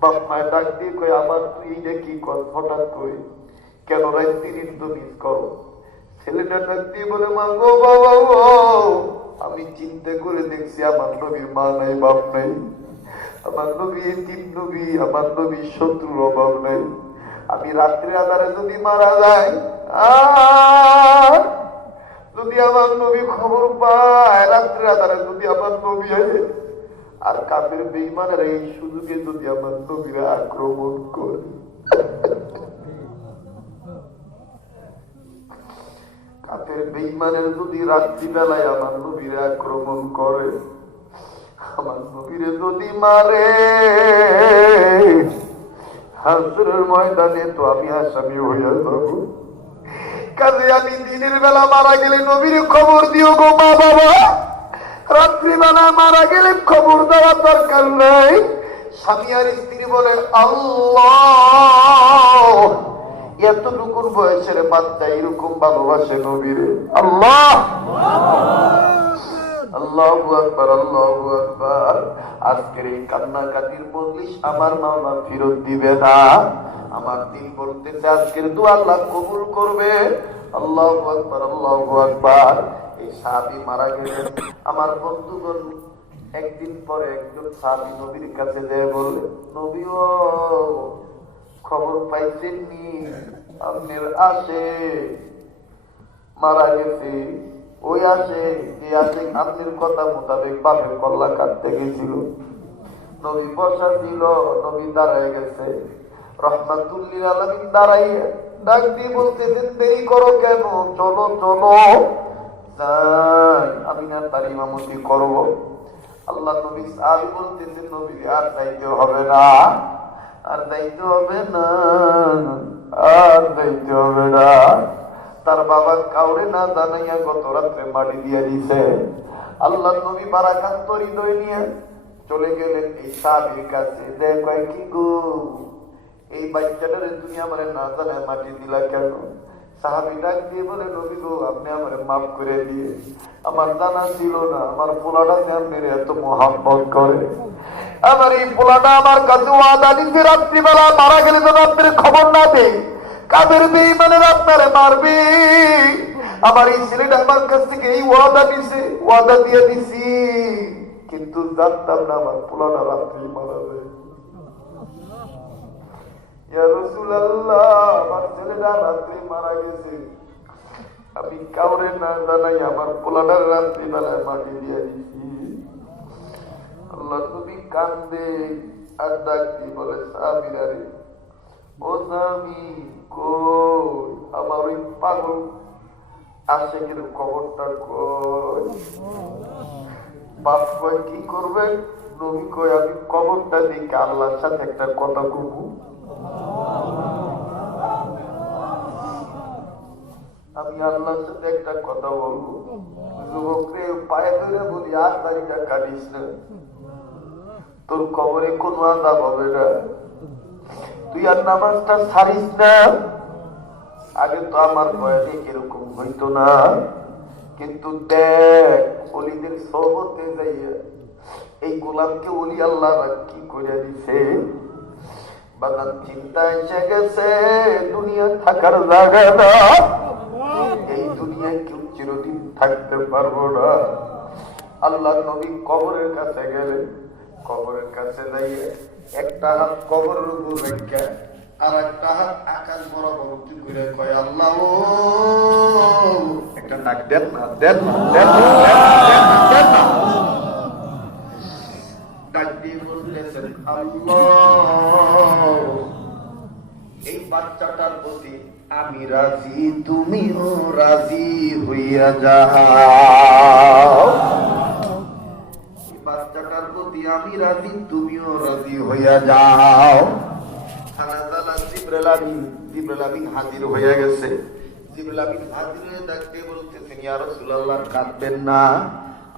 বাপ মায় ডাক দিয়ে কই আমার তুই এটা কি কর হঠাৎ করে, কেন রাত্রি তো মিস করো? ছেলেটা ডাক দিয়ে বলে মা গো বাবা, আমি চিন্তা করে দেখছি আমার নবীর মা নাই বাপ নাই, আমার নবী এতিম নবী, আমার নবীর শত্রুর অভাব নাই। আমি রাত্রি আধারে যদি মারা যাই, আর যদি আমার নবী খবর পায়, রাত্রি আধারে যদি আমার নবী আসে, আর কাফের বেঈমানের এই সুযোগে যদি আমার নবীরা আক্রমণ করে, কাফের বেঈমানের যদি রাত্রি বেলায় আমার নবীরা আক্রমণ করে, আমার নবীরে যদি মারে, হাসরের ময়দানে তো আমি আসামি হইয়া যাব। কাজে আমি দিনের বেলা মারা গেলে নবীর খবর দিও গো মা বাবা, রাত্রিবেলা মারা গেলে খবর দেওয়ার দরকার নাই। স্বামী আর স্ত্রী বলে আল্লাহ, এতটুকুর বয়সের বাচ্চা এরকম ভালোবাসে নবীরে। আল্লাহ আল্লাহু আকবার, আল্লাহু আকবার। আজকের এই কান্নাকাটির মজলিস আমার মাওলা ফেরত দিবে না। আমার দিল বলতেছে আজকের দোয়া আল্লাহ কবুল করবে। আল্লাহু আকবার, আল্লাহু আকবার। এই সাহাবী মারা গেলেন। আমার বন্ধুগণ, একদিন পরে একজন সাহাবী নবীর কাছে যায় বলে, নবী ও খবর পাইছেননি আপনার আসে মারা গেছে? ওই আসে কে আসে আপনার কথা মোতাবেক বাপের কল্লা কাটতে গেছিল। নবী বসা ছিল, নবী দাঁড়ায় গেছে। রহমাতুল্লিল আলামিন দাঁড়াইয়া ডাক দিয়ে বলতেছেন দেরি করো কেন, চলো চলো যাই, আমি না তার ইমামতি করবো। আল্লাহ নবী সাহাবী বলতেছেন নবী আর যাইতে হবে না, আর যাইতে হবে না, আর যাইতে হবে না। তার বাবা কাউরে না জানাইয়া গত রাত্রে মাটি দিয়া দিছে। আল্লাহ নবী বারাকাত হৃদয় নিয়ে চলে গেলেন এই সাহাবীর কাছে। দেখ কি গো, এই বাচ্চাটারে তুমি আমার না জানায় মাটি দিলা কেন? সাহাবী ডাক দিয়ে বলে নবী গো, আপনি আমার মাফ করে দিয়ে, আমার জানা ছিল না আমার পোলাটাকে আপনি এত মহাব্বত করে। আমার এই পোলাটা আমার কাছে ওয়াদা দিচ্ছে রাত্রিবেলা মারা গেলে যেন আপনার খবর না দেয়, কাদের বেঈমানের আপনারে মারবে। আমার এই ছেলেটা আমার কাছ থেকে এই ওয়াদা দিছে, ওয়াদা দিয়ে দিছি, কিন্তু জানতাম না আমার পোলাটা রাত্রি মারা যায়। ইয়া রাসূলুল্লাহ, আমার ছেলেটা রাত্রি মারা গেছে, আমি কাউরে না জানাই আমার পোলাটার রাত্রি বেলায় মাটি দিয়ে দিছি। আল্লাহ নবী কান্দে আর ডাক দিয়ে বলে সাহাবীরা রে, ও স্বামী কই আমার ওই পাগল আশেকের খবরটা কই? বাপ কয় কি করবে? নবী কয় আমি খবরটা দেখে আল্লাহর সাথে একটা কথা কব। আমি আল্লাহর সাথে একটা কথা বলবো। যুবকরে পায়ে ধরে বলি আর তারিখটা কাটিস না, তোর খবরে কোনো আযাব হবে না, তুই আর নামাজটা ছাড়িস না। আগে তো আমার বয়সে এরকম হইতো না, কিন্তু দেখ ওলিদের সোহবতে যাইয়া এই গোলামকে ওলি আল্লাহ কি করে দিছে। বাগান চিন্তা এসে গেছে, দুনিয়া থাকার জায়গা না, এই দুনিয়ায় কেউ চিরদিন থাকতে পারবো না। আল্লাহ নবী কবরের কাছে গেলেন। কবরের কাছে যাইয়ে একটা হাত কবরের উপর রেখে আর একটা হাত আকাশ বরাবর উঁচু করে কয় আল্লাহ একটা ডাক দেন না, দেন না, দেন না, দেন না। ডাক দিয়ে বলতেছেন আল্লাহ, এই বাচ্চাটার প্রতি আমি রাজি, তুমিও রাজি হইয়া যাও। বাচ্চাটার প্রতি আমি রাজি, তুমিও রাজি হইয়া যাও। জিবরাইল আমিন হাজির হয়ে গেছে। জিবরাইল আমিন হাজির হয়ে ডাকতে বলতেছেন, ইয়া রাসূলুল্লাহ, কাঁদবেন না,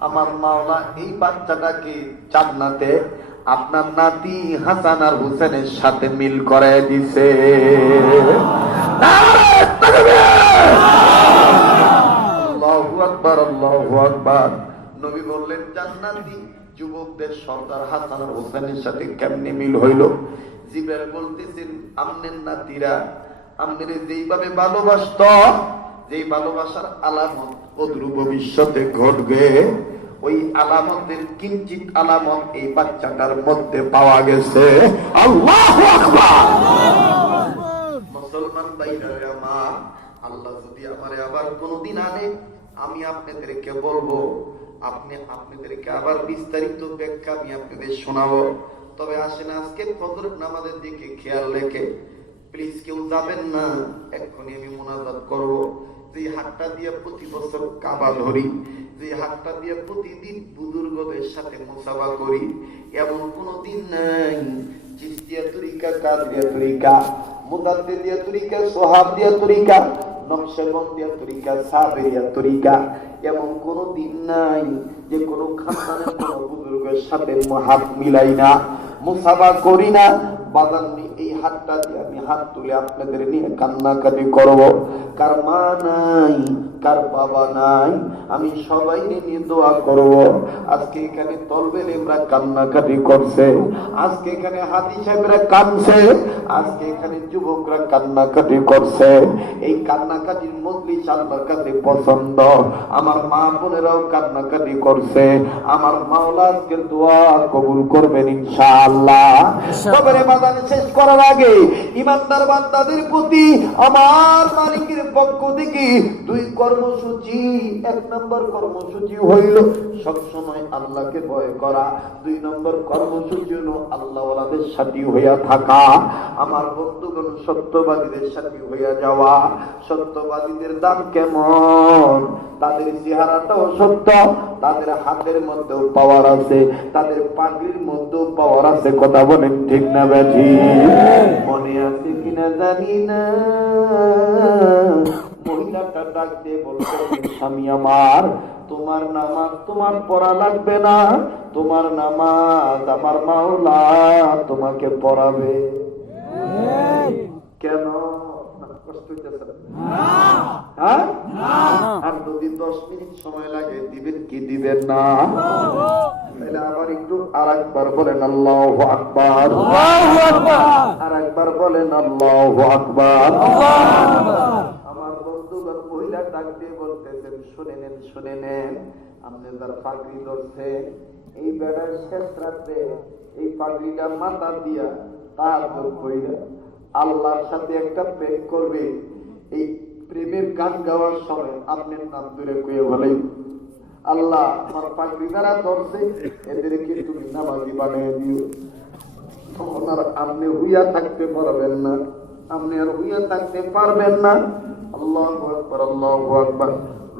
আমার মাওলা এই বাচ্চাটাকে জান্নাতে আপনার নাতি হাসান আর হোসেনের সাথে মিল করে দিছে। আল্লাহু আকবার, আল্লাহু আকবার। নবী বললেন, জান্নাতি যুবকদের সর্দার হাসান আর হোসেনের সাথে কেমনে মিল হইল? জিবরাইল বলতেছেন, আমনের নাতিরা আমনের যেইভাবে ভালোবাসত, যেই ভালোবাসার আলামত অদূর ভবিষ্যতে ঘটবে, ওই আলামতের কিঞ্চিত আলামত এই বাচ্চাটার মধ্যে পাওয়া গেছে। আল্লাহু আকবার। মুসলমান ভাইরা আমার, আল্লাহ যদি আমারে আবার কোনদিন আনে, আমি আপনাদেরকে বলবো, আপনাদেরকে আবার বিস্তারিত ব্যাখ্যা আমি আপনাদের শোনাবো। তবে আসেন আজকে ফজর নামাজের দিকে খেয়াল রেখে, প্লিজ কেউ যাবেন না। এক্ষুনি আমি মুনাজাত করব। যে হাতটা দিয়ে প্রতি বছর কাবা ধরি, যে হাতটা দিয়ে প্রতিদিন বুজুর্গদের সাথে মুসাফা করি, এমন কোন দিন নাই। চিশতিয়া তরিকা, কাদরিয়া তরিকা, মুতাদ্দিদিয়া তরিকা, সোহাবিয়া তরিকা, নকশবন্দিয়া তরিকা, সাবেরিয়া তরিকা, এমন কোন দিন নাই যে কোন খানদানের কোন বুজুর্গের সাথে হাত মিলাই না, মুসাফা করি না। বাদান্নি এই হাতটা দিয়ে আমি হাত তুলে আপনাদের নিয়ে কান্নাকাটি করব। কার মা নাই, কার বাবা নাই, আমি সবাই নিয়ে দোয়া করব। আজকে এখানে তলবেল এমরা কান্নাকাটি করছে, আজকে এখানে হাদি সাহেবরা কাঁদছে, আজকে এখানে যুবকরা কান্নাকাটি করছে। এই কান্নাকাটির মজলিস আল্লাহর কাছে পছন্দ। আমার মা বোনেরাও কান্নাকাটি করছে। আমার মাওলা আজকের দোয়া কবুল করবেন ইনশাআল্লাহ। কবরে বাদান শেষ করার আগে ইমানদার বান্দাদের প্রতি আমার মালিকের পক্ষ থেকে দুই কর্মসূচি। এক নম্বর কর্মসূচি হইল সবসময় আল্লাহকে ভয় করা। দুই নম্বর কর্মসূচি হল আল্লাহওয়ালাদের সাথী হইয়া থাকা। আমার বন্ধুগণ, সত্যবাদীদের সাথী হইয়া যাওয়া। সত্যবাদীদের দাম কেমন? তাদের চেহারাটাও সত্য, তাদের হাতের মধ্যেও পাওয়ার আছে, তাদের পাগড়ির মধ্যেও পাওয়ার আছে। কথা বলেন ঠিক না বেঠি? মনে আছে কিনা জানি না, মহিলাটা ডাক দিয়ে বলছে, স্বামী আমার, তোমার নামাজ তোমার পড়া লাগবে না, তোমার নামাজ আমার মাওলা তোমাকে পড়াবে। কেন কষ্ট হইতেছে? আর যদি 10 মিনিট সময় লাগে দিবেন কি দিবেন না? তাহলে আবার একটু আরেকবার বলেন আল্লাহু আকবার, আরেকবার বলেন আল্লাহু আকবার। আমার বন্ধুগণ, মহিলা ডাক দিয়ে বলতেছেন, শুনে নেন, শুনে নেন, আপনি তার পাগড়ি ধরছে, এই বেড়ার শেষ রাত্রে এই পাগড়িটা মাথা দিয়া তার কইরা আল্লাহর সাথে একটা প্রেম করবে। এই প্রেমের গান গাওয়ার সময় আপনার নাম ধরে কয়ে বলেন, আল্লাহ আমার পাগড়ি দ্বারা ধরছে, এদেরকে তুমি নামাজি বানিয়ে দিও। তখন আর আপনি হুইয়া থাকতে পারবেন না, আপনি আর হুইয়া থাকতে পারবেন না। আল্লাহু আকবার, আল্লাহু আকবার।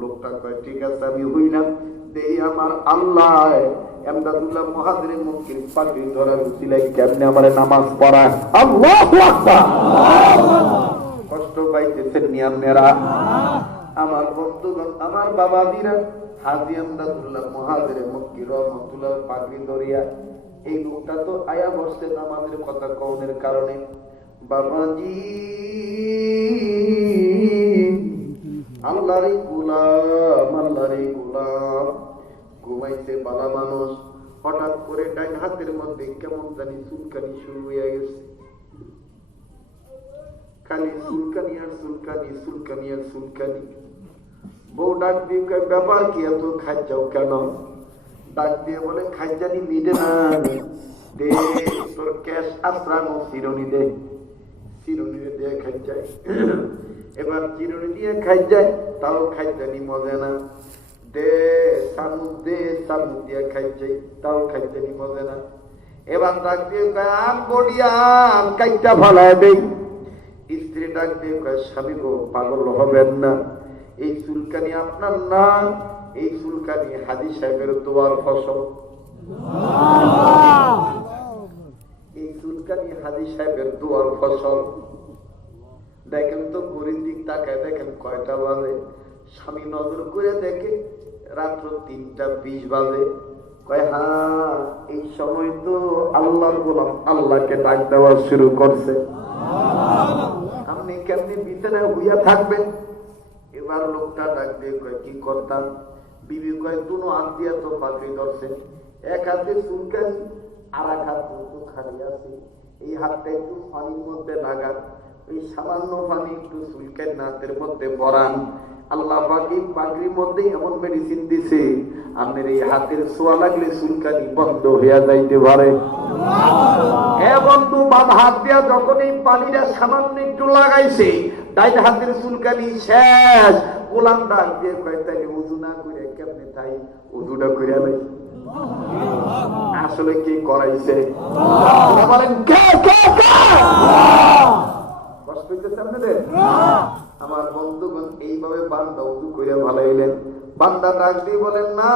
লোকটা কয়, ঠিক আছে আমি হইলাম। দেই আমার আল্লাহ এমদাদুল্লাহ মুহাজিরের মুখের পাগড়ি ধরার উসিলায় কেমনে আমারে নামাজ পড়ায়। আল্লাহু আকবার। কষ্ট পাইতেছেন নিয়ামেরা আমার বন্ধুগণ, আমার বাবাজিরা। হাজী এমদাদুল্লাহ মুহাজিরের মুখের রহমাতুল্লাহ পাগড়ি ধরিয়া এই লোকটা তো আয়া বসছে নামাজের কথা কওনের কারণে। বাবাজি, আল্লাহরই গোলাম, আল্লাহরই গোলাম। ঘুমাইছে বালা মানুষ, হঠাৎ করে ডাইন হাতের মধ্যে কেমন জানি চুলকানি শুরু হয়ে গেছে। খালি চুলকানি আর চুলকানি, চুলকানি আর চুলকানি। বউ ডাক দিয়ে, ব্যাপার কি, এত খাই যাও কেন? ডাক দিয়ে বলে, খাইজানি মিটে না, দে তোর ক্যাশ আশ্রানো চিরুনি দে। চিরুনি দিয়ে খাই যায়। এবার চিরুনি দিয়ে খাই যায়, তাও খাইজানি মজে না। দে চামচ দে, চামচ দিয়ে খাই যাই, তাও খাইজানি মজে না। এবার ডাক দিয়ে, আম বড়িয়া কাইটা ফলায় দেই। ডাক দিয়ে কয়, স্বামী গো, পাগল হবেন না, এই চুলকানি আপনার না, এই চুলকানি হাজী সাহেবের দোয়ার ফসল। এই চুলকানি হাজী সাহেবের দোয়ার ফসল। দেখেন তো ঘড়ির দিক তাকায়, দেখেন কয়টা বাজে। স্বামী নজর করে দেখে রাত্র 3:20 বাজে। কয়, হ্যাঁ, এই সময় তো আল্লাহর গোলাম আল্লাহকে ডাক দেওয়া শুরু করছে। আপনি কেমনি বিছানায় হইয়া থাকবেন? এবার লোকটা ডাক দিয়ে কয়, কি করতাম? বিবি কয়, দুনো হাত দিয়া তো পাখি ধরছে, এক হাতে চুলকানি আর এক হাত তো খালি আছে, এই হাতটা একটু পানির মধ্যে লাগান, ওই সামান্য পানি একটু চুলকানি হাতের মধ্যে পরান। আল্লাহ পাকি পাগড়ির মধ্যে এমন মেডিসিন দিছে, আপনার এই হাতের ছোঁয়া লাগলে চুলকানি বন্ধ হইয়া যাইতে পারে। হ্যাঁ বন্ধু, বাম হাত দিয়া যখন এই পানিটা সামান্য একটু লাগাইছে, ডাইন হাতের চুলকানি শেষ। গোলাম ডাক দিয়ে কয়, তাইলে উজু না করে কেমনে? তাই উজুটা করে নাই। আসলে কি করাইছে? বলেন কে কে কে? কষ্ট হইতেছে আপনাদের? আমার বন্ধুগণ, এইভাবে বান্দা উজু করে ভালাইলেন। বান্দা ডাক দিয়ে বলেন, না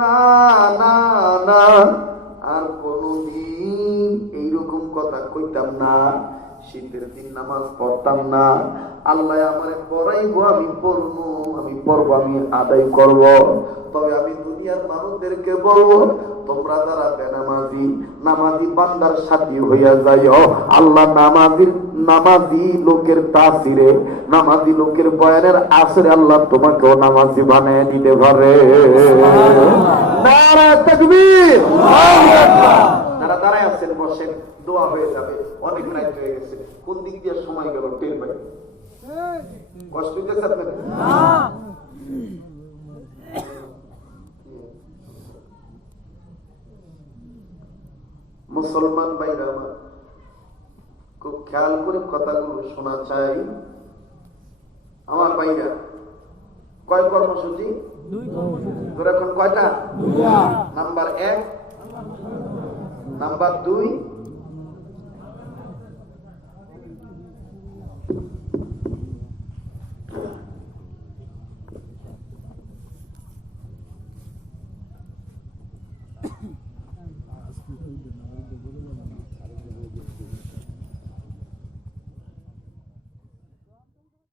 না না না, আর কোনদিন এইরকম কথা কইতাম না, শীতের দিন নামাজ পড়তাম না, আল্লাহ আমারে পড়াইবো, আমি পড়বো, আমি পড়বো, আমি আদায় করব। তবে আমি দুনিয়ার মানুষদেরকে বলবো, তোমরা যারা বেনামাজি, নামাজি বান্দার সাথী হইয়া যাইও। আল্লাহ নামাজি লোকের তাসিরে, নামাজি লোকের বয়ানের আসরে আল্লাহ তোমাকেও নামাজি বানিয়ে দিতে পারে। নারে তাকবীর! যারা দাঁড়ায় আছেন বসেন, দোয়া হয়ে যাবে। অনেক রাত হয়ে গেছে, কোন দিক দিয়ে সময় গেল টের পাই। কষ্ট হইতেছে আপনাদের? মুসলমান ভাইরা আমার, খুব খেয়াল করে কথাগুলো শোনা চাই। আমার ভাইরা, কয় কর্মসূচি? এখন কয়টা? Number 1, number 2,